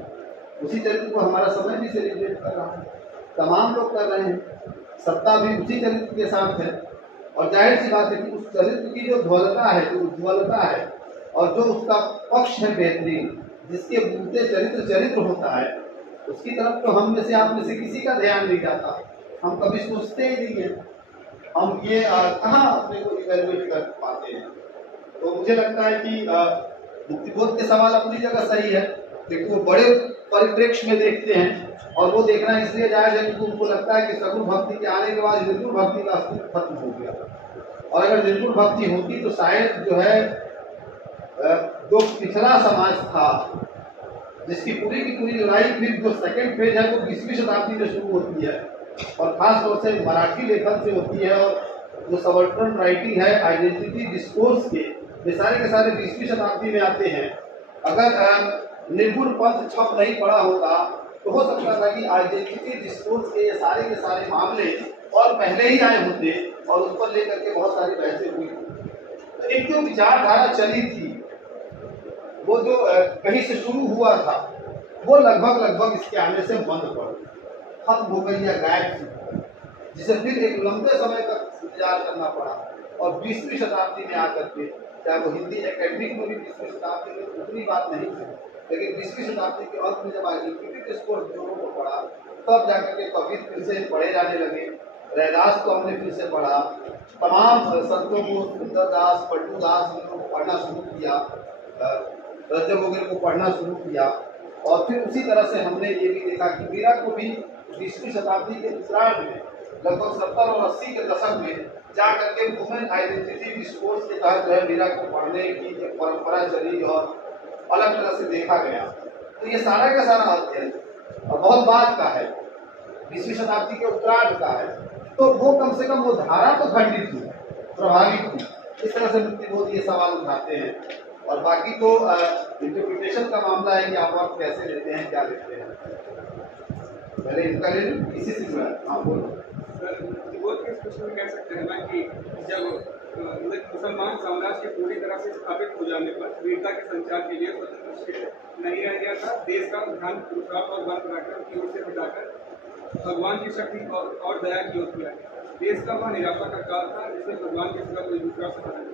उसी चरित्र को हमारा समय भी सेलिब्रेट कर रहा है, तमाम लोग कर रहे हैं, सत्ता भी उसी चरित्र के साथ है। और जाहिर सी बात है कि उस चरित्र की जो ध्वलता है, जो उज्ज्वलता है और जो उसका पक्ष है बेहतरीन, जिसके बूते चरित्र होता है, उसकी तरफ तो हम में से आप में से किसी का ध्यान नहीं जाता। हम कभी सोचते ही नहीं है, हम ये कहाँ अपने को इवेल्युएट कर पाते हैं। तो मुझे लगता है कि मुक्तिबोध के सवाल अपनी जगह सही है, लेकिन वो बड़े परिप्रेक्ष्य में देखते हैं और वो देखना इसलिए जायज है क्योंकि उनको लगता है कि सगुण भक्ति के आने के बाद निर्गुण भक्ति का अस्तित्व खत्म हो गया। और अगर निर्गुण भक्ति होती तो शायद जो है जो पिछला समाज था, जिसकी पूरी की पूरी लड़ाई फिर जो सेकंड फेज है वो 20वीं शताब्दी में शुरू होती है और खास तौर से मराठी लेखन से होती है। और जो सबल्टर्न राइटिंग है आइडेंटिटी डिस्कोर्स के सारे 20वीं शताब्दी में आते हैं। अगर निर्गुण पंथ छप नहीं पड़ा होता तो हो सकता था कि आइडेंटिटी डिस्कोर्स के ये सारे मामले और पहले ही आए होते और उस पर लेकर के बहुत सारी बहसें हुई। तो एक जो विचारधारा चली थी, वो जो कहीं से शुरू हुआ था, वो लगभग इसके आने से बंद पड़ खत्म हो गई या गायब थी, जिसे फिर एक लंबे समय तक इंतजार करना पड़ा। और 20वीं शताब्दी में आकर के, चाहे वो हिंदी एकेडमिक में भी 20वीं शताब्दी में उतनी बात नहीं थी, लेकिन 20वीं शताब्दी के अंत में जब आइडेंटिटी डिस्कोर्स जोरों को पड़ा, तब जाकर के कविर फिर से पढ़े जाने लगे। रैदास को हमने फिर से पढ़ा, तमाम संतों को, सुंदरदास, पट्टूदास, इन लोगों को पढ़ना शुरू किया, रज्जब वगैरह को पढ़ना शुरू किया। और फिर उसी तरह से हमने ये भी देखा कि मीरा को भी 20वीं शताब्दी के उत्तरार्ध में लगभग 70 और 80 के दशक में जा करके वुमेन आइडेंटिटी डिस्कोर्स के तहत जो है मीरा को पढ़ने की एक परंपरा चली और अलग तरह से देखा गया। तो ये सारा का सारा अध्ययन और बहुत बाद का है, 20वीं शताब्दी के उत्तरार्ध का है। तो वो कम से कम वो धारा तो खंडित हुई, प्रभावित हुई। इस तरह से मुक्तिबोध ये सवाल उठाते हैं। और बाकी तो इंटरप्रिटेशन का मामला है कि आप कैसे लेते हैं, क्या लेते हैं। पहले इनका ले लूं, इसी से जुड़ा। हाँ बोलो। मुक्तिबोध के प्रश्न में कह सकते हैं ना कि जब मुसलमान साम्राज्य के पूरी तरह से स्थापित हो जाने पर वीरता के संचार के लिए स्वतंत्र क्षेत्र नहीं रह गया था। देश का ध्यान पुरुषार्थ और वन पराक्रम की ओर से हटाकर भगवान की शक्ति और दया की ओर किया गया। देश का वह निराशा का काल था जिसमें भगवान के सिवा कोई दूसरा सहारा नहीं।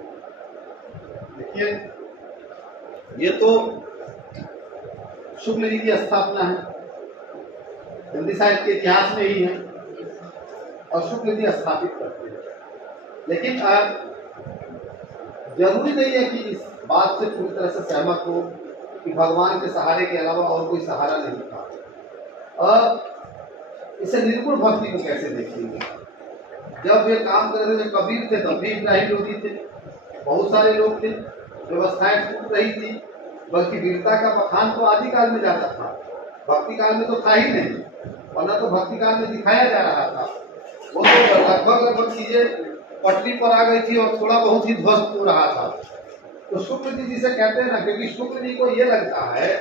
देखिए, ये तो शुक्ल जी की स्थापना है, हिंदी साहित्य के इतिहास में ही है और शुक्ल जी स्थापित करते हैं। लेकिन जरूरी नहीं है कि इस बात से पूरी तरह से सहमत हो कि भगवान के सहारे के अलावा और कोई सहारा नहीं था। इसे निर्गुण भक्ति को कैसे देखेंगे? जब वे काम कर रहे थे, कबीर थे तब भी इब्राहिम लोधी थे, बहुत सारे लोग थे, व्यवस्थाएं टूट रही थी, बल्कि वीरता का बखान तो आदिकाल में जाता था, भक्ति काल में तो था ही नहीं, वरना तो भक्ति काल में दिखाया जा रहा था। वो तो लगभग चीजें पटरी पर आ गई थी और थोड़ा बहुत ही ध्वस्त हो रहा था। तो शुक्ल जी जिसे कहते हैं ना, क्योंकि शुक्ल जी को ये लगता है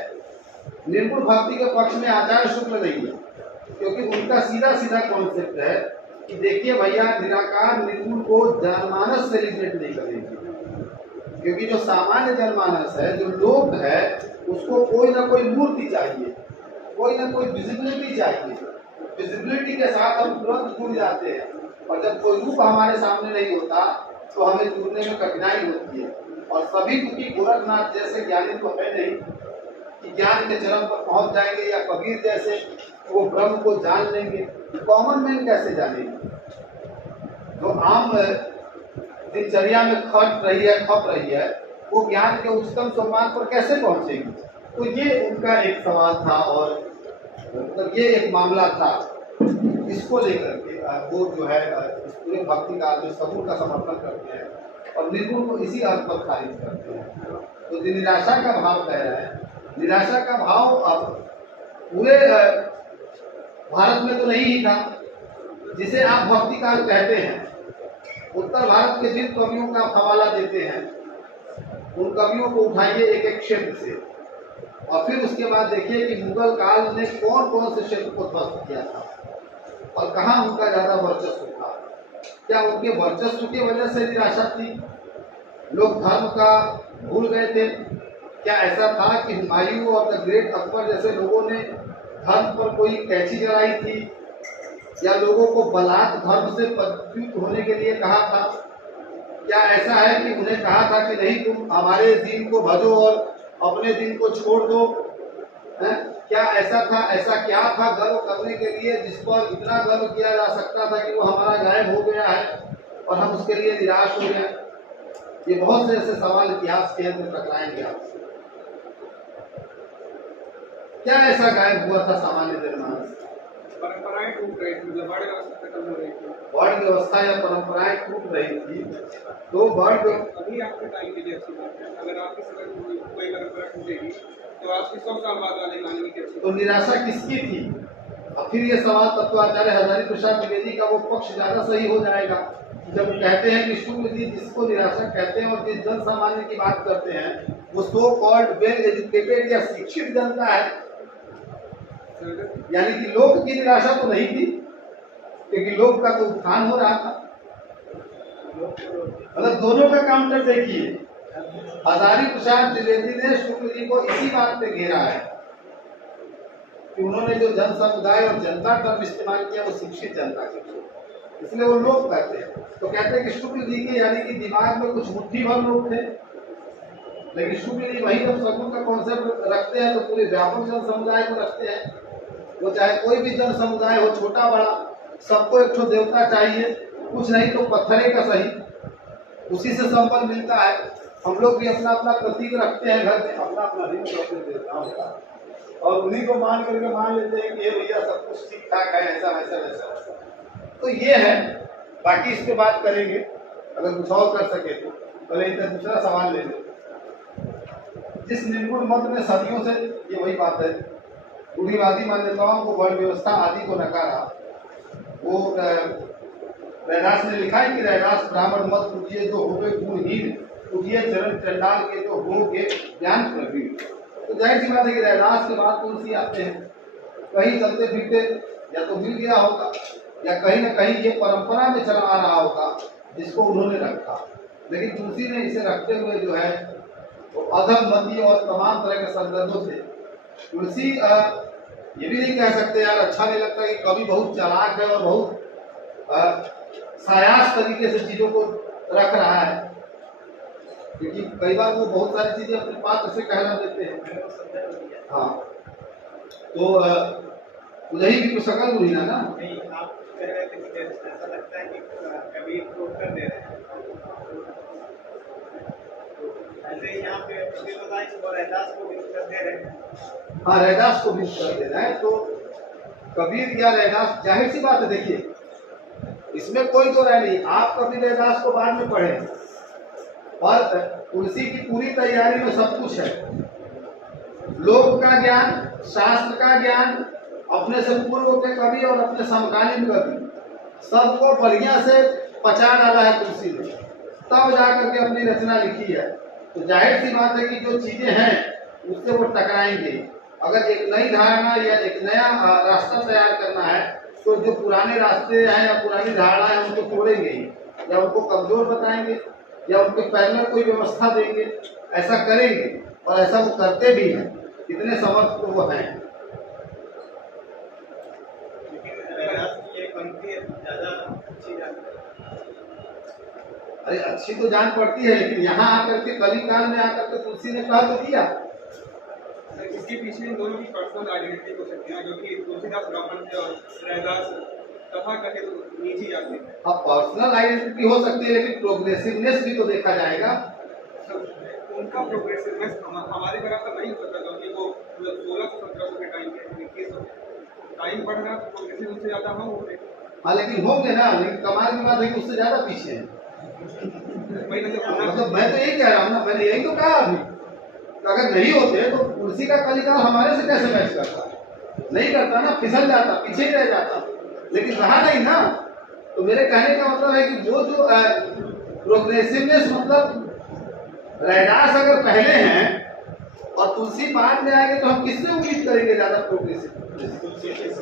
निर्गुण भक्ति के पक्ष में आचार्य शुक्ल नहीं है, क्योंकि उनका सीधा कॉन्सेप्ट है कि देखिए भैया, निराकार निर्गुण को जनमानस सेलिब्रेट नहीं करेंगे, क्योंकि जो सामान्य जनमानस है, जो लोक है, उसको कोई ना कोई मूर्ति चाहिए, कोई ना कोई विजिबिलिटी चाहिए। विजिबिलिटी के साथ हम तुरंत जुड़ जाते हैं और जब कोई रूप हमारे सामने नहीं होता तो हमें जुड़ने में कठिनाई होती है। और सभी क्योंकि गोरखनाथ जैसे ज्ञानी तो है नहीं कि ज्ञान के चरम पर पहुंच जाएंगे, या कबीर जैसे वो ब्रह्म को जान लेंगे। कॉमन मैन कैसे जानेंगे? जो आम दिनचर्या में खप रही है, वो ज्ञान के उच्चतम सोपान पर कैसे पहुंचेगी? तो ये उनका एक सवाल था और मतलब ये एक मामला था। इसको लेकर के वो जो है इस पूरे भक्ति काल में सगुण का समर्थन करते हैं और निर्गुण को इसी अर्थ पर खारिज करते हैं। तो निराशा का भाव कह रहे हैं, निराशा का भाव अब पूरे भारत में तो नहीं ही था। जिसे आप भक्ति काल कहते हैं, उत्तर भारत के जिन कवियों का हवाला देते हैं, उन कवियों को उठाइए एक एक क्षेत्र से और फिर उसके बाद देखिए कि मुगल काल ने कौन कौन से क्षेत्र को ध्वस्त किया था और कहाँ उनका ज्यादा वर्चस्व था। क्या उनके वर्चस्व की वजह से निराशा थी लोग धर्म का भूल गए थे? क्या ऐसा था कि हुमायूं और द ग्रेट अकबर जैसे लोगों ने धर्म पर कोई कैची जलाई थी, या लोगों को बलात् धर्म से पदच्युत होने के लिए कहा था? क्या ऐसा है कि उन्हें कहा था कि नहीं, तुम हमारे दीन को भजो और अपने दीन को छोड़ दो? है? क्या ऐसा था? ऐसा क्या था गर्व करने के लिए जिस पर इतना गर्व किया जा सकता था कि वो हमारा गायब हो गया है और हम उसके लिए निराश हो गए? ये बहुत से ऐसे सवाल इतिहास के अंदर टकराएंगे आपसे। क्या ऐसा गायब हुआ था सामान्य जनमानस? परंपराएं टूट रही थी, वर्ण व्यवस्था खत्म हो रही थी, वर्ण व्यवस्था या परंपराएं टूट रही थी, तो वर्ण अभी आपके टाइम के लिए अच्छी बात है। अगर आपकी समय कोई परंपरा टूटेगी तो आपकी 100 साल बाद वाले मानेंगे कि अच्छी तो निराशा किसकी थी? अब फिर ये सवाल तत्वाचार्य हजारी प्रसाद द्विवेदी का वो पक्ष ज्यादा सही हो जाएगा जब कहते हैं कि शुक्ल जी जिसको निराशा कहते हैं और जिस जन सामान्य की बात करते हैं वो सो कॉल्ड वेल एजुकेटेड या शिक्षित जनता है। यानी कि लोक की निराशा तो नहीं थी, क्योंकि लोक का तो उत्थान हो रहा था। मतलब दोनों का काउंटर देखिए, हजारी प्रसाद द्विवेदी ने शुक्ल जी को इसी बात पे घेरा है कि उन्होंने जो जन समुदाय और जनता टर्म इस्तेमाल किया वो शिक्षित जनता के लिए, इसलिए वो लोग कहते हैं। तो कहते हैं कि शुक्ल जी के यानी कि दिमाग में कुछ मुट्ठी भर लोग थे, लेकिन शुक्ल जी वही जब सगुन का कॉन्सेप्ट रखते हैं तो पूरे व्यापक जन समुदाय को रखते हैं। वो चाहे कोई भी जन समुदाय हो, छोटा बड़ा, सबको एक ठो देवता चाहिए, कुछ नहीं तो पत्थरे का सही, उसी से संबल मिलता है। हम लोग भी अपना अपना प्रतीक रखते हैं घर में, अपना अपना रिंग अपने देवताओं का, और उन्हीं को मान करके मान लेते हैं कि ये भैया सब कुछ ठीक ठाक है, ऐसा वैसा वैसा। तो ये है, बाकी इस पे बात करेंगे अगर कुछ और कर सके तो। पहले इनका दूसरा सवाल ले लो। जिस निर्गुण मत में सदियों से, ये वही बात है, रूढ़िवादी मान्यताओं को, वर्ण व्यवस्था आदि को नकारा, वो रैदास ने लिखा है कि रैदास ब्राह्मण मत पूजिए जो होवे गुणहीन, पूजिए चरण चंडाल के जो होगे ज्ञान प्रवीण। तो जाहिर सी बात है कि रैदास के बाद तुलसी आते हैं, कहीं चलते फिरते या तो मिल गया होगा या कहीं ना कहीं ये परंपरा में चला आ रहा होगा जिसको उन्होंने रखा। लेकिन तुलसी ने इसे रखते हुए जो है वो अधममति और तमाम तरह के संदर्भों से तुलसी ये भी नहीं कह सकते यार अच्छा नहीं लगता कि कवि बहुत चालाक है और बहुत सायास तरीके से चीजों को रख रहा है, क्योंकि कई बार वो बहुत सारी चीजें अपने पात्र से कहना देते हैं। हाँ, तो यही भी कुशल हुई ना। नहीं, आप कह रहे थे कि ऐसा लगता है कि कबीर को कर दे रहे हैं, ऐसे यहाँ पे रैदास को भी कर दे रहे हैं। हाँ, रैदास को भी कर दे रहे हैं, तो कबीर या रैदास, जाहिर सी बात है, देखिए इसमें कोई तो राय नहीं। आप कबीर रैदास को बाद में पढ़े, और तुलसी की पूरी तैयारी में सब कुछ है, लोक का ज्ञान, शास्त्र का ज्ञान, अपने से पूर्व के कवि और अपने समकालीन कवि, सबको बढ़िया से पचा डाला है तुलसी ने, तब जाकर के अपनी रचना लिखी है। तो जाहिर सी बात है कि जो चीजें हैं उससे वो टकराएंगे। अगर एक नई धारणा या एक नया रास्ता तैयार करना है तो जो पुराने रास्ते हैं या पुरानी धारणा है उनको तोड़ेंगे ही, या उनको कमजोर बताएंगे, या उनके पैनल कोई व्यवस्था देंगे, ऐसा करेंगे, और ऐसा वो करते भी हैं, इतने समर्थ तो वो हैं। अरे अच्छी तो जान पड़ती है, लेकिन यहाँ आकर के कली काल में आकर के तुलसी ने कहा तो किया। इसके पीछे इन दोनों की पर्सनल आइडेंटिटी हो सकती है, जो कि तुलसीदास ब्राह्मण थे और रैदास तथा कहे तो नीची जाति है। अब पर्सनल आइडेंटिटी हो सकती है, लेकिन प्रोग्रेसिवनेस भी तो देखा जाएगा। उनका प्रोग्रेसिवनेस हमारे बराबर नहीं हो सकता, क्योंकि वो 1600-1700 के टाइम के 2100 टाइम बढ़ रहा तो प्रोग्रेसिव उससे ज्यादा हम होते। हाँ, लेकिन होंगे ना, लेकिन कमाल की बात है कि उससे ज्यादा पीछे है। मतलब मैं तो यही कह रहा हूँ ना, मैंने यही तो कहा अभी, अगर नहीं होते तो तुलसी का कलिकाल हमारे से कैसे मैच करता? नहीं करता ना, फिसल जाता, पीछे ही रह जाता, लेकिन रहा नहीं ना। तो मेरे कहने का मतलब है कि वो जो प्रोग्रेसिवनेस, मतलब रैदास अगर पहले हैं और तुलसी बाद में आएंगे तो हम किससे उम्मीद करेंगे ज्यादा प्रोग्रेसिव?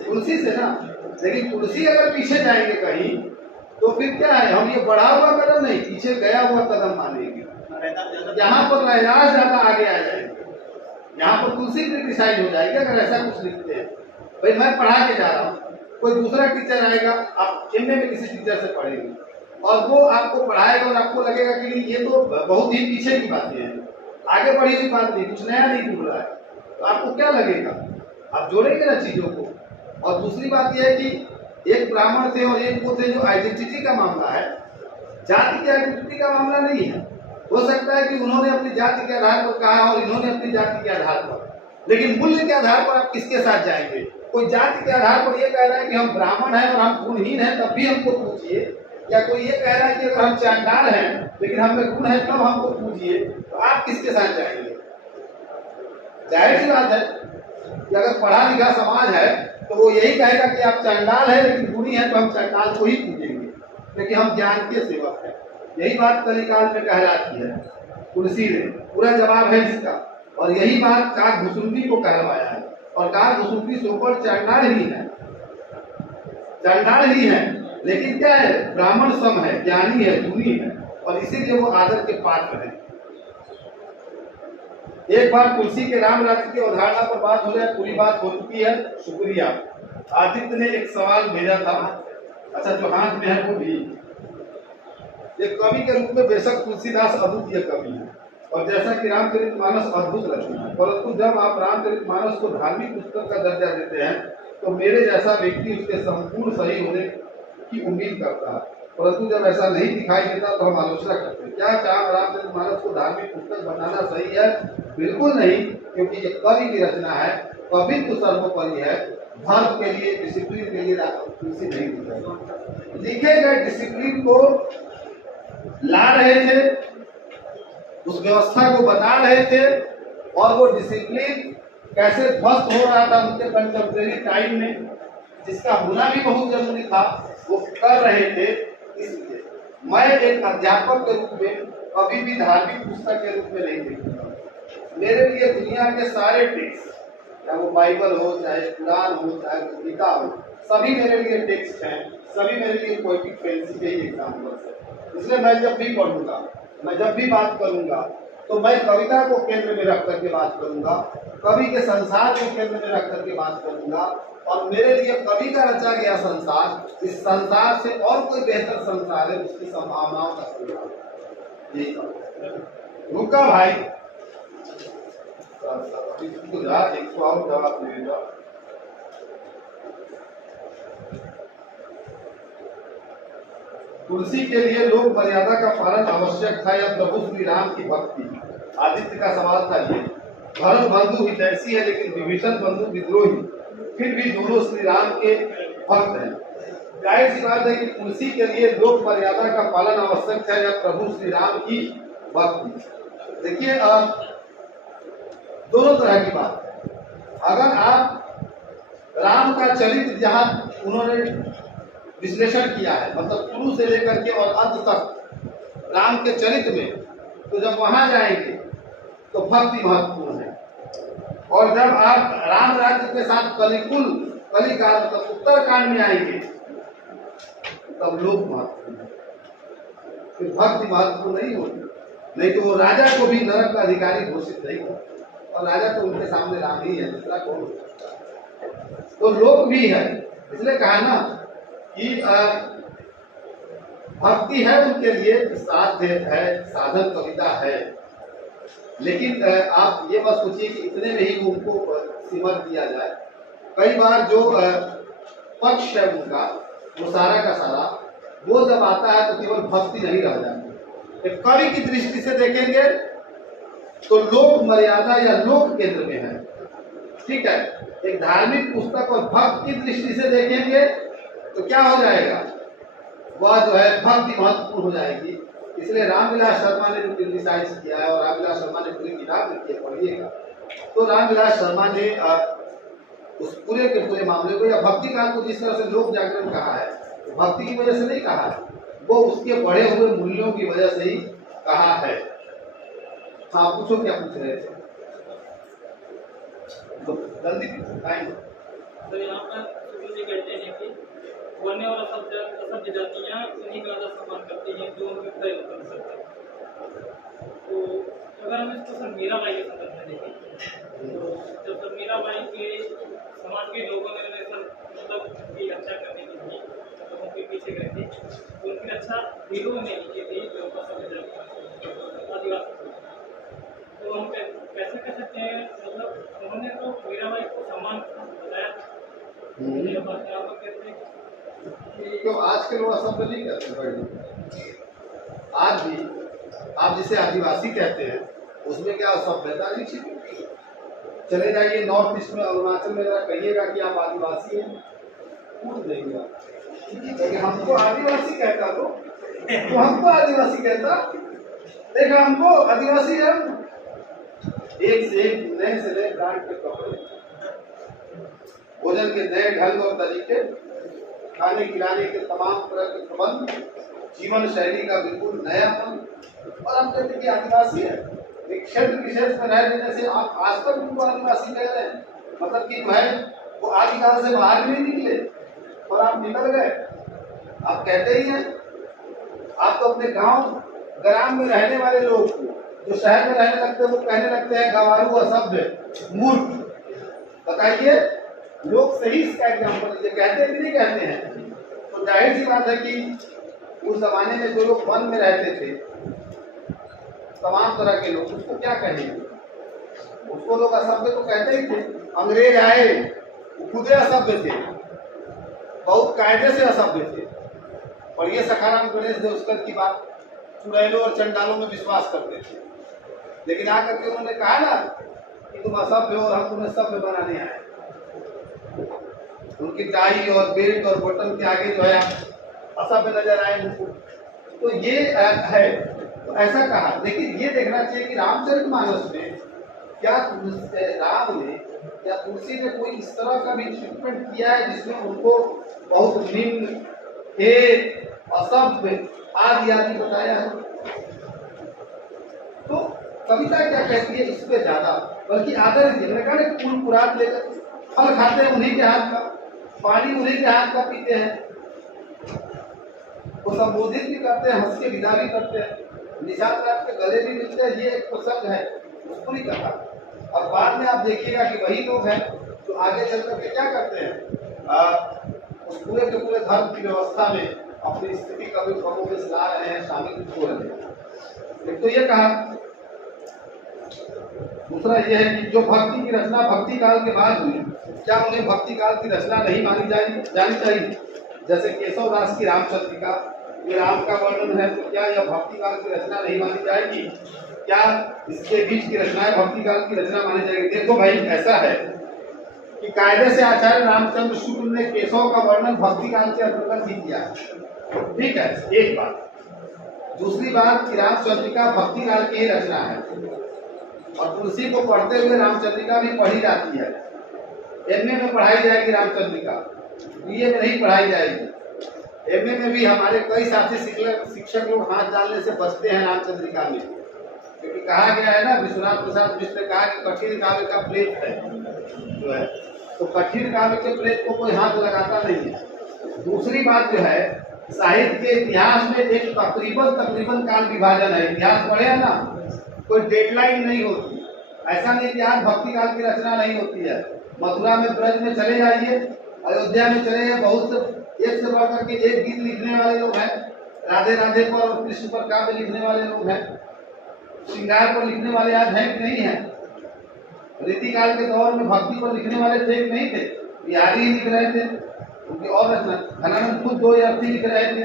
तुलसी से ना। लेकिन तुलसी अगर पीछे जाएंगे कहीं तो फिर क्या है, हम ये बढ़ा हुआ कदम नहीं, पीछे गया हुआ कदम मानेंगे। यहाँ पर रैदास ज्यादा आगे आ जाएंगे, यहाँ पर तुलसी क्रिटिसाइज हो जाएगी अगर ऐसा कुछ लिखते हैं। भाई मैं पढ़ा के जा रहा हूँ, कोई दूसरा टीचर आएगा, आप एमए में किसी टीचर से पढ़ेंगे और वो आपको पढ़ाएगा और आपको लगेगा कि ये तो बहुत ही पीछे की बातें हैं, आगे बढ़ी हुई बात नहीं, कुछ नया नहीं जुड़ रहा है, तो आपको क्या लगेगा? आप जोड़ेंगे ना चीजों को। और दूसरी बात यह है कि एक ब्राह्मण थे और एक वो थे जो आइडेंटिटी का मामला है, जाति की आइडेंटिटी का मामला नहीं है। हो सकता है कि उन्होंने अपनी जाति के आधार पर कहा और इन्होंने अपनी जाति के आधार पर, लेकिन मूल्य के आधार पर आप किसके साथ जाएंगे? कोई जाति के आधार पर ये कह रहा है कि हम ब्राह्मण हैं और हम गुणहीन हैं तब भी हमको पूछिए, या कोई ये कह रहा है कि अगर हम चांडाल हैं लेकिन हमें गुण है तब हमको पूछिए, तो आप किसके साथ जाएंगे? जाहिर सी बात है कि अगर पढ़ा लिखा समाज है तो वो यही कहेगा कि आप चांडाल है लेकिन गुणी है तो हम चांडाल को ही पूजेंगे, क्योंकि हम ज्ञान के सेवक हैं। यही बात कलिकाल में कहलाती है। तुलसी ने पूरा जवाब है इसका, और यही बात काकभूषुंडी को कहलवाया है, और काकभूषुंडी सोपर चांडाल ही है, चांडाल ही है, लेकिन क्या है? ब्राह्मण सम है, ज्ञानी है, गुणी है, और इसीलिए वो आदर के पात्र है। एक बार तुलसी के राम राज्य की अवधारणा पर बात हो जाए, पूरी बात हो चुकी है। शुक्रिया। आदित्य ने एक सवाल भेजा था, अच्छा जो हाथ में है वो भी। एक कवि के रूप में बेशक तुलसीदास अद्वितीय कवि है, और जैसा कि रामचरितमानस अद्भुत रचना है, परंतु जब आप रामचरितमानस को धार्मिक पुस्तक का दर्जा देते हैं तो मेरे जैसा व्यक्ति उसके संपूर्ण सही होने की उम्मीद करता है, परंतु जब ऐसा नहीं दिखाई देता तो हम आलोचना करते हैं। क्या रामचरितमानस को धार्मिक पुस्तक बनाना सही है? बिल्कुल नहीं, क्योंकि ये कवि की रचना है, कवि तो सर्वोपरि है। धर्म के लिए, डिसिप्लिन के लिए तुलसी नहीं लिखा। लिखे गए डिसिप्लिन को ला रहे थे, उस व्यवस्था को बता रहे थे, और वो डिसिप्लिन कैसे ध्वस्त हो रहा था उनके कंटेम्परेरी टाइम में, जिसका होना भी बहुत जरूरी था, वो कर रहे थे। इसलिए मैं एक अध्यापक के रूप में कभी भी धार्मिक पुस्तक के रूप में नहीं देखूंगा। मेरे लिए दुनिया के सारे टेक्स्ट, चाहे वो बाइबल हो, चाहे कुरान हो, चाहे गीता हो, सभी मेरे लिए टेक्स्ट हैं, सभी मेरे लिए पोएटिक फैंसी के ही एग्जाम्पल्स हैं। इसलिए मैं जब भी पढ़ूंगा, मैं जब भी बात करूंगा, तो मैं कविता को केंद्र में रख करके बात करूंगा, कवि के संसार को केंद्र में रख करके बात करूंगा, और मेरे लिए कवि का रचा गया संसार, इस संसार से और कोई बेहतर संसार है, उसकी संभावनाओं का रुका भाई एक सवाल जवाब देगा। तुलसी के लिए लोक मर्यादा का पालन आवश्यक था या प्रभु श्री राम की भक्ति? आदित्य का सवाल था ये। भरत बंधु हितैषी है लेकिन विभीषण बंधु विद्रोही, फिर भी दोनों श्री राम के भक्त हैं। जाहिर सी बात है कि तुलसी के लिए लोक मर्यादा का पालन आवश्यक है या प्रभु श्री राम की भक्ति? देखिए, दोनों तरह की बात है। अगर आप राम का चरित्र जहां उन्होंने विश्लेषण किया है, मतलब शुरू से लेकर के और अंत तक राम के चरित्र में, तो जब वहां जाएंगे तो भक्ति महत्वपूर्ण है, और जब आप राम राज्य के साथ कलिकाल मतलब उत्तरकांड में आएंगे तब लोक महत्वपूर्ण है, फिर भक्ति महत्वपूर्ण नहीं होगी। नहीं तो वो राजा को भी नरक का अधिकारी घोषित नहीं होगा, और राजा तो उनके सामने राम ही है, दूसरा कौन हो सकता है? तो लोक भी है। इसलिए कहा ना कि भक्ति है उनके लिए, साध्य है, साधन कविता है, लेकिन आप ये बात सोचिए कि इतने में ही उनको सिमर दिया जाए। कई बार जो पक्ष है उनका, वो सारा का सारा, वो जब आता है तो केवल भक्ति नहीं रह जाती। एक कवि की दृष्टि से देखेंगे तो लोक मर्यादा या लोक केंद्र में है, ठीक है। एक धार्मिक पुस्तक और भक्त की दृष्टि से देखेंगे तो क्या हो जाएगा, वह जो है भक्ति महत्वपूर्ण हो जाएगी। इसलिए रामविलास शर्मा ने जो क्रिटिसाइज किया है, और रामविलास शर्मा ने पूरी किताब लिखी है, पढ़िएगा, तो रामविलास शर्मा ने उस पूरे के पूरे मामले को या भक्ति काल को जिस तरह से लोक जागरण कहा है, भक्ति की वजह से नहीं कहा है, वो उसके बढ़े हुए मूल्यों की वजह से ही कहा है। हाँ, पूछो क्या पूछ रहे थे, जल्दी टाइम। तो यहाँ पर शुरू से कहते हैं कि वन्य और असभ्य जातियाँ उन्हीं का ज्यादा सम्मान करती हैं जो उनके प्रयोग कर सकते हैं। मीराबाई के संदर्भ में देखी, तो जब मीराबाई के समाज के लोगों ने मतलब की रक्षा करने के लिए लोगों के पीछे गए थे, तो उनकी रक्षा हीरो ने की थी जो आदिवासी। तो हम कैसे कह सकते हैं, मतलब उन्होंने तो मीराबाई को सम्मान बताया। ये बात आप लोग कहते हैं तो आज के लोग असभ्य नहीं कहते भाई। आज भी आप जिसे आदिवासी कहते हैं उसमें क्या असभ्यता नहीं छिपी? चले जाइए नॉर्थ ईस्ट में, अरुणाचल में, जरा कहिएगा कि आप आदिवासी हैं, पूछ देंगे लेकिन हमको आदिवासी कहता तो हमको आदिवासी कहता, देखा हमको आदिवासी है, एक से एक नए से नए ब्रांड के कपड़े, भोजन के नए ढंग और तरीके, खाने खिलाने के तमाम तरह के प्रबंध, जीवन शैली का बिल्कुल नयापन, और हम कहते हैं कि आदिवासी है। एक क्षेत्र विशेष में रह लेने से आप आज तक उनको आदिवासी कह रहे हैं, मतलब कि जो है वो आदिकाल से बाहर भी नहीं निकले और आप निकल गए, आप कहते ही हैं। आप तो अपने गांव ग्राम में रहने वाले लोग को जो शहर में रहने लगते हैं वो कहने लगते हैं गंवारू, असभ्य, मूर्ख। बताइए, लोग सही इसका एग्जाम्पल दीजिए, कहते हैं कि नहीं कहते हैं? तो जाहिर सी बात है कि उस जमाने में जो लोग वन में रहते थे, तमाम तरह के लोग, उसको क्या कहेंगे? उसको लोग असभ्य तो कहते ही थे। अंग्रेज आए, वो खुद असभ्य थे, बहुत कायदे से असभ्य थे। और ये सखाराम गणेश देवस्कर की बात, चुड़ैलों और चंडालों में विश्वास करते थे, लेकिन आकर के उन्होंने कहा ना कि तुम असभ्य हो और हम तुम्हें सभ्य बनाने आए। उनकी टाई और बेल्ट और बटन के आगे जो है असभ्य नजर आए उनको, तो ये है। तो ऐसा कहा, लेकिन ये देखना चाहिए कि रामचरितमानस में क्या राम ने या तुलसी ने कोई इस तरह का भी ट्रीटमेंट किया है जिसमें उनको बहुत निम्न, हे, असभ्य आदि आदि बताया है? तो कविता क्या कहती है इस पे ज्यादा, बल्कि आदर मैंने कहा ना, फूल पुरात लेकर फल खाते हैं उन्हीं के हाथ का, पानी उन्हीं के हाथ का पीते हैं, वो संबोधित भी करते हैं, हंस के विदा भी करते हैं, निशान रात के गले भी मिलते हैं। ये एक प्रसंग है, उसको नहीं कहा। और बाद में आप देखिएगा कि वही लोग हैं जो आगे चल करके क्या करते हैं, उस पूरे के पूरे धर्म की व्यवस्था में अपनी स्थिति का भी कमों में ला रहे हैं, शामिल हो रहे हैं। एक तो ये कहा, दूसरा यह है कि जो भक्ति की रचना भक्ति काल के बाद हुई, क्या उन्हें भक्ति काल की रचना नहीं मानी जानी चाहिए? जैसे केशव दास की रामचंद्रिका, ये राम का वर्णन है, तो क्या यह भक्ति काल की रचना नहीं मानी जाएगी? क्या इसके बीच की रचनाएं भक्ति काल की रचना मानी जाएगी? देखो भाई, ऐसा है कि कायदे से आचार्य रामचंद्र शुक्ल ने केशव का वर्णन भक्ति काल के अंतर्गत ही किया, ठीक है, एक बात। दूसरी बात कि रामचंद्रिका भक्ति काल की ही रचना है, और तुलसी को पढ़ते हुए रामचंद्रिका भी पढ़ी जाती है। एमए में पढ़ाई जाएगी रामचंद्रिका, बीए में नहीं पढ़ाई जाएगी। एमए में भी हमारे कई साथी शिक्षक लोग हाथ डालने से बचते हैं रामचंद्रिका में, क्योंकि कहा गया है ना, विश्वनाथ प्रसाद मिश्र ने कहा कि कठिन काव्य का प्रेत है जो है, तो कठिन काव्य के प्रेत को कोई हाथ लगाता नहीं है। दूसरी बात जो है, साहित्य के इतिहास में एक तकरीबन काल विभाजन है। इतिहास पढ़े है ना, कोई डेडलाइन नहीं होती। ऐसा नहीं कि आज भक्ति काल की रचना नहीं होती है। मथुरा में, ब्रज में चले जाइए, अयोध्या में चले जाइए, बहुत से एक से बढ़कर के एक गीत लिखने वाले लोग हैं। राधे राधे पर और कृष्ण पर काव्य लिखने वाले लोग हैं, श्रृंगार पर लिखने वाले आज हैं कि नहीं है? रीतिकाल के दौर में भक्ति पर लिखने वाले थे कि नहीं थे? बिहारी ही लिख रहे थे, उनकी और रचना, धनानंद खुद 2 अर्थी लिख रहे थे।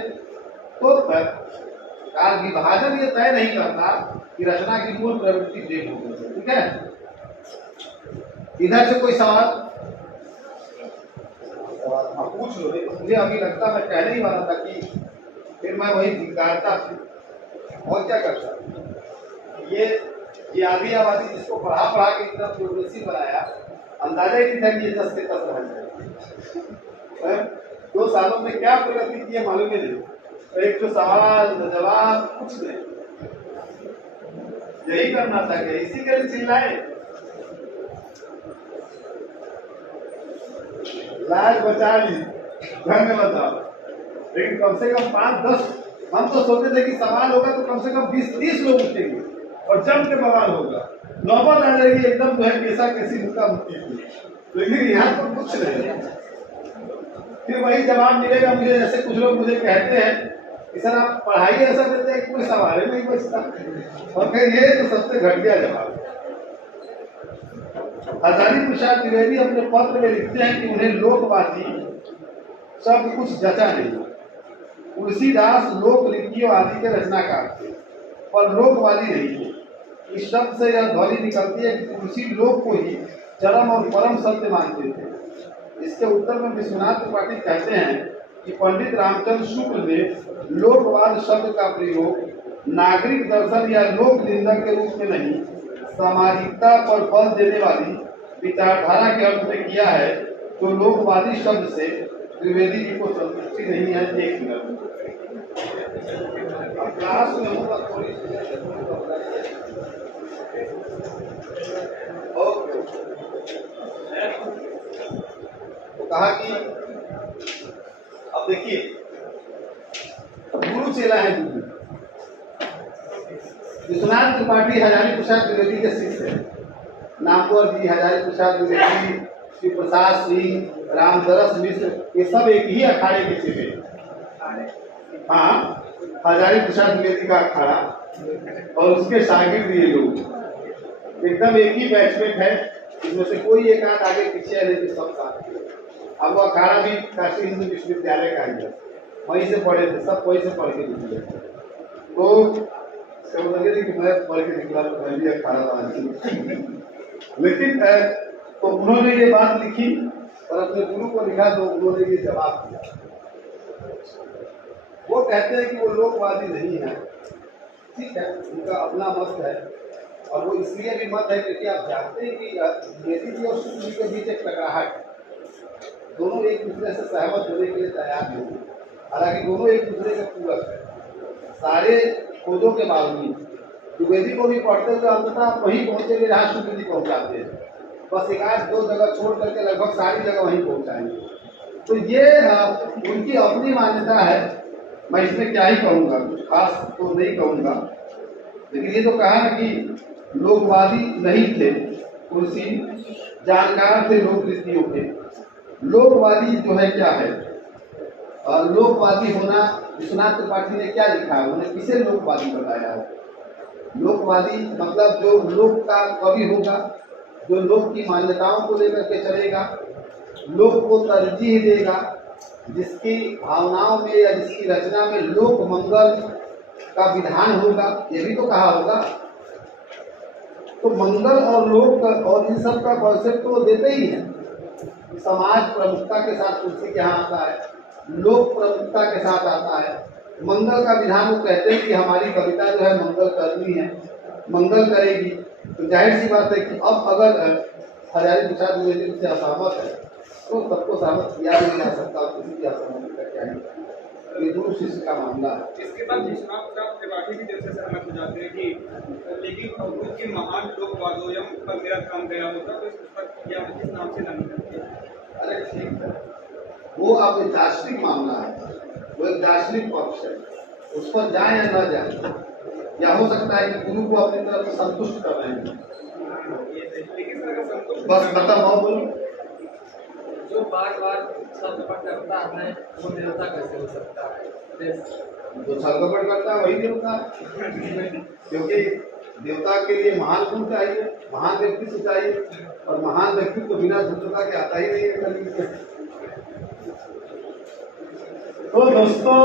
तो काल विभाजन ये तय नहीं करता कि रचना की मूल प्रवृत्ति देख होगी, ठीक है। इधर से कोई सवाल? हाँ, पूछ लो। तो मुझे अभी लगता, मैं कहने ही वाला था कि फिर मैं वही धिक्कारता और क्या करता। ये आधी आबादी जिसको पढ़ा के इतना प्रोग्रेसिव बनाया, अंदाजा ही नहीं था कि ये 10 के 10 रह जाए। 2 सालों में क्या प्रगति की है मालूम ही नहीं। एक तो सवाल जवाब कुछ नहीं, यही करना था क्या? इसी के लिए चिल्लाए, लाज बचा ली घर में बताओ। लेकिन कम से कम 5-10, हम तो सोचते थे कि सवाल होगा तो कम से कम 20-30 लोग उठेंगे, और जम के बवाल होगा, नौबत आ जाएगी एकदम जो है कैसा कैसी मुक्का मुक्की की। लेकिन यहाँ पर कुछ नहीं, फिर वही जवाब मिलेगा मुझे। जैसे कुछ लोग मुझे कहते हैं कि सर आप पढ़ाई ऐसा देते हैं कोई सवाल ही नहीं बचता, और फिर ये तो सबसे घटिया जवाब। हजारी प्रसाद द्विवेदी अपने पत्र में लिखते हैं कि उन्हें लोकवादी शब्द कुछ जचा नहीं। तुलसीदास लोकलिपिवादी के रचनाकार थे पर लोकवादी नहीं थे। इस शब्द से यह ध्वनि निकलती है कि तुलसी लोक को ही चरम और परम सत्य मानते थे। इसके उत्तर में विश्वनाथ त्रिपाठी कहते हैं कि पंडित रामचंद्र शुक्ल ने लोकवाद शब्द का प्रयोग नागरिक दर्शन या लोक निंदक के रूप में नहीं, सामाजिकता पर बल देने वाली विचारधारा के अर्थ में किया है। तो लोकवादी शब्द से द्विवेदी जी को संतुष्टि नहीं है। एक मिनट क्लास में होगा थोड़ी तो कहा कि अब देखिए गुरु चेला है गुरु। विश्वनाथ त्रिपाठी हजारी प्रसाद द्विवेदी के शिष्य है। नामवर जी, हजारी प्रसाद द्विवेदी, श्री प्रसाद सिंह, रामदरस मिश्र, ये सब एक ही अखाड़े के चेले। हाँ, हजारी प्रसाद द्विवेदी का अखाड़ा और उसके शागिर्द ये लोग एकदम एक ही बैचमेट है। इसमें से कोई एक आध आगे पीछे है, लेकिन सब साथ। अब वो अखाड़ा भी काशी हिंदू विश्वविद्यालय का ही है, वहीं से पढ़े थे, सब वहीं से पढ़ के निकले। तो सब लगे थे कि मैं पढ़ के निकला तो मैं भी अखाड़ा था। लेकिन तो उन्होंने ये बात लिखी और अपने गुरु को लिखा, तो उन्होंने ये जवाब दिया। वो कहते हैं कि वो लोकवादी नहीं है, ठीक है, उनका अपना मत है। और वो इसलिए भी मत है क्योंकि आप जानते हैं कि द्विवेदी जी और शुक्ल जी के बीच एक टकराहट, दोनों एक दूसरे से सहमत होने के लिए तैयार नहीं है। हालांकि दोनों एक दूसरे के पूरक है। सारे खोजों के बावजूद द्विवेदी को भी पढ़ते हुए अंततः वहीं पहुंचेंगे जहाँ शुक्ल जी पहुंचाते हैं। बस एक आध दो जगह छोड़ करके लगभग सारी जगह वहीं पहुंचाएंगे। तो ये उनकी अपनी मान्यता है, मैं इसमें क्या ही कहूँगा, कुछ खास तो नहीं कहूँगा। लेकिन ये तो कहा ना कि लोकवादी नहीं थे, तुलसी जानकार थे लोक रीतियों के। लोकवादी जो है क्या है, और लोकवादी होना विश्वनाथ त्रिपाठी ने क्या लिखा है, उन्होंने किसे लोकवादी बताया है। लोकवादी मतलब जो लोक का कवि होगा, जो लोक की मान्यताओं को लेकर के चलेगा, लोक को तरजीह देगा, जिसकी भावनाओं में या जिसकी रचना में लोक मंगल का विधान होगा, ये भी तो कहा होगा। तो मंगल और लोक और इन सब का कॉन्सेप्ट तो देते ही है। समाज प्रमुखता के साथ तुलसी के यहाँ आता है, लोक प्रमुखता के साथ आता है। मंगल का विधान वो कहते हैं कि हमारी कविता जो है मंगल करनी है, मंगल करेगी। तो जाहिर सी बात है कि अब अगर हजारी प्रसाद द्विवेदी से असहमत है तो सबको सहमत किया नहीं जा सकता, और किसी की असहमति का क्या नहीं, ये गुरु शिष्य का मामला है। इसके बाद विश्वनाथ त्रिपाठी भी दिल से सहमत हो जाते हैं कि लेकिन उनके महान लोकवादोयम पर मेरा काम गया होता तो इस पुस्तक या किस नाम से नाम करती है। अरे ठीक है, वो अब एक दार्शनिक मामला है, वो एक दार्शनिक पक्ष है, उस पर जाए या न जाए, या हो सकता है कि गुरु को अपनी तरफ से संतुष्ट कर रहे हैं। बस खत्म हो बोलो। जो बार बार छलकपट करता है वो देवता कैसे हो सकता है? जो छलकपट करता है वही देवता है, क्योंकि देवता के लिए महान गुण चाहिए, महान व्यक्तित्व चाहिए, और महान व्यक्तित्व बिना शुद्धता के आता ही नहीं है कभी। तो दोस्तों,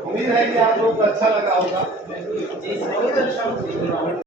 उम्मीद है कि आप लोग को अच्छा लगा होगा। जी बहुत अच्छा।